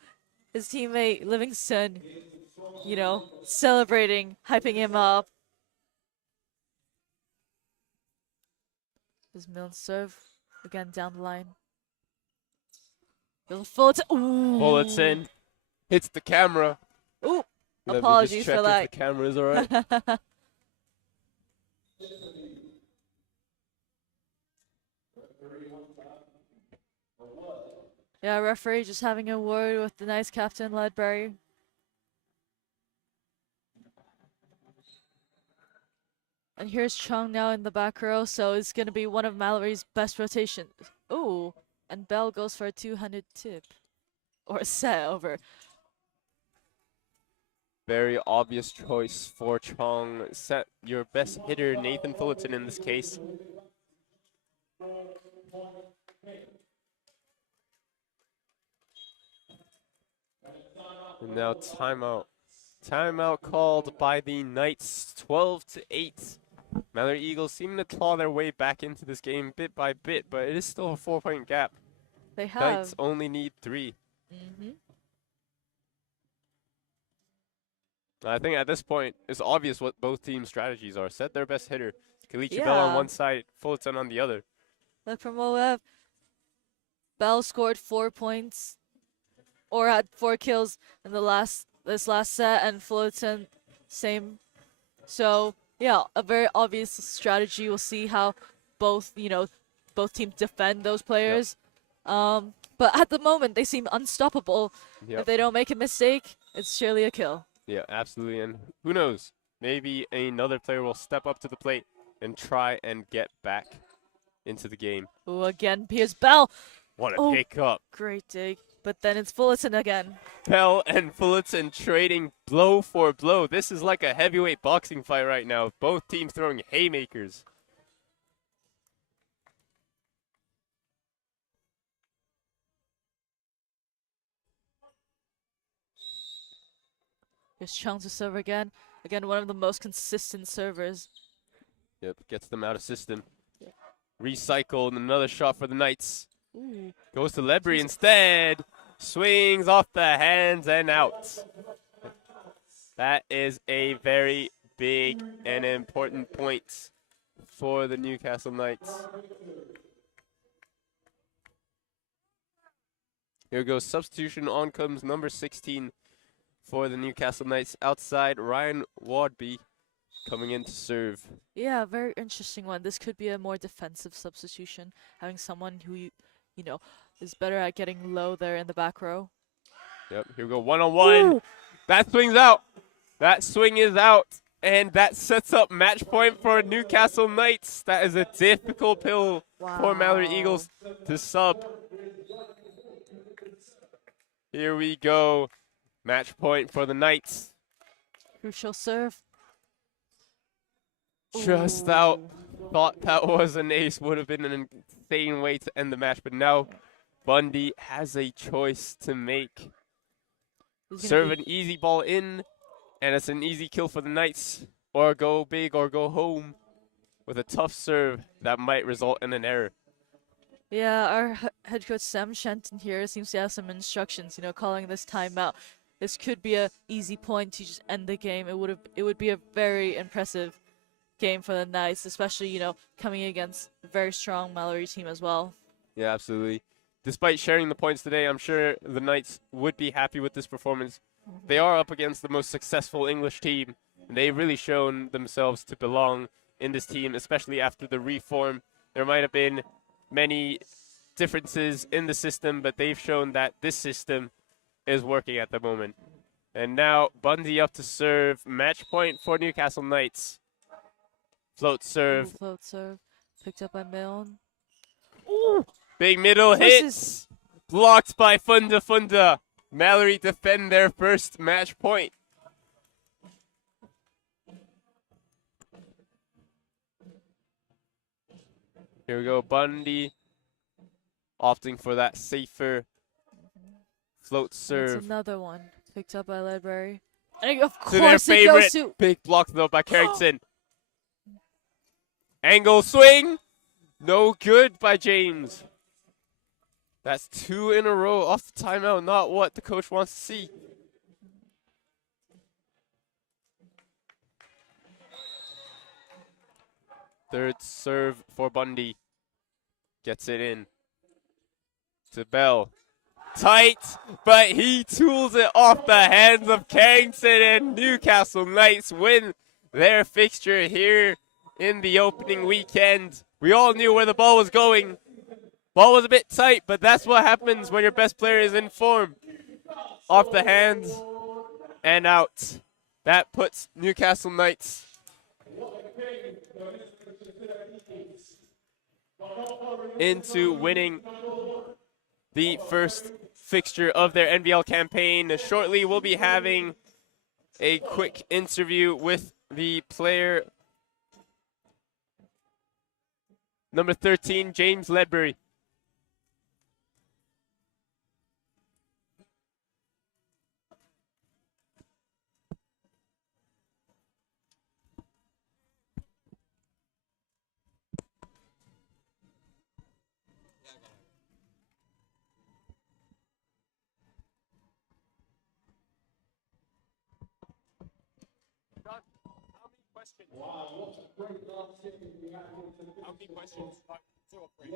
his teammate Livingston, you know, celebrating, hyping him up. Does Milne serve again down the line? Fullerton. Ooh. Bulletin hits the camera. Ooh. Let me Apologies just check for that. if the camera is all right. Yeah, referee just having a word with the nice captain Ledbury. And here's Chung now in the back row, so it's going to be one of Malory's best rotations. Ooh, and Bell goes for a two-handed tip. Or a set over. Very obvious choice for Chong. Set your best hitter, Nathan Fullerton, in this case. And now timeout. Timeout called by the Knights, 12-8. Mallory Eagles seem to claw their way back into this game bit by bit, but it is still a 4-point gap. They have. Knights only need 3. I think at this point, it's obvious what both teams' strategies are. Set their best hitter. Kalichi Bell on one side, Fullerton on the other. Look from OF. Bell scored 4 points, or had 4 kills in this last set, and Fullerton same. So yeah, a very obvious strategy. We'll see how both teams defend those players. Yep. But at the moment, they seem unstoppable. Yep. If they don't make a mistake, it's surely a kill. Yeah, absolutely. And who knows? Maybe another player will step up to the plate and try and get back into the game. Ooh, again, Piers Bell. What a pick up. Great dig. But then it's Fullerton again. Bell and Fullerton trading blow for blow. This is like a heavyweight boxing fight right now. Both teams throwing haymakers. Here's Chung to serve again. Again, one of the most consistent servers. Yep, gets them out of system. Yep. Recycled, another shot for the Knights. Ooh. Goes to Ledbury instead. Swings off the hands and out. That is a very big and important point for the Newcastle Knights. Here goes substitution. On comes number 16 for the Newcastle Knights. Outside, Ryan Wadby coming in to serve. Yeah, very interesting one. This could be a more defensive substitution, having someone who, you know, is better at getting low there in the back row. Yep, here we go, one-on-one. That swing's out. That swing is out. And that sets up match point for Newcastle Knights. That is a difficult pill for Mallory Eagles to sub. Here we go. Match point for the Knights. Crucial serve. Just out. Thought that was an ace. Would have been an insane way to end the match. But now Bundy has a choice to make. Serve an easy ball in, and it's an easy kill for the Knights. Or go big or go home with a tough serve that might result in an error. Yeah, our head coach Sam Shenton here seems to have some instructions, calling this timeout. This could be a easy point to just end the game. It would be a very impressive game for the Knights, especially, coming against a very strong Malory team as well. Yeah, absolutely. Despite sharing the points today, I'm sure the Knights would be happy with this performance. They are up against the most successful English team, and they've really shown themselves to belong in this team, especially after the reform. There might have been many differences in the system, but they've shown that this system is working at the moment. And now Bundy up to serve. Match point for Newcastle Knights. Float serve. Ooh, float serve. Picked up by Milne. Ooh. Big middle hits. Blocked by Funda Funda. Mallory defend their first match point. Here we go, Bundy opting for that safer float serve. It's another one picked up by Ledbury. And of to course their it goes favorite. to... Big block though by Carrington. Angle swing. No good by James. That's 2 in a row off the timeout. Not what the coach wants to see. Third serve for Bundy. Gets it in to Bell. Tight, but he tools it off the hands of Carrington, and Newcastle Knights win their fixture here in the opening weekend. We all knew where the ball was going. Ball was a bit tight, but that's what happens when your best player is in form. Off the hands and out. That puts Newcastle Knights into winning the first fixture of their NBL campaign. Shortly, we'll be having a quick interview with the player number 13, James Ledbury. How many questions? Like 2 or 3.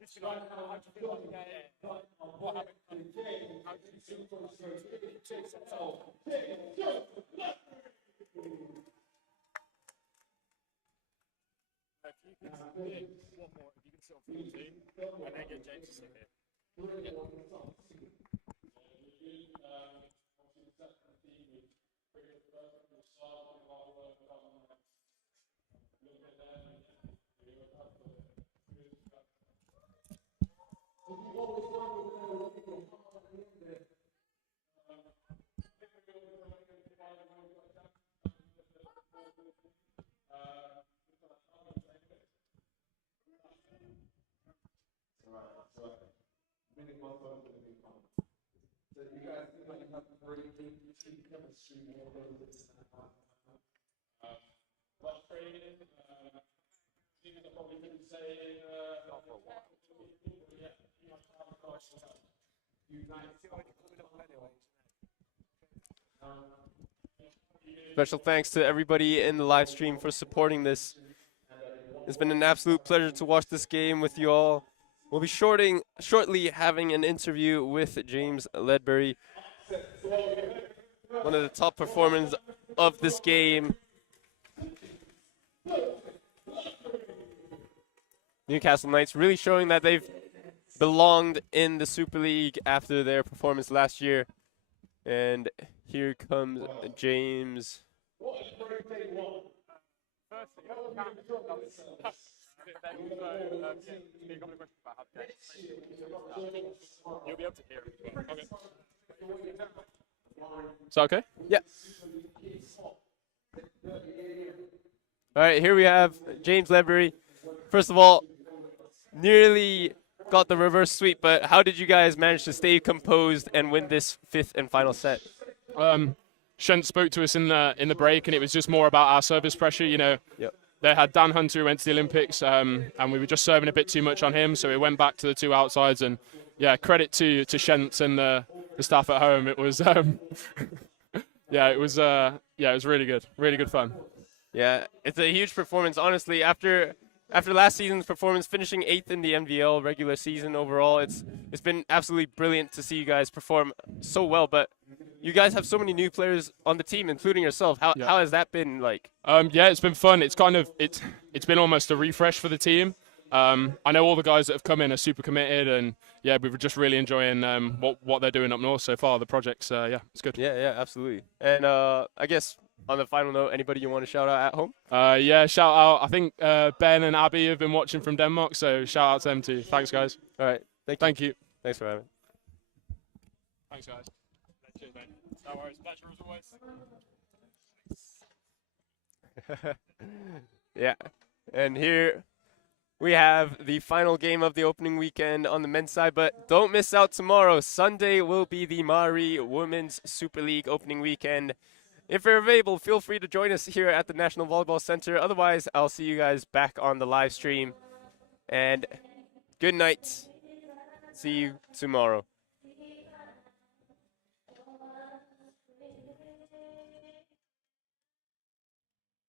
Just how do you feel about the game? What happened? How do you feel about if you could pick one more, if you could sort of 14 and then get James to sit here. Special thanks to everybody in the live stream for supporting this. It's been an absolute pleasure to watch this game with you all. We'll be shortly having an interview with James Ledbury, one of the top performers of this game. Newcastle Knights really showing that they've belonged in the Super League after their performance last year. And here comes James. You'll be able to hear it. Okay. Is that okay? Yeah. All right, here we have James Ledbury. First of all, nearly got the reverse sweep, but how did you guys manage to stay composed and win this fifth and final set? Shent spoke to us in the break, and it was just more about our service pressure. You know, Yep. They had Dan Hunter who went to the Olympics, and we were just serving a bit too much on him, so we went back to the 2 outsides. And yeah, credit to Shent and the staff at home. It was it was really good fun. Yeah, it's a huge performance, honestly. After last season's performance, finishing 8th in the NVL regular season overall, it's been absolutely brilliant to see you guys perform so well. But you guys have so many new players on the team, including yourself. How has that been like? It's been fun. It's it's been almost a refresh for the team. I know all the guys that have come in are super committed, and yeah, we were just really enjoying what they're doing up north so far. The project's it's good. Yeah, absolutely. And I guess on the final note, anybody you want to shout out at home? Shout out. I think Ben and Abby have been watching from Denmark, so shout out to them too. Thanks, guys. All right, thank you. Thanks for having. Thanks, guys. Cheers, mate. No worries. Pleasure as always. Yeah, and here we have the final game of the opening weekend on the men's side, but don't miss out tomorrow. Sunday will be the Malory Women's Super League opening weekend. If you're available, feel free to join us here at the National Volleyball Center. Otherwise, I'll see you guys back on the live stream. And good night. See you tomorrow.